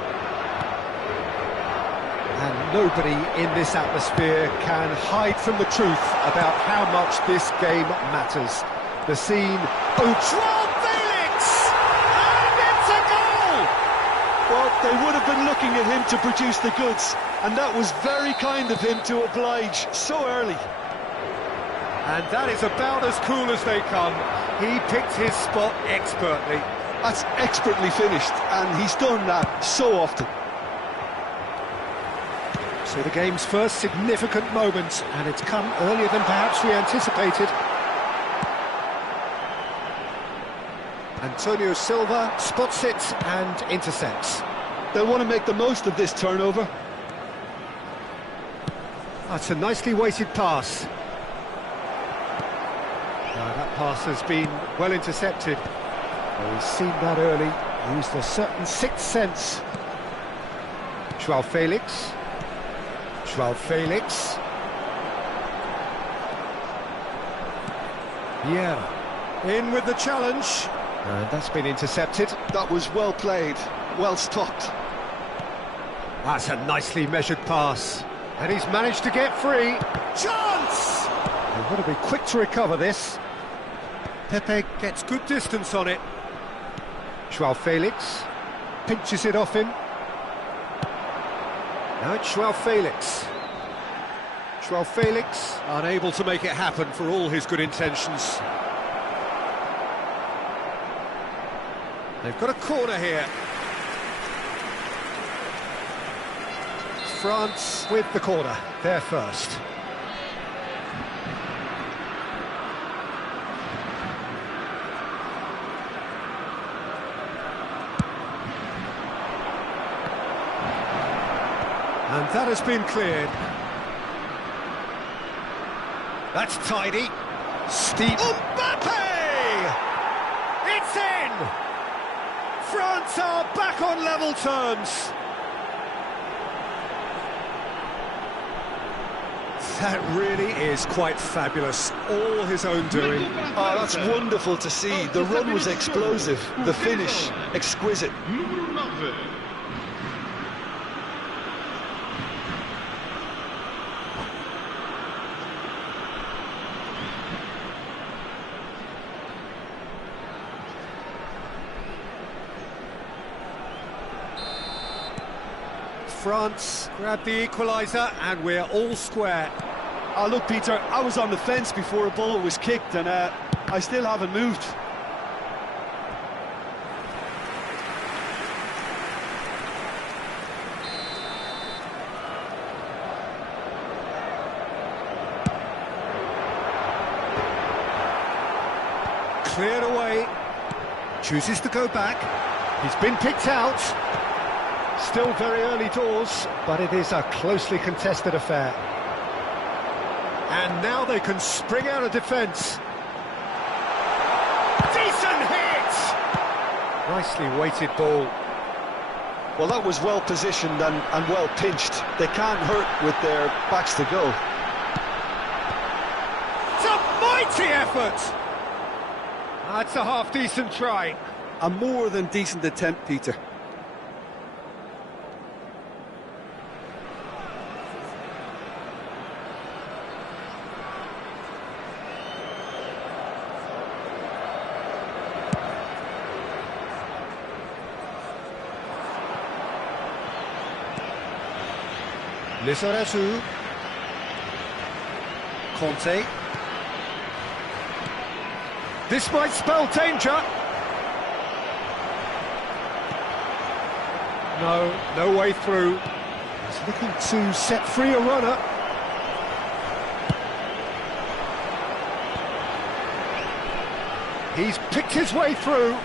And nobody in this atmosphere can hide from the truth about how much this game matters. The scene, Felix! And it's a goal! They would have been looking at him to produce the goods, and that was very kind of him to oblige so early. And that is about as cool as they come. He picked his spot expertly. That's expertly finished, and he's done that so often. So the game's first significant moment, and it's come earlier than perhaps we anticipated. Antonio Silva spots it and intercepts. They'll want to make the most of this turnover. That's a nicely weighted pass. That pass has been well intercepted. Well, he's seen that early, used a certain sixth sense. João Felix. João Felix. Yeah, in with the challenge. And that's been intercepted. That was well played, well stopped. That's a nicely measured pass. And he's managed to get free. Chance! They've got to be quick to recover this. Pepe gets good distance on it. João Felix pinches it off him. Now it's João Felix. João Felix unable to make it happen for all his good intentions. They've got a corner here. France with the corner, they're first. And that has been cleared. That's tidy. Steep. Mbappe! It's in! France are back on level terms. That really is quite fabulous. All his own doing. Oh, that's wonderful to see. The run was explosive. The finish, exquisite. France grab the equaliser and we're all square. Oh, look, Peter, I was on the fence before a ball was kicked and I still haven't moved. Cleared away. Chooses to go back. He's been picked out. Still very early doors, but it is a closely contested affair. And now they can spring out of defence. Decent hit! Nicely weighted ball. Well, that was well positioned and well pinched. They can't hurt with their backs to go. It's a mighty effort! That's a half-decent try. A more than decent attempt, Peter. Lizarazu. Conte. This might spell danger. No way through. He's looking to set free a runner. He's picked his way through.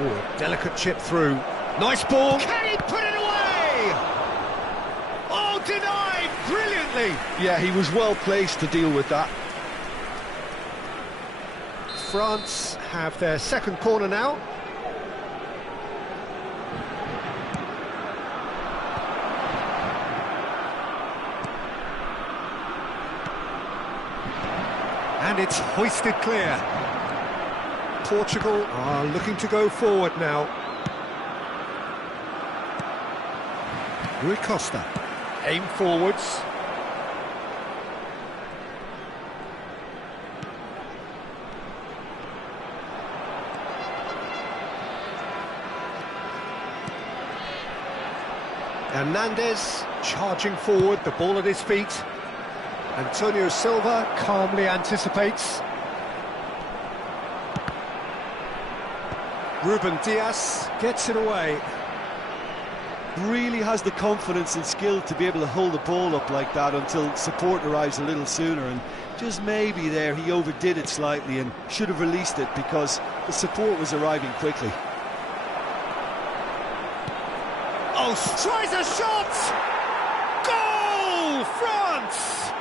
Oh, delicate chip through. Nice ball. Can he put it away? Oh, denied brilliantly. Yeah, he was well placed to deal with that. France have their second corner now. And it's hoisted clear. Portugal are looking to go forward now. Rui Costa. Aim forwards. Hernandez charging forward, the ball at his feet. Antonio Silva calmly anticipates. Ruben Diaz gets it away. Really has the confidence and skill to be able to hold the ball up like that until support arrives a little sooner, and just maybe there he overdid it slightly and should have released it because the support was arriving quickly. Oh, tries a shot! Goal, France!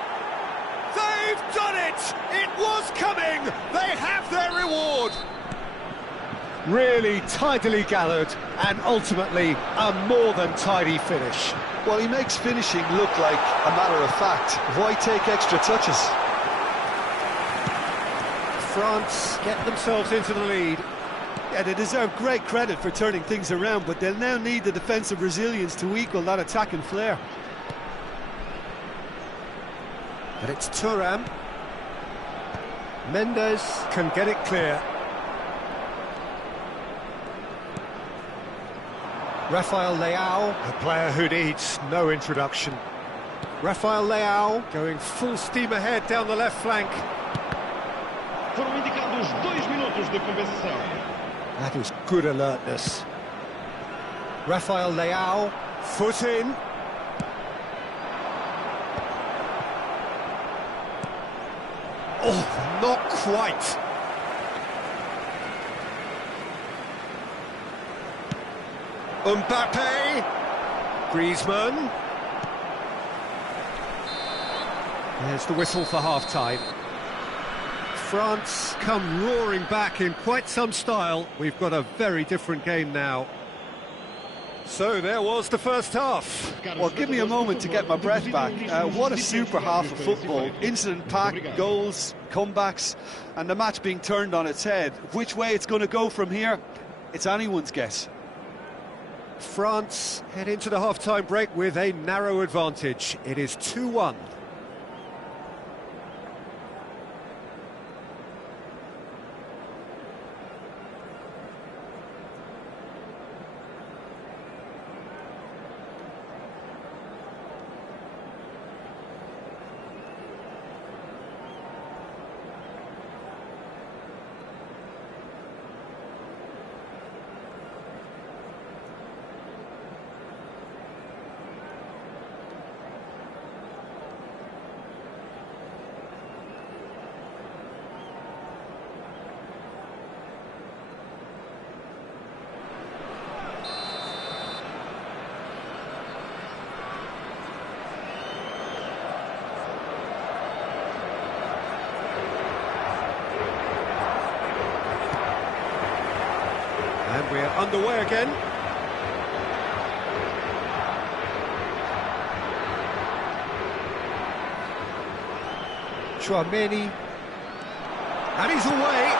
They've done it! It was coming! They have their reward! Really tidily gathered, and ultimately a more than tidy finish. Well, he makes finishing look like a matter of fact. Why take extra touches? France get themselves into the lead. Yeah, they deserve great credit for turning things around, but they'll now need the defensive resilience to equal that attacking flair. But it's Thuram. Mendes can get it clear. Rafael Leao, a player who needs no introduction. Rafael Leao going full steam ahead down the left flank. Foram indicados 2 minutos de compensação. That is good alertness. Rafael Leao, foot in. Oh, not quite. Mbappe, Griezmann. There's the whistle for half-time. France come roaring back in quite some style. We've got a very different game now. So there was the first half. Well, give me a moment to get my breath back. What a super half of football. Incident-packed, goals, comebacks, and the match being turned on its head. Which way it's going to go from here, it's anyone's guess. France head into the half-time break with a narrow advantage. It is 2-1. And we're underway again. Chouameni. And he's away.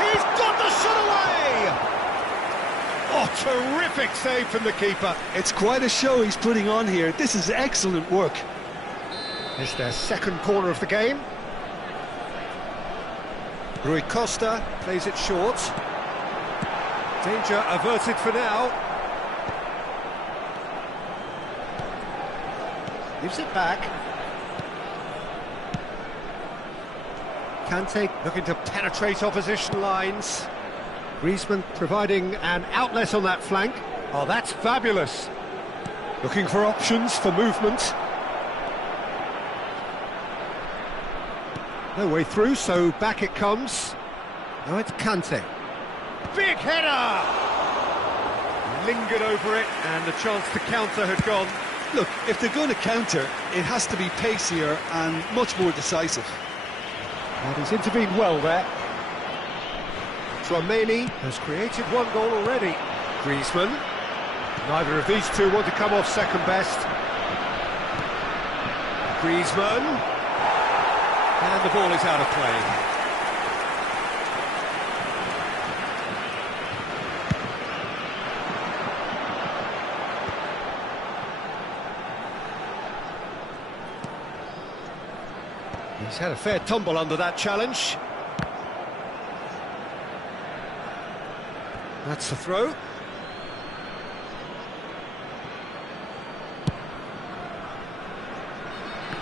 He's got the shot away! Oh, terrific save from the keeper. It's quite a show he's putting on here. This is excellent work. It's their second corner of the game. Rui Costa plays it short. Danger averted for now. Gives it back. Kante looking to penetrate opposition lines. Griezmann providing an outlet on that flank. Oh, that's fabulous. Looking for options for movement. No way through, so back it comes. Now it's Kante. Big header! Lingered over it, and the chance to counter had gone. Look, if they're going to counter, it has to be pacier and much more decisive. And he's intervened well there. Chouameni has created one goal already. Griezmann. Neither of these two want to come off second best. Griezmann. And the ball is out of play. He's had a fair tumble under that challenge. That's the throw.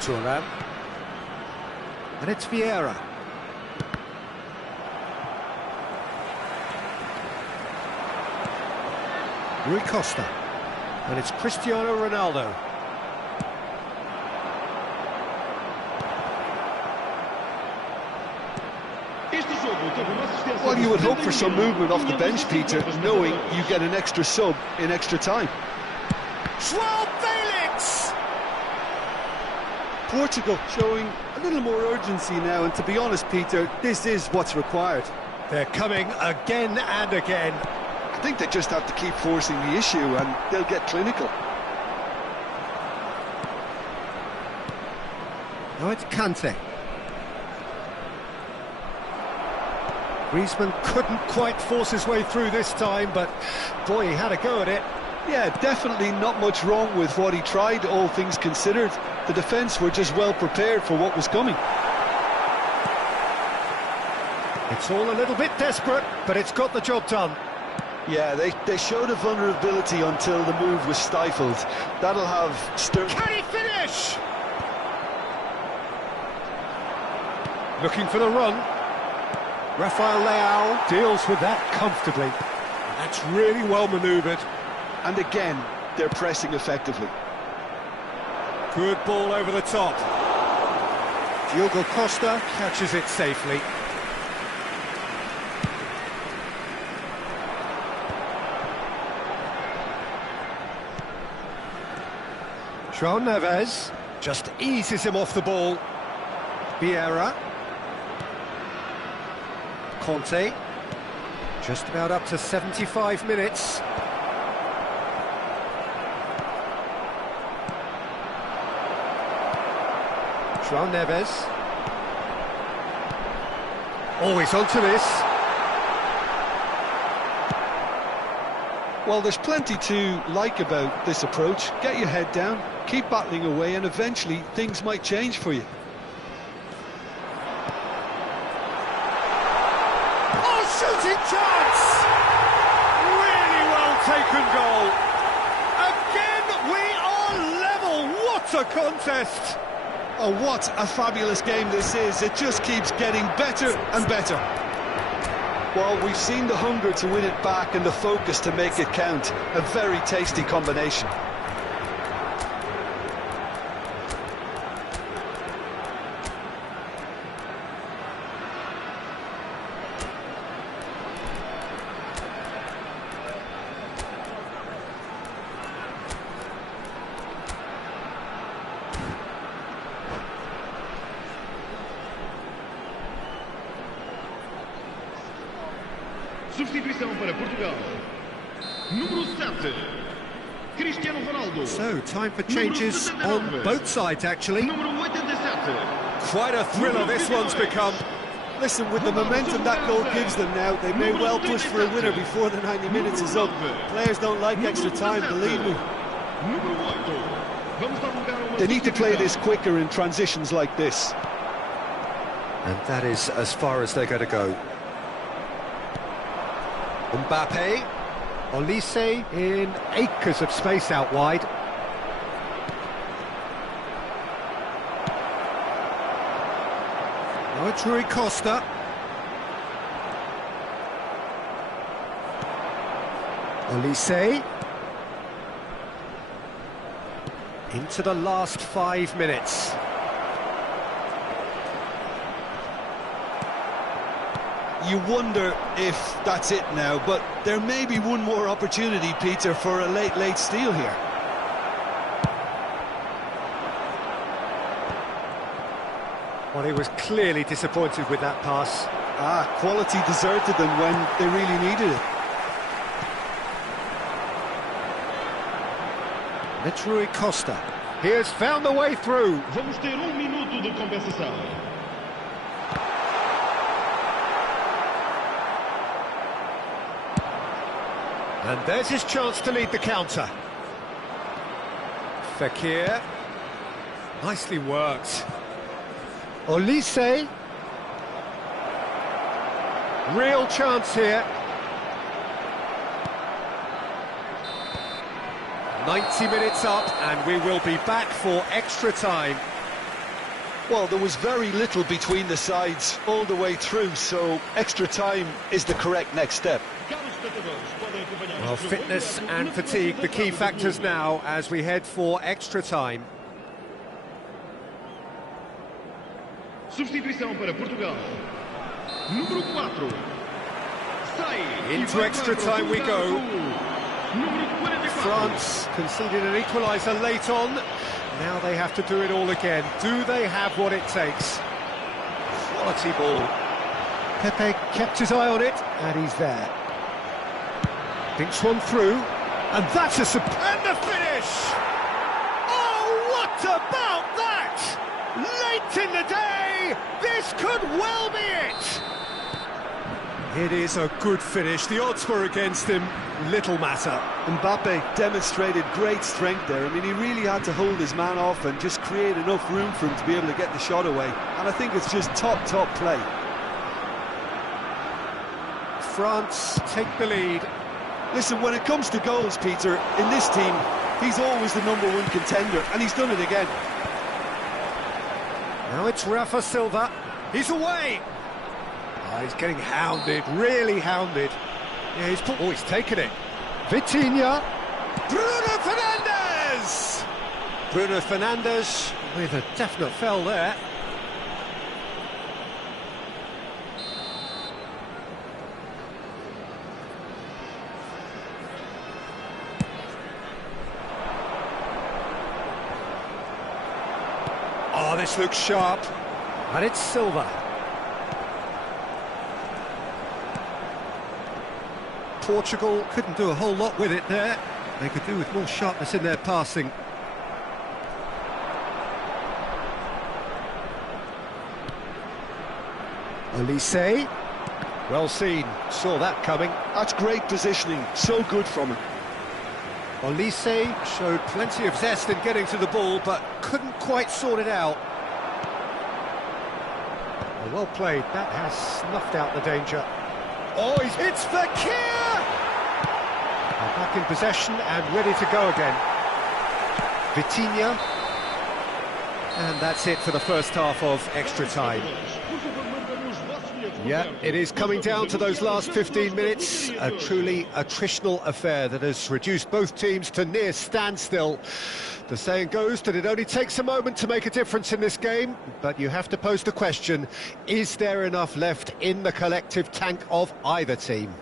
Thuram. And it's Vieira. Rui Costa. And it's Cristiano Ronaldo. Well, you would hope for some movement off the bench, Peter, knowing you get an extra sub in extra time. João Felix! Portugal showing a little more urgency now, and to be honest, Peter, this is what's required. They're coming again and again. I think they just have to keep forcing the issue and they'll get clinical. Now it's Kante. Griezmann couldn't quite force his way through this time, but boy, he had a go at it. Yeah, definitely not much wrong with what he tried, all things considered. The defence were just well prepared for what was coming. It's all a little bit desperate, but it's got the job done. Yeah, they showed a vulnerability until the move was stifled. That'll have stirred... Can he finish? Looking for the run. Rafael Leao deals with that comfortably. That's really well manoeuvred. And again, they're pressing effectively. Good ball over the top. Diogo Costa catches it safely. João Neves just eases him off the ball. Vieira. Conte. Just about up to 75 minutes. João Neves. Oh, he's onto this. Well, there's plenty to like about this approach. Get your head down, keep battling away, and eventually things might change for you. Oh, shooting chance! Really well taken goal. Again, we are level. What a contest! Oh, what a fabulous game this is. It just keeps getting better and better. Well, we've seen the hunger to win it back and the focus to make it count. A very tasty combination. Substituição para Portugal. Número 7. Cristiano Ronaldo. So, time for changes on both sides, actually. Número 87. Quite a thriller this one's become. Listen, with the momentum that goal gives them now, they may well push for a winner before the 90 minutes is up. Players don't like extra time, believe me. They need to play this quicker in transitions like this. And that is as far as they're going to go. Mbappe, Olise in acres of space out wide. Now it's Rui Costa. Olise. Into the last 5 minutes. You wonder if that's it now, but there may be one more opportunity, Peter, for a late steal here. Well, he was clearly disappointed with that pass. Quality deserted them when they really needed it. It's Rui Costa. He has found the way through. Vamos ter minuto de compensação. And there's his chance to lead the counter. Fekir. Nicely worked. Olise. Real chance here. 90 minutes up, and we will be back for extra time. Well, there was very little between the sides all the way through, so extra time is the correct next step. Well, fitness and fatigue, the key factors now as we head for extra time. Substituição para Portugal. Número 4. Into extra time we go. France conceded an equaliser late on. Now they have to do it all again. Do they have what it takes? Quality ball. Pepe kept his eye on it, and he's there. Thinks one through, and that's a stupendous finish! Oh, what about that? Late in the day, this could well be it! It is a good finish. The odds were against him. Little matter. Mbappe demonstrated great strength there. I mean, he really had to hold his man off and just create enough room for him to be able to get the shot away. And I think it's just top play. France take the lead. Listen, when it comes to goals, Peter, in this team, he's always the #1 contender, and he's done it again. Now it's Rafa Silva. He's away. Oh, he's getting hounded, really hounded. Yeah, he's taken it. Vitinha. Bruno Fernandes! Bruno Fernandes with a definite foul there. Oh, this looks sharp. And it's Silva. Portugal couldn't do a whole lot with it there. They could do with more sharpness in their passing. Olise. Well seen, saw that coming. That's great positioning, so good from him. Olise showed plenty of zest in getting to the ball, but couldn't quite sort it out. Well played, that has snuffed out the danger. Oh, he hits Fekir! Back in possession and ready to go again. Vitinha. And that's it for the first half of extra time. Yeah, it is coming down to those last 15 minutes. A truly attritional affair that has reduced both teams to near standstill. The saying goes that it only takes a moment to make a difference in this game, but you have to pose the question, is there enough left in the collective tank of either team?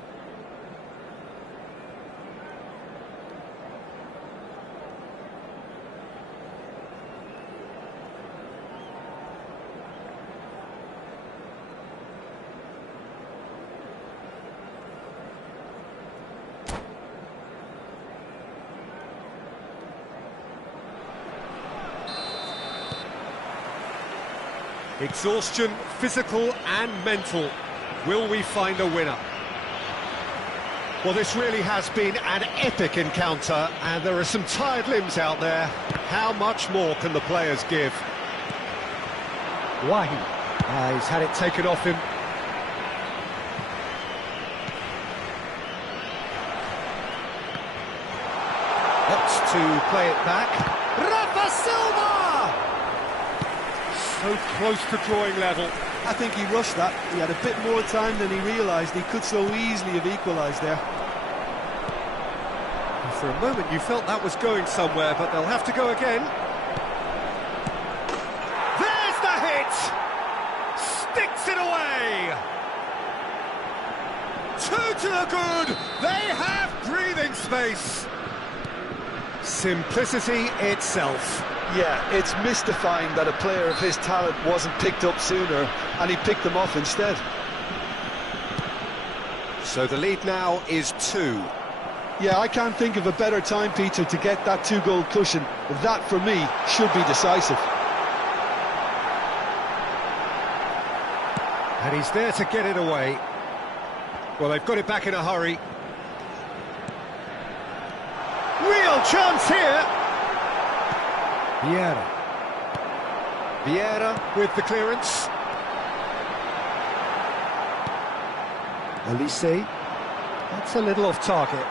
Exhaustion, physical and mental. Will we find a winner? Well, this really has been an epic encounter, and there are some tired limbs out there. How much more can the players give? Wahi. He's had it taken off him. Opts to play it back. Rafa Silva! So close to drawing level. I think he rushed that. He had a bit more time than he realised. He could so easily have equalised there. For a moment you felt that was going somewhere, but they'll have to go again. There's the hit! Sticks it away! 2 to the good! They have breathing space! Simplicity itself. Yeah, it's mystifying that a player of his talent wasn't picked up sooner, and he picked them off instead. So the lead now is 2. Yeah, I can't think of a better time, Peter, to get that 2-goal cushion. That, for me, should be decisive. And he's there to get it away. Well, they've got it back in a hurry. Real chance here! Vieira with the clearance. Olise. That's a little off target.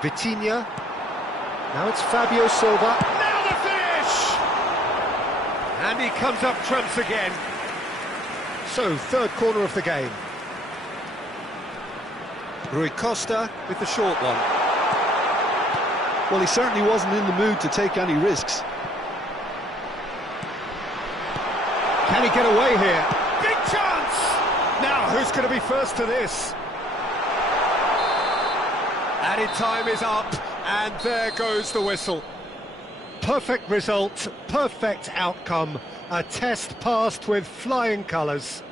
Vitinha. Now it's Fabio Silva. Now the finish! And he comes up trumps again. So, third corner of the game. Rui Costa with the short one. Well, he certainly wasn't in the mood to take any risks. Can he get away here? Big chance! Now, who's going to be first to this? Added time is up, and there goes the whistle. Perfect result, perfect outcome. A test passed with flying colours.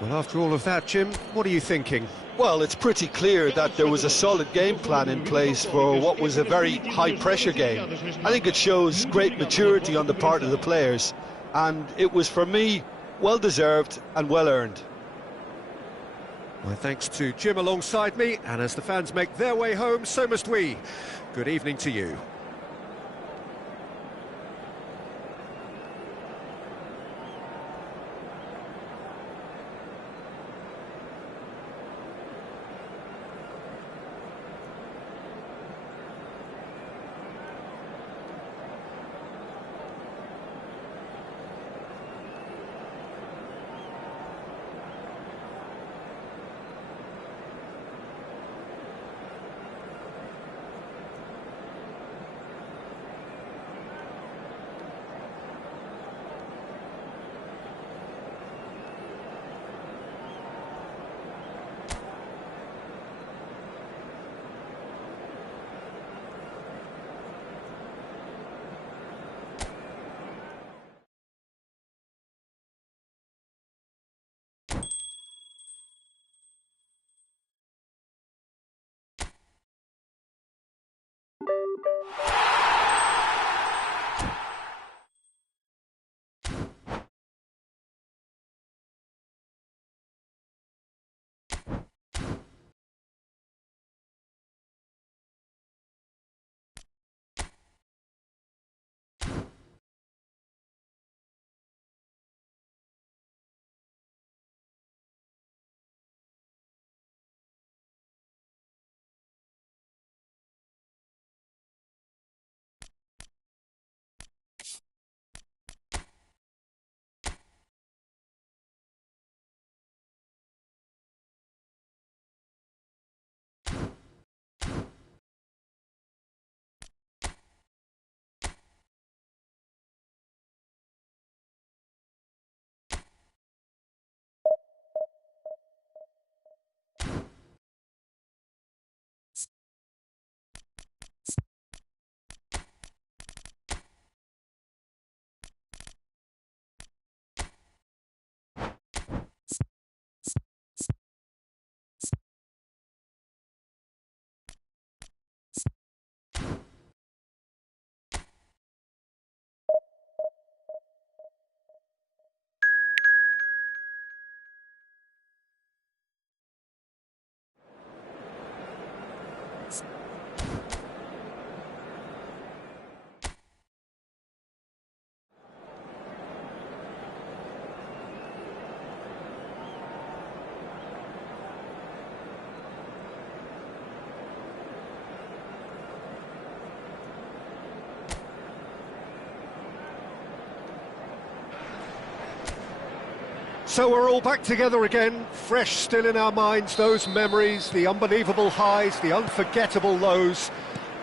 Well, after all of that, Jim, what are you thinking? Well, it's pretty clear that there was a solid game plan in place for what was a very high-pressure game. I think it shows great maturity on the part of the players, and it was, for me, well-deserved and well-earned. Well, thanks to Jim alongside me, and as the fans make their way home, so must we. Good evening to you. So we're all back together again, fresh still in our minds, those memories, the unbelievable highs, the unforgettable lows.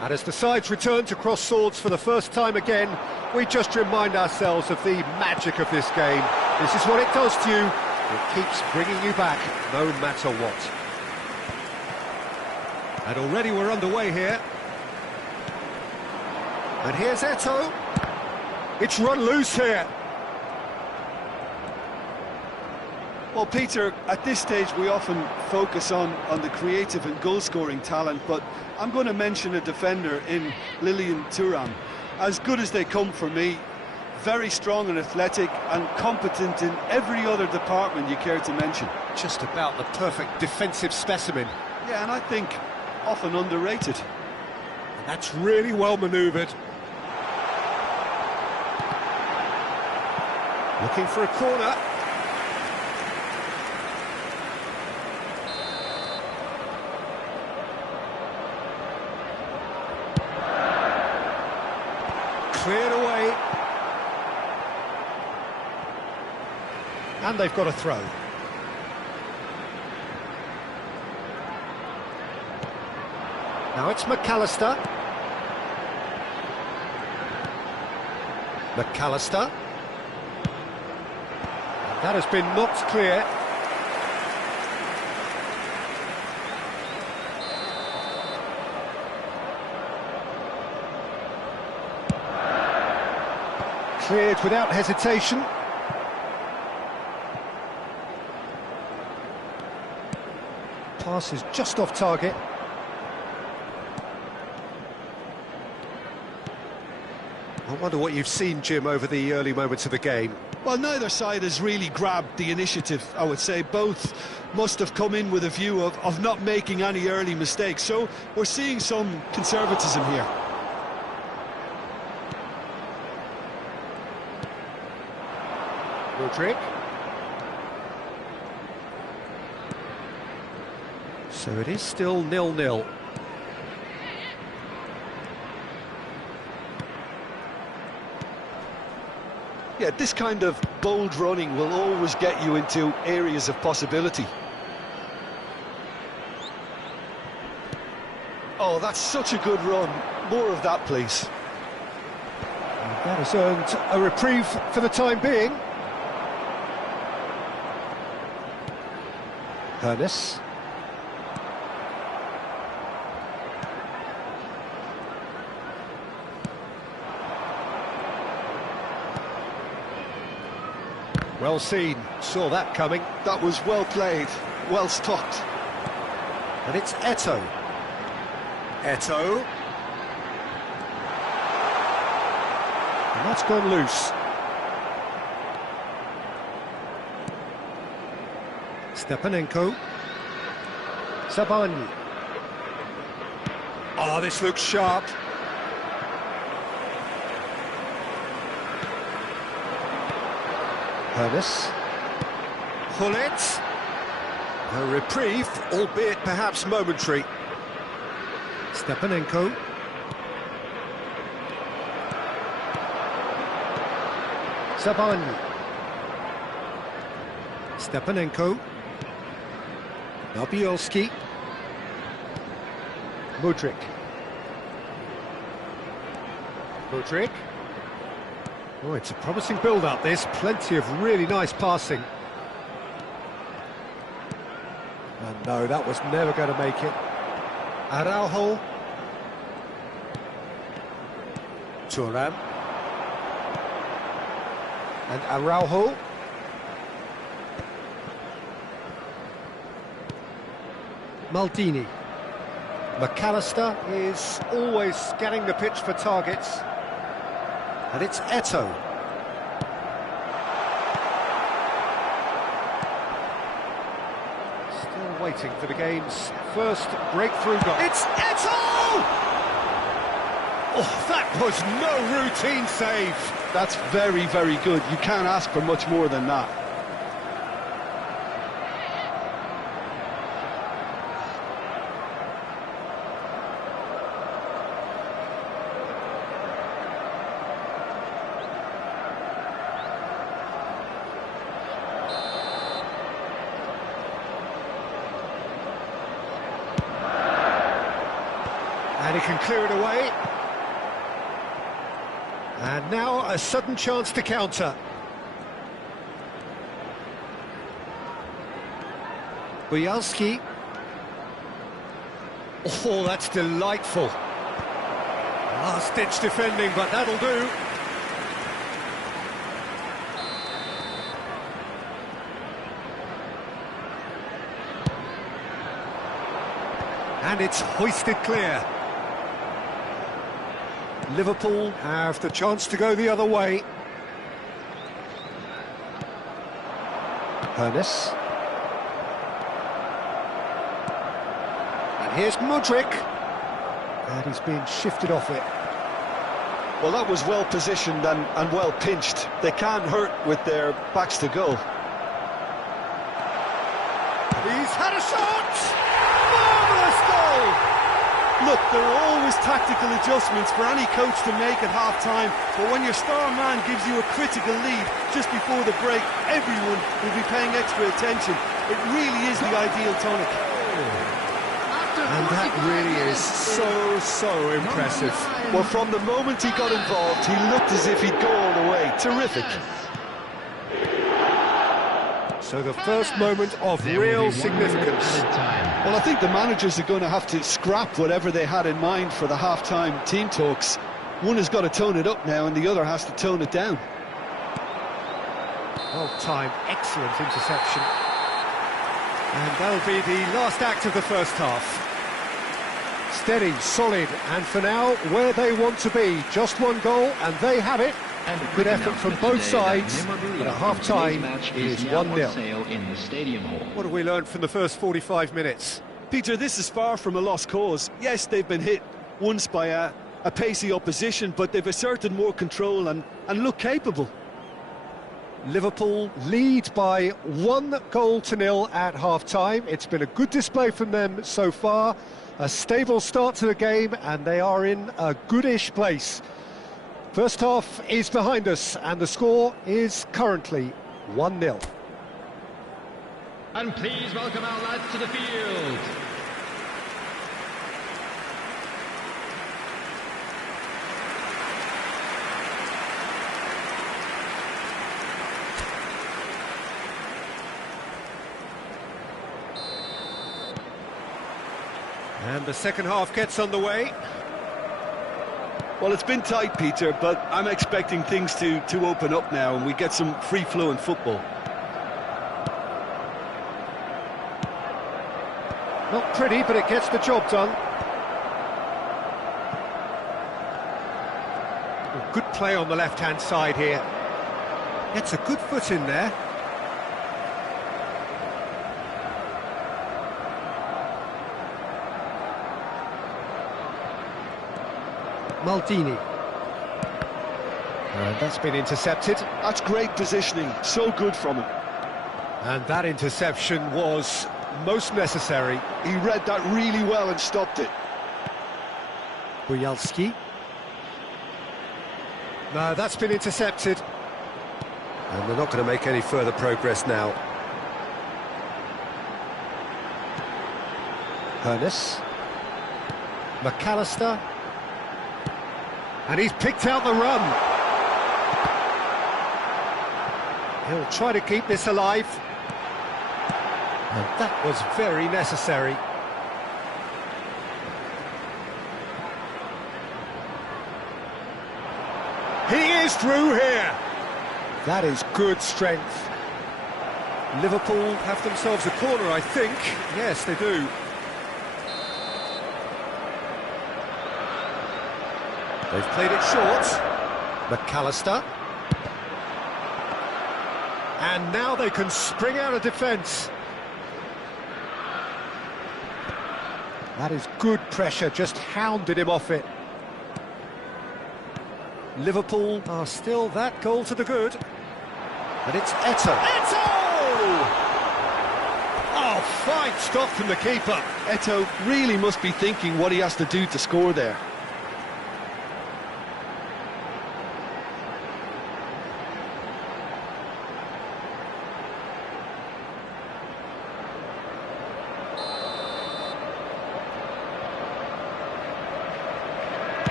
And as the sides return to cross swords for the first time again, we just remind ourselves of the magic of this game. This is what it does to you. It keeps bringing you back, no matter what. And already we're underway here. And here's Eto'o. It's run loose here. Well, Peter, at this stage we often focus on the creative and goal-scoring talent, but I'm going to mention a defender in Lilian Thuram. As good as they come for me, very strong and athletic and competent in every other department you care to mention. Just about the perfect defensive specimen. Yeah, and I think often underrated. And that's really well manoeuvred. Looking for a corner. Cleared away. And they've got a throw. Now it's McAllister. McAllister. That has been knocked clear. Cleared without hesitation. Pass is just off target. I wonder what you've seen, Jim, over the early moments of the game. Well, neither side has really grabbed the initiative, I would say. Both must have come in with a view of not making any early mistakes. So we're seeing some conservatism here. Mudryk. So it is still 0-0. Yeah, this kind of bold running will always get you into areas of possibility. Oh, that's such a good run. More of that, please. And that has earned a reprieve for the time being. Ernest. Well seen, saw that coming. That was well played, well stopped. And it's Eto'o. Eto'o. And that's gone loose. Stepanenko. Sabani. Oh, this looks sharp. Ernest. Hullet. A reprieve, albeit perhaps momentary. Stepanenko. Sabani. Stepanenko. Nabielski. Mudryk. Mudryk. Oh, it's a promising build-up, this. Plenty of really nice passing. And no, that was never going to make it. Araujo. Thuram. And Araujo. Maldini. McAllister is always scanning the pitch for targets. And it's Eto'o. Still waiting for the game's first breakthrough goal. It's Eto'o! Oh, that was no routine save. That's very, very good. You can't ask for much more than that. And he can clear it away. And now a sudden chance to counter. Bujalski. Oh, that's delightful. Last-ditch defending, but that'll do. And it's hoisted clear. Liverpool have the chance to go the other way. Ernest. And here's Mudryk. And he's being shifted off it. Well, that was well positioned and well pinched. They can't hurt with their backs to goal. He's had a shot! Marvellous goal! Look, there are always tactical adjustments for any coach to make at half-time, but when your star man gives you a critical lead just before the break, everyone will be paying extra attention. It really is the ideal tonic. And that really is so impressive. Well, from the moment he got involved, he looked as if he'd go all the way. Terrific. So the first moment of real significance. Well, I think the managers are going to have to scrap whatever they had in mind for the half-time team talks. One has got to tone it up now, and the other has to tone it down. Well-timed, excellent interception. And that'll be the last act of the first half. Steady, solid, and for now, where they want to be. Just one goal, and they have it. And good effort from both sides, but at half-time, it is 1-0. What have we learned from the first 45 minutes? Peter, this is far from a lost cause. Yes, they've been hit once by a pacey opposition, but they've asserted more control and look capable. Liverpool lead by 1-0 at half-time. It's been a good display from them so far. A stable start to the game, and they are in a goodish place. First half is behind us, and the score is currently 1-0. And please welcome our lads to the field. And the second half gets underway. Well, it's been tight, Peter, but I'm expecting things to open up now and we get some free-flowing football. Not pretty, but it gets the job done. Good play on the left-hand side here. Gets a good foot in there. Maldini. And that's been intercepted. That's great positioning, so good from him. And that interception was most necessary. He read that really well and stopped it. Bujalski. No, that's been intercepted. And they're not going to make any further progress now. Hernes. McAllister. And he's picked out the run. He'll try to keep this alive. And that was very necessary. He is through here. That is good strength. Liverpool have themselves a corner, I think. Yes, they do. They've played it short. McAllister. And now they can spring out of defence. That is good pressure, just hounded him off it. Liverpool are still that goal to the good. And it's Eto'o. Eto'o! Oh, fine stop from the keeper. Eto'o really must be thinking what he has to do to score there.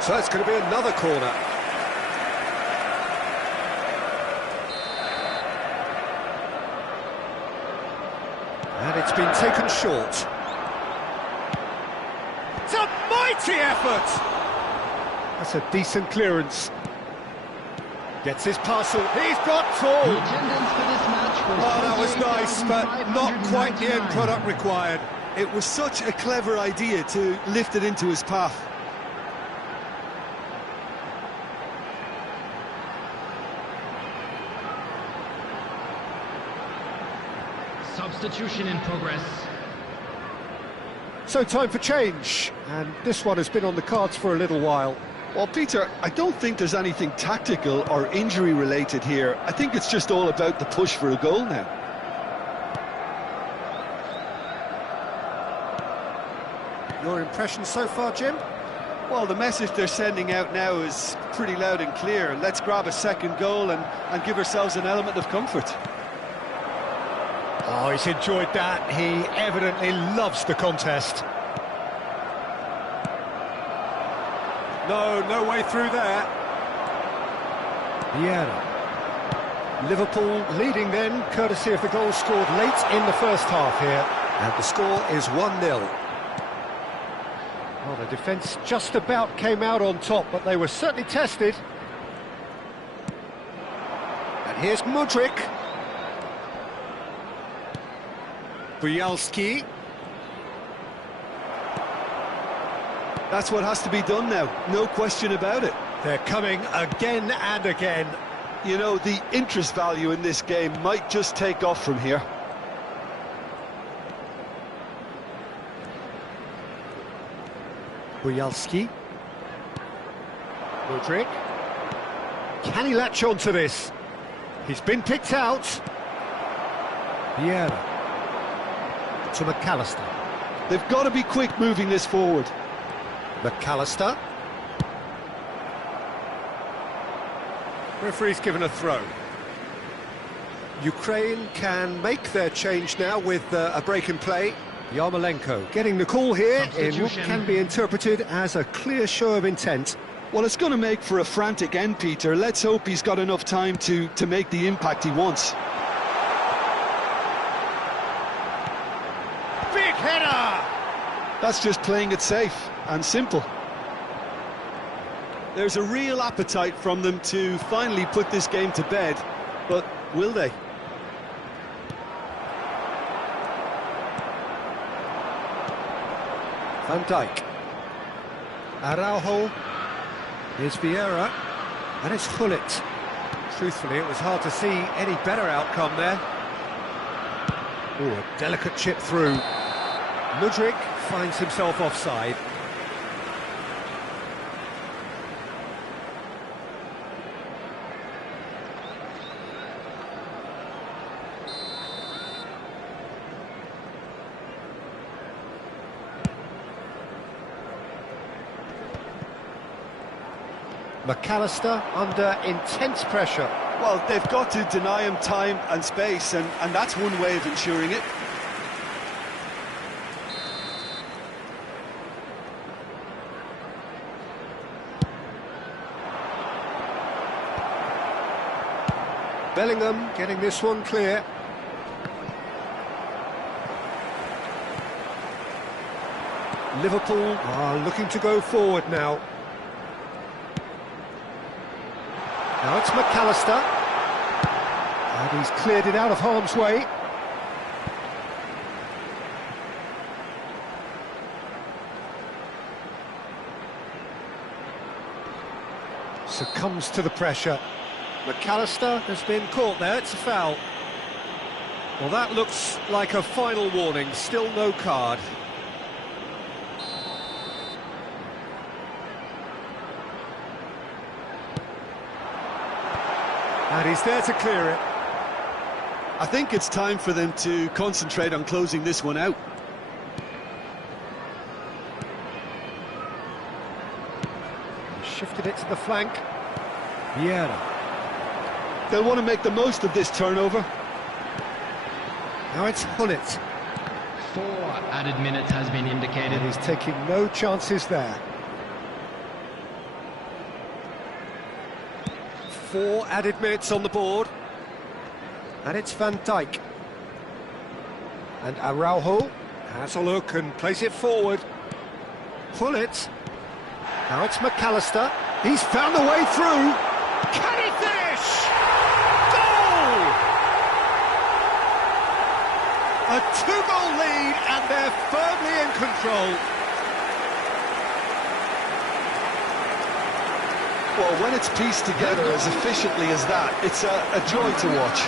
So it's going to be another corner. And it's been taken short. It's a mighty effort! That's a decent clearance. Gets his parcel. He's got tall. The attendance for this match was that was nice, but not quite the end product required. It was such a clever idea to lift it into his path. Substitution in progress. So time for change, and this one has been on the cards for a little while. Well, Peter, I don't think there's anything tactical or injury related here. I think it's just all about the push for a goal now. Your impression so far, Jim? Well, the message they're sending out now is pretty loud and clear. Let's grab a second goal and give ourselves an element of comfort. Oh, he's enjoyed that. He evidently loves the contest. No way through there. Vieira. Liverpool leading then, courtesy of the goal scored late in the first half here. And the score is 1-0. Well, the defence just about came out on top, but they were certainly tested. And here's Mudryk. Bujalski. That's what has to be done now, no question about it. They're coming again and again. You know, the interest value in this game might just take off from here. Bujalski. Mudryk. Can he latch on to this? He's been picked out. Vieira. To McAllister. They've got to be quick moving this forward. McAllister. Referee's given a throw. Ukraine can make their change now with a break in play. Yarmolenko getting the call here in what can be interpreted as a clear show of intent. Well, it's going to make for a frantic end, Peter. Let's hope he's got enough time to make the impact he wants. Big header! That's just playing it safe and simple. There's a real appetite from them to finally put this game to bed, but will they? Van Dijk. Araujo. Here's Vieira. And it's Gullit. Truthfully, it was hard to see any better outcome there. Oh, a delicate chip through. Mudryk finds himself offside. McAllister under intense pressure. Well, they've got to deny him time and space, and that's one way of ensuring it. Bellingham getting this one clear. Liverpool are looking to go forward now. Now it's McAllister. And he's cleared it out of harm's way. Succumbs to the pressure. McAllister has been caught there, it's a foul. Well, that looks like a final warning, still no card. And he's there to clear it. I think it's time for them to concentrate on closing this one out. Shifted it to the flank. Vieira. They'll want to make the most of this turnover. Now it's Gullit. 4 added minutes has been indicated. And he's taking no chances there. 4 added minutes on the board. And it's Van Dijk. And Araujo has a look and plays it forward. Gullit. Now it's McAllister. He's found a way through. Can he finish? Goal! A 2-goal lead and they're firmly in control. Well, when it's pieced together as efficiently as that, it's a joy to watch.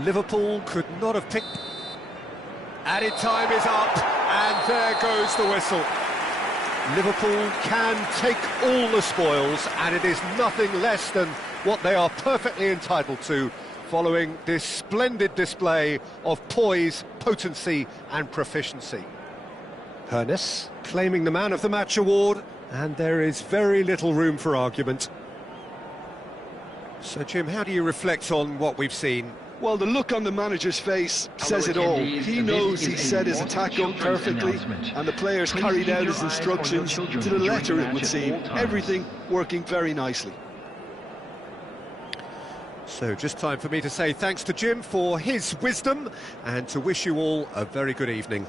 Liverpool could not have picked... Added time is up, and there goes the whistle. Liverpool can take all the spoils, and it is nothing less than what they are perfectly entitled to, following this splendid display of poise, potency and proficiency. Hernes claiming the Man of the Match award, and there is very little room for argument. So, Jim, how do you reflect on what we've seen? Well, the look on the manager's face says it all. He knows he set his attack up perfectly, and the players carried out his instructions to the letter, it would seem. Everything working very nicely. So just time for me to say thanks to Jim for his wisdom, and to wish you all a very good evening.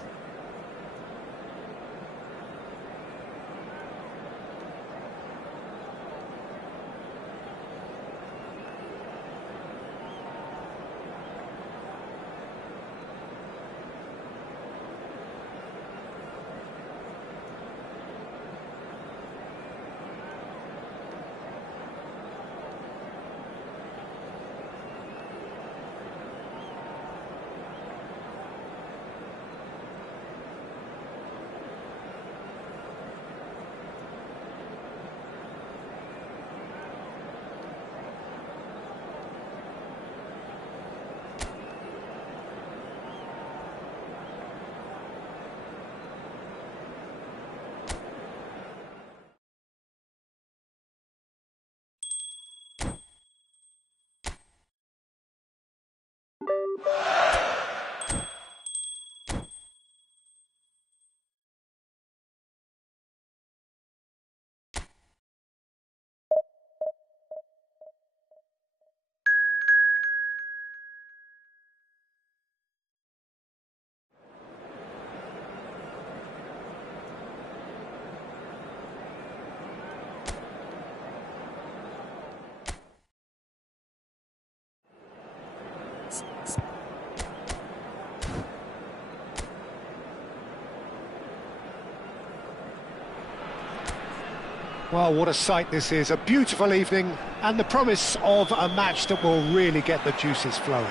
Well, what a sight this is, a beautiful evening, and the promise of a match that will really get the juices flowing.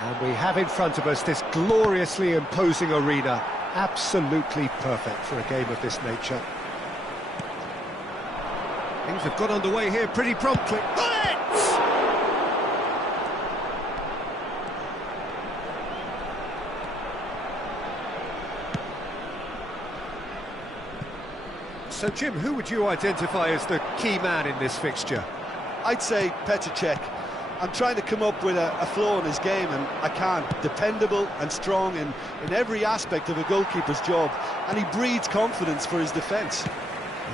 And we have in front of us this gloriously imposing arena, absolutely perfect for a game of this nature. Things have got underway here pretty promptly. So, Jim, who would you identify as the key man in this fixture? I'd say Petr Cech. I'm trying to come up with a flaw in his game, and I can't. Dependable and strong in every aspect of a goalkeeper's job, and he breeds confidence for his defence.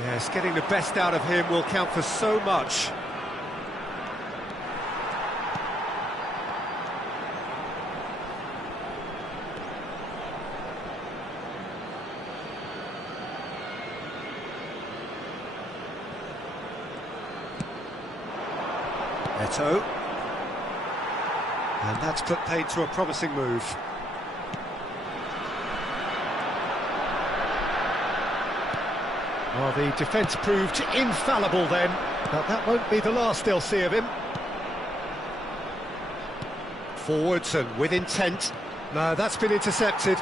Yes, getting the best out of him will count for so much. Eto. And that's put paid to a promising move. Well, the defence proved infallible then, but that won't be the last they'll see of him. Forwards and with intent. No, that's been intercepted.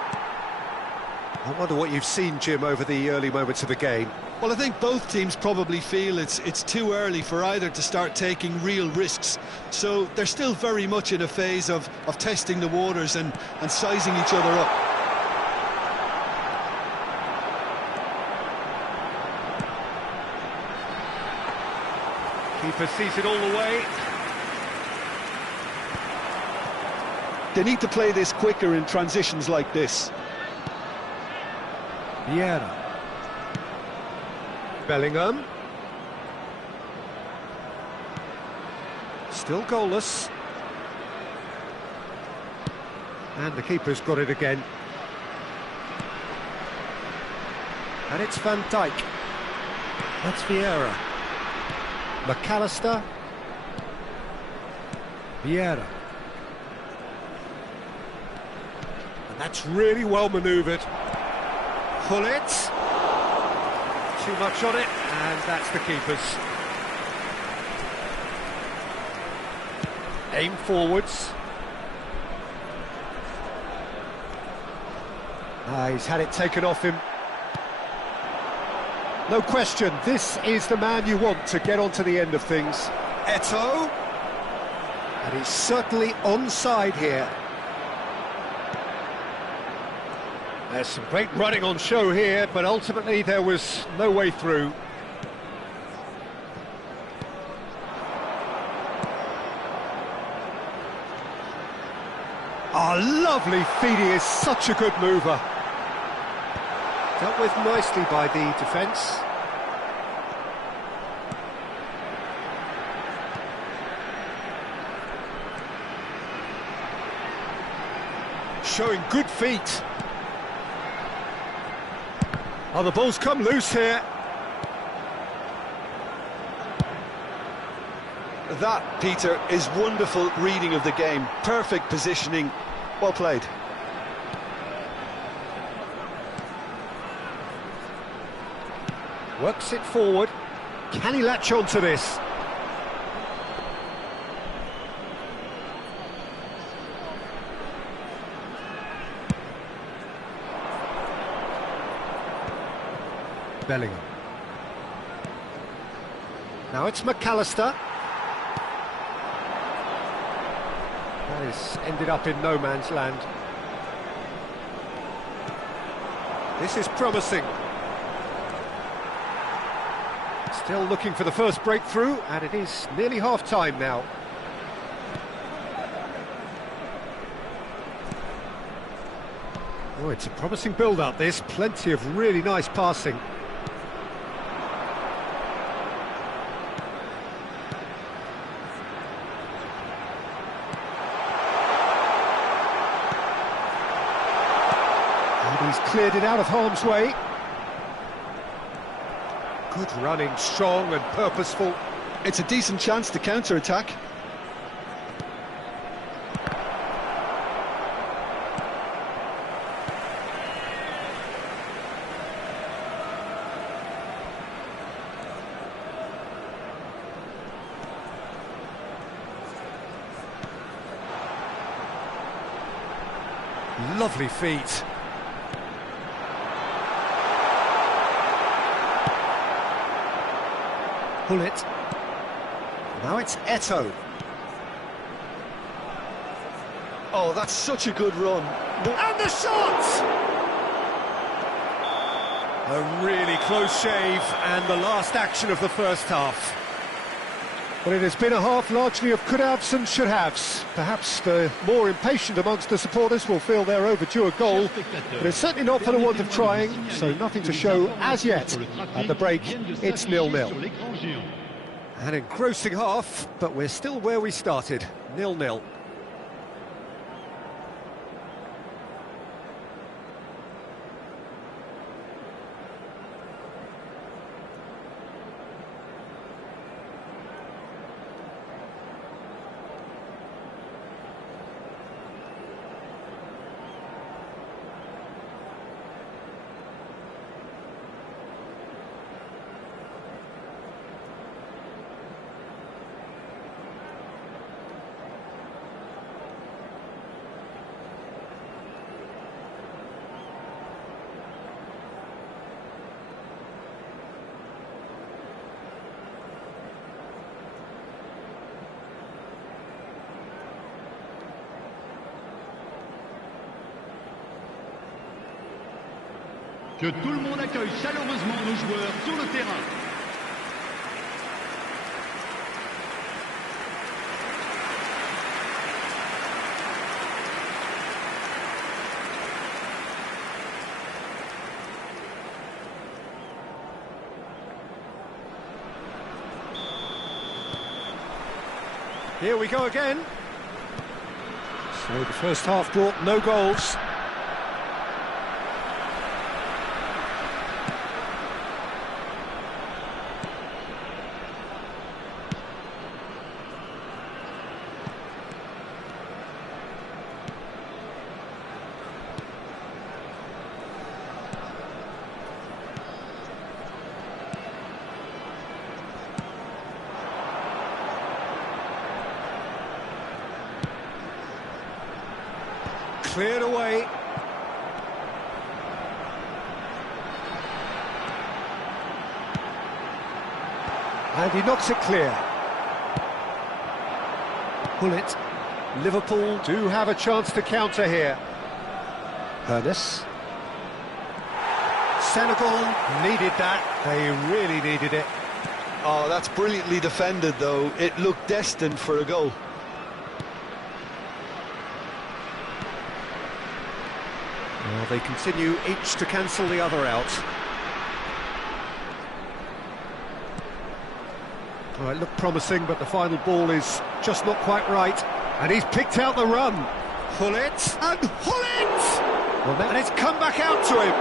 I wonder what you've seen, Jim, over the early moments of the game. Well, I think both teams probably feel it's too early for either to start taking real risks. So they're still very much in a phase of testing the waters and sizing each other up. Keeper sees it all the way. They need to play this quicker in transitions like this. Vieira. Bellingham. Still goalless. And the keeper's got it again. And it's Van Dijk. That's Vieira. McAllister. Vieira. And that's really well manoeuvred. Pull it. Too much on it, and that's the keeper's. Aim forwards. He's had it taken off him. No question, this is the man you want to get onto the end of things. Eto'o. And he's certainly onside here. There's some great running on show here, but ultimately there was no way through. Lovely feed, he is such a good mover. Dealt with nicely by the defence. Showing good feet. Oh, the ball's come loose here. That, Peter, is wonderful reading of the game. Perfect positioning. Well played. Works it forward. Can he latch on to this? Bellingham. Now it's McAllister. That is ended up in no man's land. This is promising. Still looking for the first breakthrough, and it is nearly half-time now. Oh, it's a promising build-up, this. Plenty of really nice passing. He's cleared it out of harm's way. Good running, strong and purposeful. It's a decent chance to counter-attack. Lovely feet. Pull it. Now it's Eto'o. Oh, that's such a good run. And the shot! A really close shave, and the last action of the first half. Well, it has been a half largely of could-haves and should-haves. Perhaps the more impatient amongst the supporters will feel they're overdue a goal, but it's certainly not for the want of trying, so nothing to show as yet. At the break, it's 0-0. An engrossing half, but we're still where we started, 0-0. Que tout le monde accueille chaleureusement nos joueurs sur le terrain. Here we go again. So the first half brought no goals. cleared away. And he knocks it clear. Pull it. Liverpool do have a chance to counter here. Ernest. Senegal needed that. They really needed it. Oh, that's brilliantly defended, though. It looked destined for a goal. Well, they continue each to cancel the other out. Well, it looked promising, but the final ball is just not quite right. And he's picked out the run. Hullet and Hullet! Well, and it's come back out to him.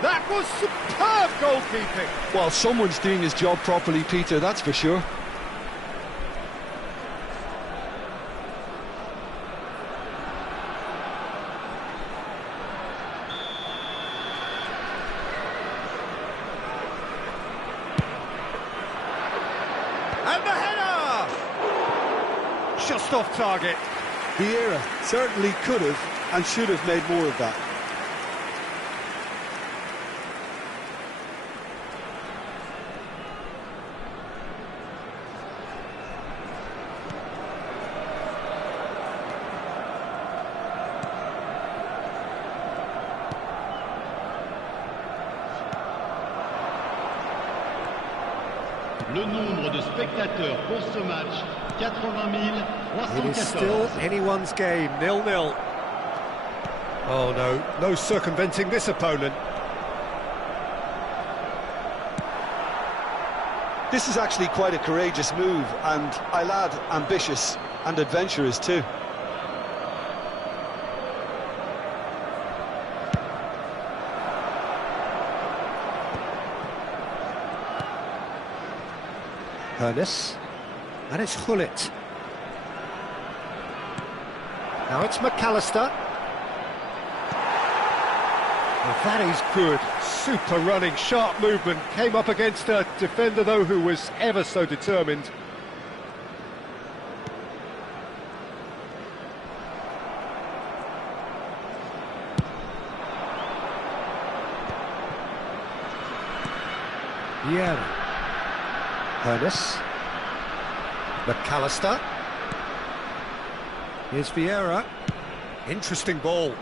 That was superb goalkeeping. Well, someone's doing his job properly, Peter, that's for sure. And the header! Just off target. Vieira certainly could have and should have made more of that. Le nombre de spectateurs pour ce match, 80 It is still 314. anyone's game, 0-0. Oh no, no circumventing this opponent. This is actually quite a courageous move, and I'll add ambitious and adventurous too. Ernest. And it's Hullet. Now it's McAllister. Well, that is good. Super running, sharp movement. Came up against a defender, though, who was ever so determined. Yeah. Ernest. McAllister. Here's Vieira. Interesting ball.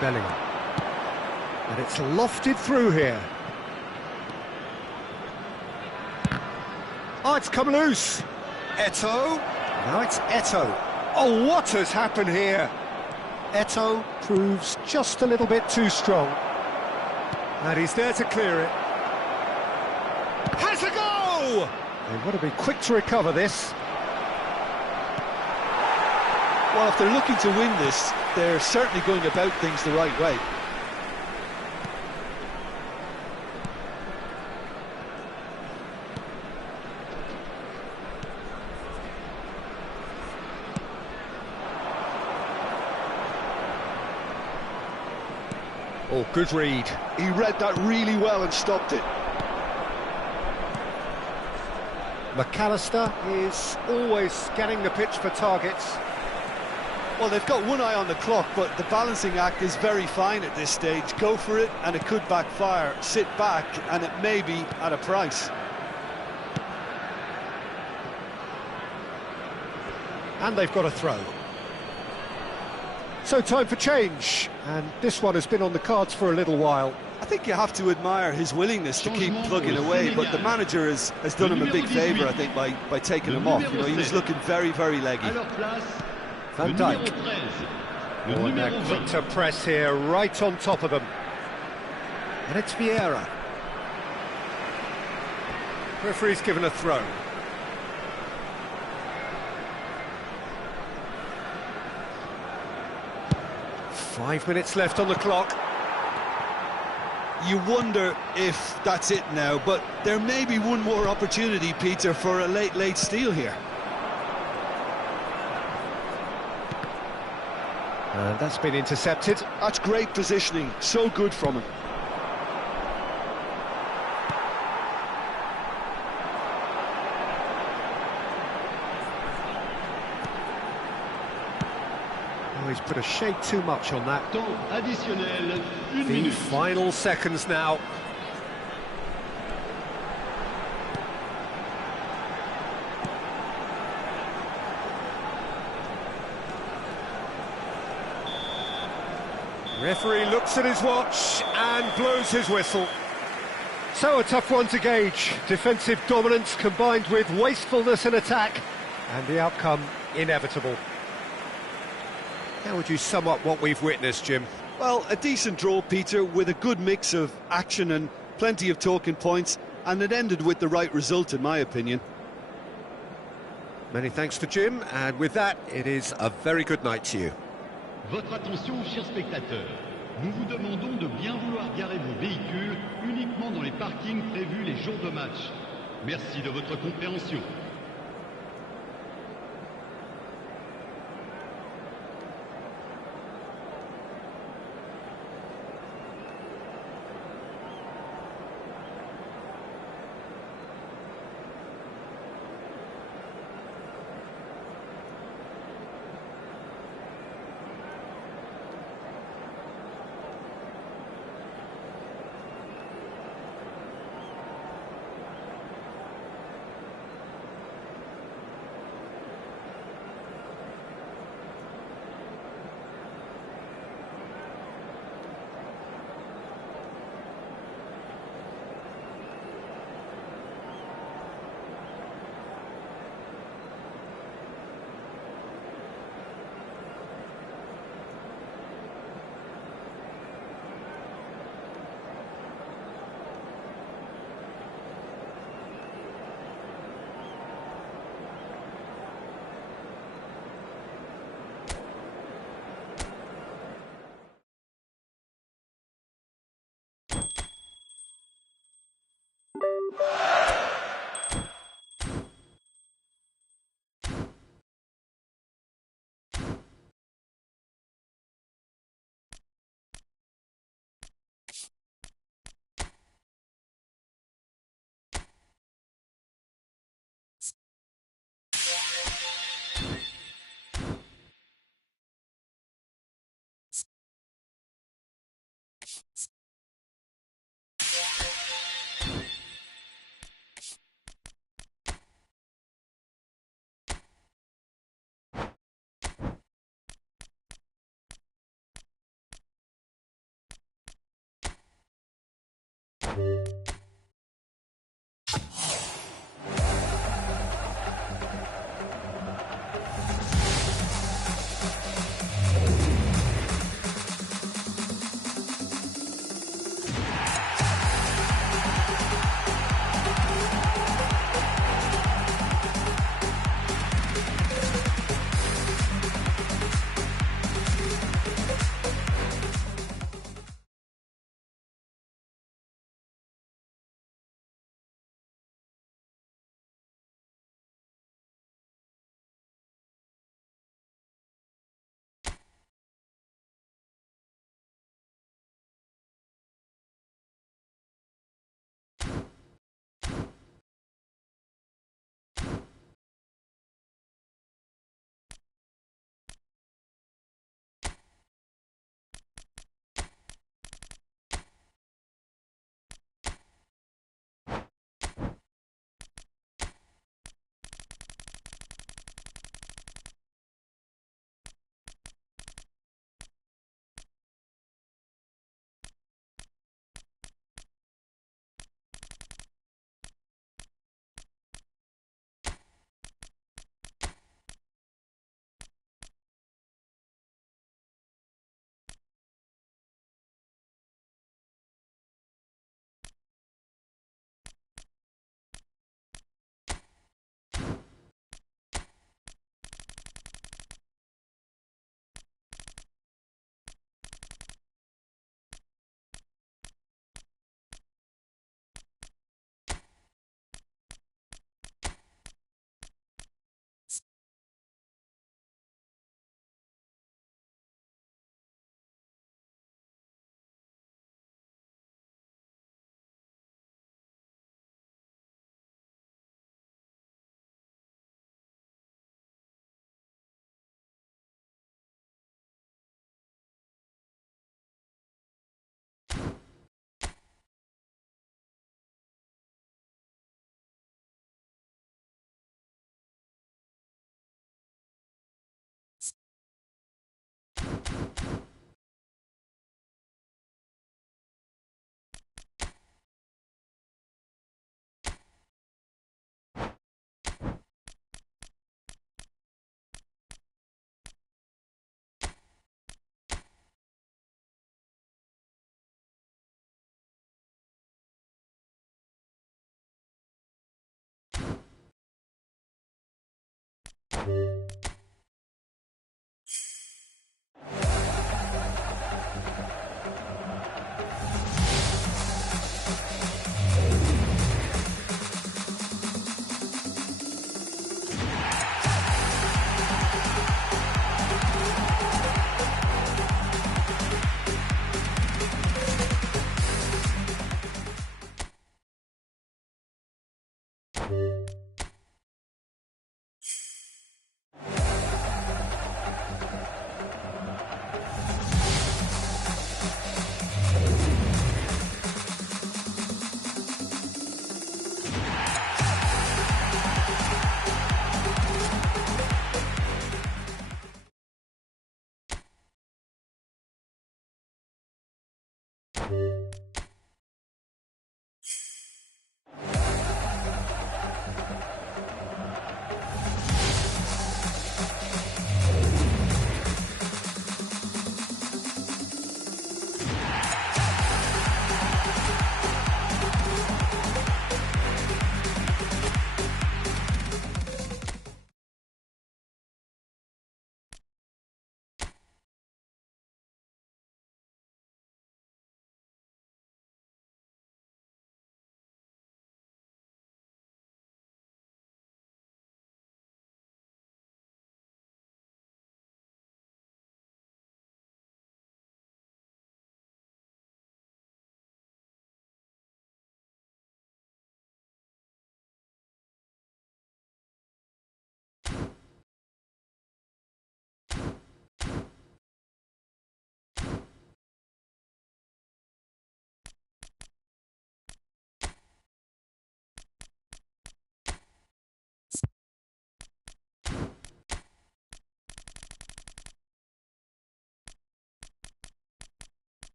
Bellingham. And it's lofted through here. Oh, it's come loose. Eto'o. Now it's Eto'o. Oh, what has happened here? Eto'o proves just a little bit too strong. And he's there to clear it. Has a go! They want to be quick to recover this. Well, if they're looking to win this, they're certainly going about things the right way. Oh, good read. He read that really well and stopped it. McAllister is always scanning the pitch for targets. Well, they've got one eye on the clock, but the balancing act is very fine at this stage. Go for it, and it could backfire. Sit back, and it may be at a price. And they've got a throw. So time for change, and this one has been on the cards for a little while. I think you have to admire his willingness to keep plugging away, but the manager has done him a big favour, I think, by taking him off. You know, he was looking very, very leggy. Van Dijk. Oh, and they're quick to press here, right on top of them. And it's Vieira. Referee's given a throw. .5 minutes left on the clock. you wonder if that's it now, but there may be one more opportunity, Peter, for a late steal here. And that's been intercepted. That's great positioning, so good from him. Oh, he's put a shade too much on that. Temps additionnel, une The minute. final seconds now. Referee looks at his watch and blows his whistle. So a tough one to gauge. Defensive dominance combined with wastefulness in attack, and the outcome inevitable. How would you sum up what we've witnessed, Jim? Well, a decent draw, Peter, with a good mix of action and plenty of talking points, and it ended with the right result, in my opinion. Many thanks to Jim, and with that, it is a very good night to you. Votre attention, chers spectateurs. Nous vous demandons de bien vouloir garer vos véhicules uniquement dans les parkings prévus les jours de match. Merci de votre compréhension.